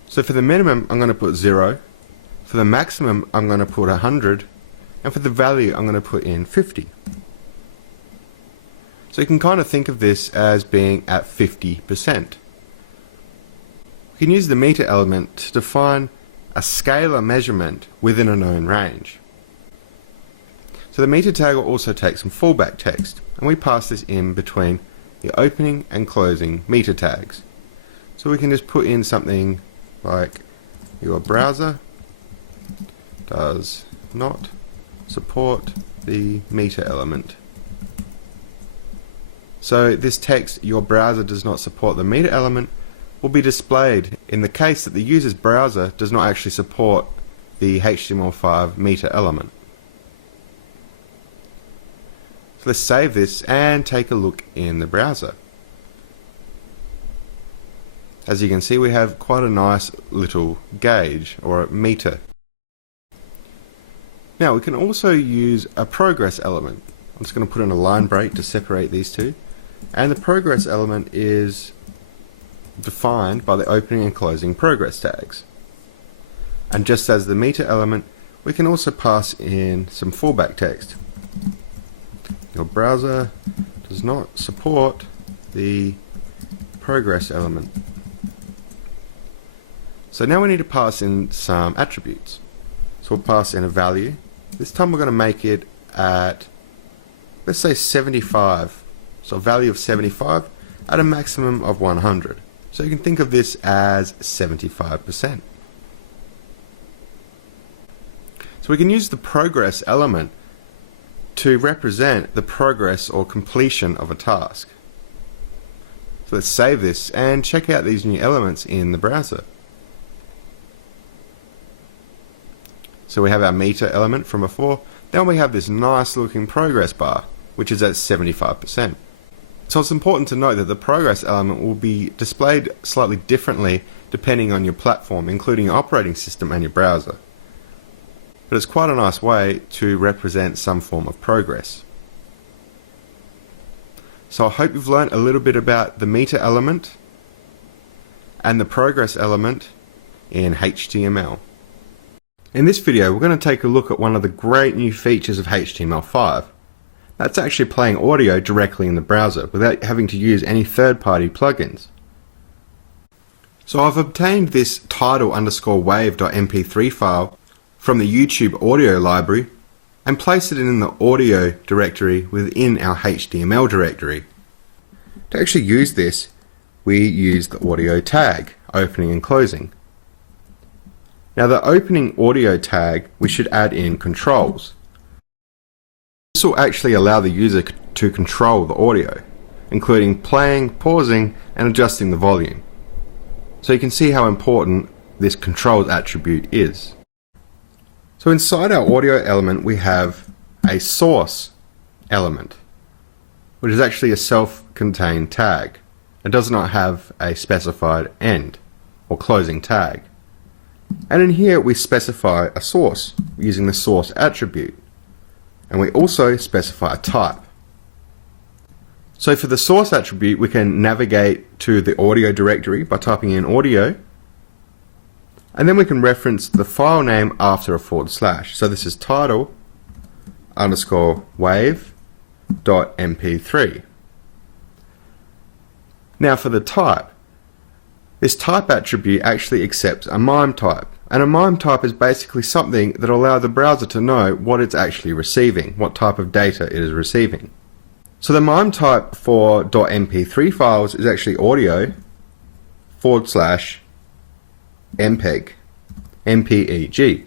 So for the minimum, I'm going to put 0. For the maximum, I'm going to put 100. And for the value, I'm going to put in 50. So you can kind of think of this as being at 50%. We can use the meta element to define a scalar measurement within a known range. So the meta tag will also take some fallback text, and we pass this in between the opening and closing meta tags. So we can just put in something like your browser does not support the meta element. So this text, your browser does not support the meta element, will be displayed in the case that the user's browser does not actually support the HTML5 meta element. So let's save this and take a look in the browser. As you can see, we have quite a nice little gauge or a meter. Now we can also use a progress element. I'm just going to put in a line break to separate these two. And the progress element is defined by the opening and closing progress tags. And just as the meta element, we can also pass in some fallback text. Your browser does not support the progress element. So now we need to pass in some attributes. So we'll pass in a value. This time we're going to make it at, let's say 75. so a value of 75 at a maximum of 100. So you can think of this as 75%. So we can use the progress element to represent the progress or completion of a task. So let's save this and check out these new elements in the browser. So we have our meter element from before, then we have this nice looking progress bar, which is at 75%. So it's important to note that the progress element will be displayed slightly differently depending on your platform, including your operating system and your browser. But it's quite a nice way to represent some form of progress. So I hope you've learned a little bit about the meter element and the progress element in HTML. In this video, we're going to take a look at one of the great new features of HTML5. That's actually playing audio directly in the browser without having to use any third-party plugins. So I've obtained this title_wave.mp3 file from the YouTube audio library and placed it in the audio directory within our HTML directory. To actually use this, we use the audio tag, opening and closing. Now the opening audio tag, we should add in controls. This will actually allow the user to control the audio, including playing, pausing, and adjusting the volume. So you can see how important this controls attribute is. So inside our audio element we have a source element, which is actually a self-contained tag. It does not have a specified end or closing tag. And in here we specify a source using the source attribute. And we also specify a type. So for the source attribute, we can navigate to the audio directory by typing in audio. And then we can reference the file name after a /. So this is title_wave.mp3. Now for the type, this type attribute actually accepts a MIME type. And a MIME type is basically something that allows the browser to know what it's actually receiving, what type of data it is receiving. So the MIME type for .mp3 files is actually audio /MPEG, MPEG.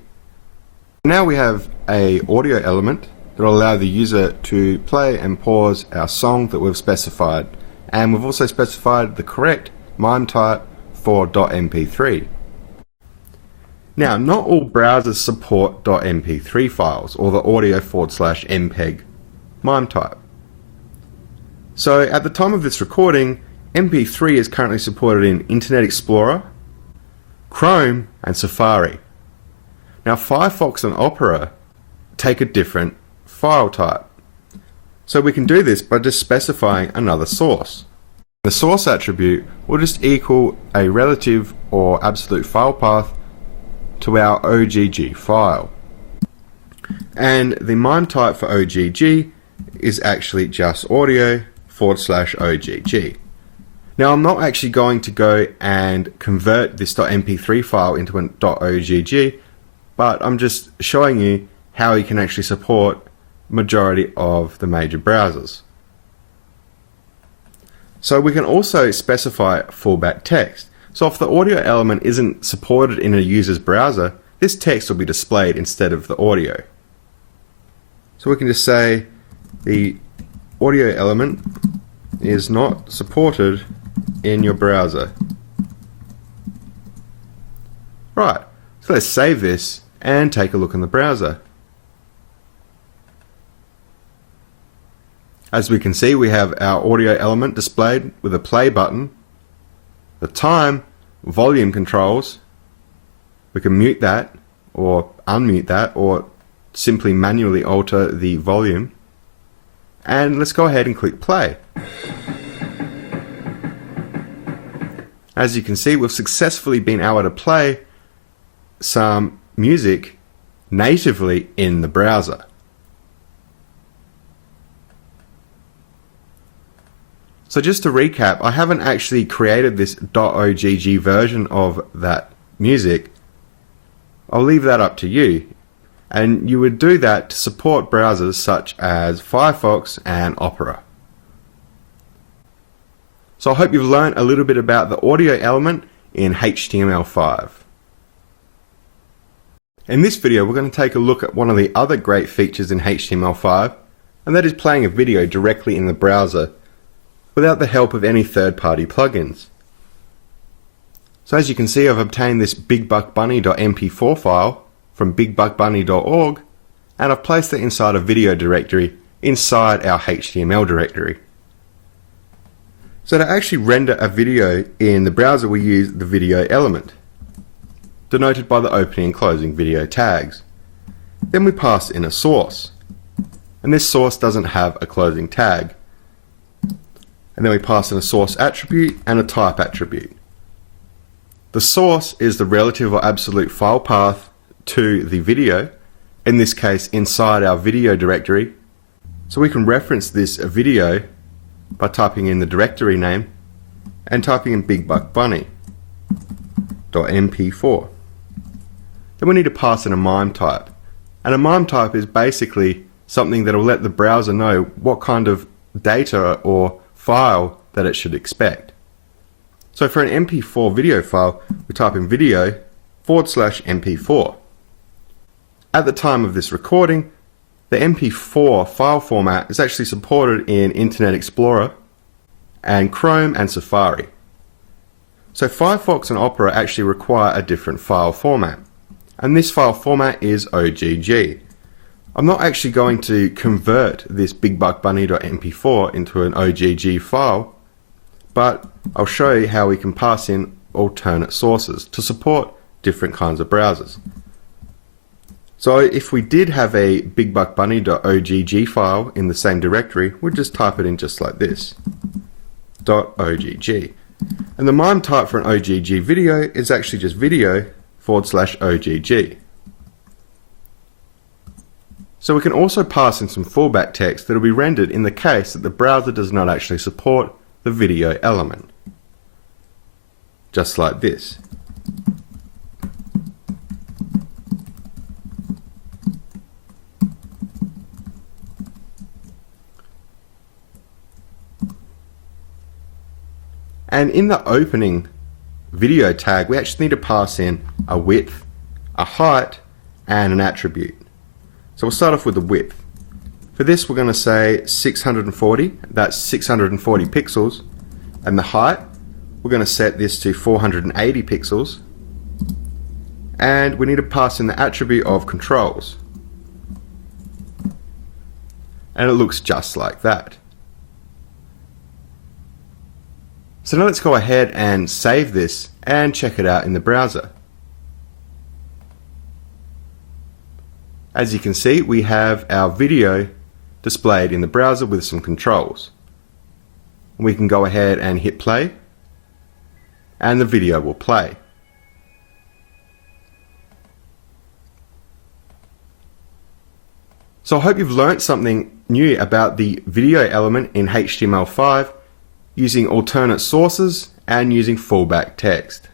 Now we have a audio element that will allow the user to play and pause our song that we've specified. And we've also specified the correct MIME type for .mp3. Now, not all browsers support .mp3 files or the audio /MPEG MIME type. So at the time of this recording, MP3 is currently supported in Internet Explorer, Chrome, and Safari. Now Firefox and Opera take a different file type. So we can do this by just specifying another source. The source attribute will just equal a relative or absolute file path to our OGG file. And the MIME type for OGG is actually just audio /OGG. Now I'm not actually going to go and convert this .mp3 file into an .ogg, but I'm just showing you how you can actually support majority of the major browsers. So we can also specify fallback text. So if the audio element isn't supported in a user's browser, this text will be displayed instead of the audio. So we can just say the audio element is not supported in your browser. Right, so let's save this and take a look in the browser. As we can see, we have our audio element displayed with a play button, the time, volume controls. We can mute that or unmute that or simply manually alter the volume. And let's go ahead and click play. As you can see, we've successfully been able to play some music natively in the browser. So just to recap, I haven't actually created this .ogg version of that music. I'll leave that up to you. And you would do that to support browsers such as Firefox and Opera. So I hope you've learned a little bit about the audio element in HTML5. In this video, we're going to take a look at one of the other great features in HTML5, and that is playing a video directly in the browser without the help of any third-party plugins. So as you can see, I've obtained this bigbuckbunny.mp4 file from bigbuckbunny.org, and I've placed it inside a video directory inside our HTML directory. So to actually render a video in the browser, we use the video element, denoted by the opening and closing video tags. Then we pass in a source, and this source doesn't have a closing tag. And then we pass in a source attribute and a type attribute. The source is the relative or absolute file path to the video, in this case inside our video directory. So we can reference this video by typing in the directory name and typing in bigbuckbunny.mp4. Then we need to pass in a MIME type. And a MIME type is basically something that will let the browser know what kind of data or file that it should expect. So for an MP4 video file, we type in video/MP4. At the time of this recording, the MP4 file format is actually supported in Internet Explorer and Chrome and Safari. So Firefox and Opera actually require a different file format, and this file format is OGG. I'm not actually going to convert this bigbuckbunny.mp4 into an OGG file, but I'll show you how we can pass in alternate sources to support different kinds of browsers. So if we did have a bigbuckbunny.ogg file in the same directory, we'd just type it in just like this, .ogg. And the MIME type for an OGG video is actually just video/OGG. So we can also pass in some fallback text that will be rendered in the case that the browser does not actually support the video element. Just like this. And in the opening video tag, we actually need to pass in a width, a height, and an attribute. So we'll start off with the width. For this, we're going to say 640, that's 640 pixels. And the height, we're going to set this to 480 pixels. And we need to pass in the attribute of controls. And it looks just like that. So now let's go ahead and save this and check it out in the browser. As you can see, we have our video displayed in the browser with some controls. We can go ahead and hit play, and the video will play. So I hope you've learnt something new about the video element in HTML5 using alternate sources and using fallback text.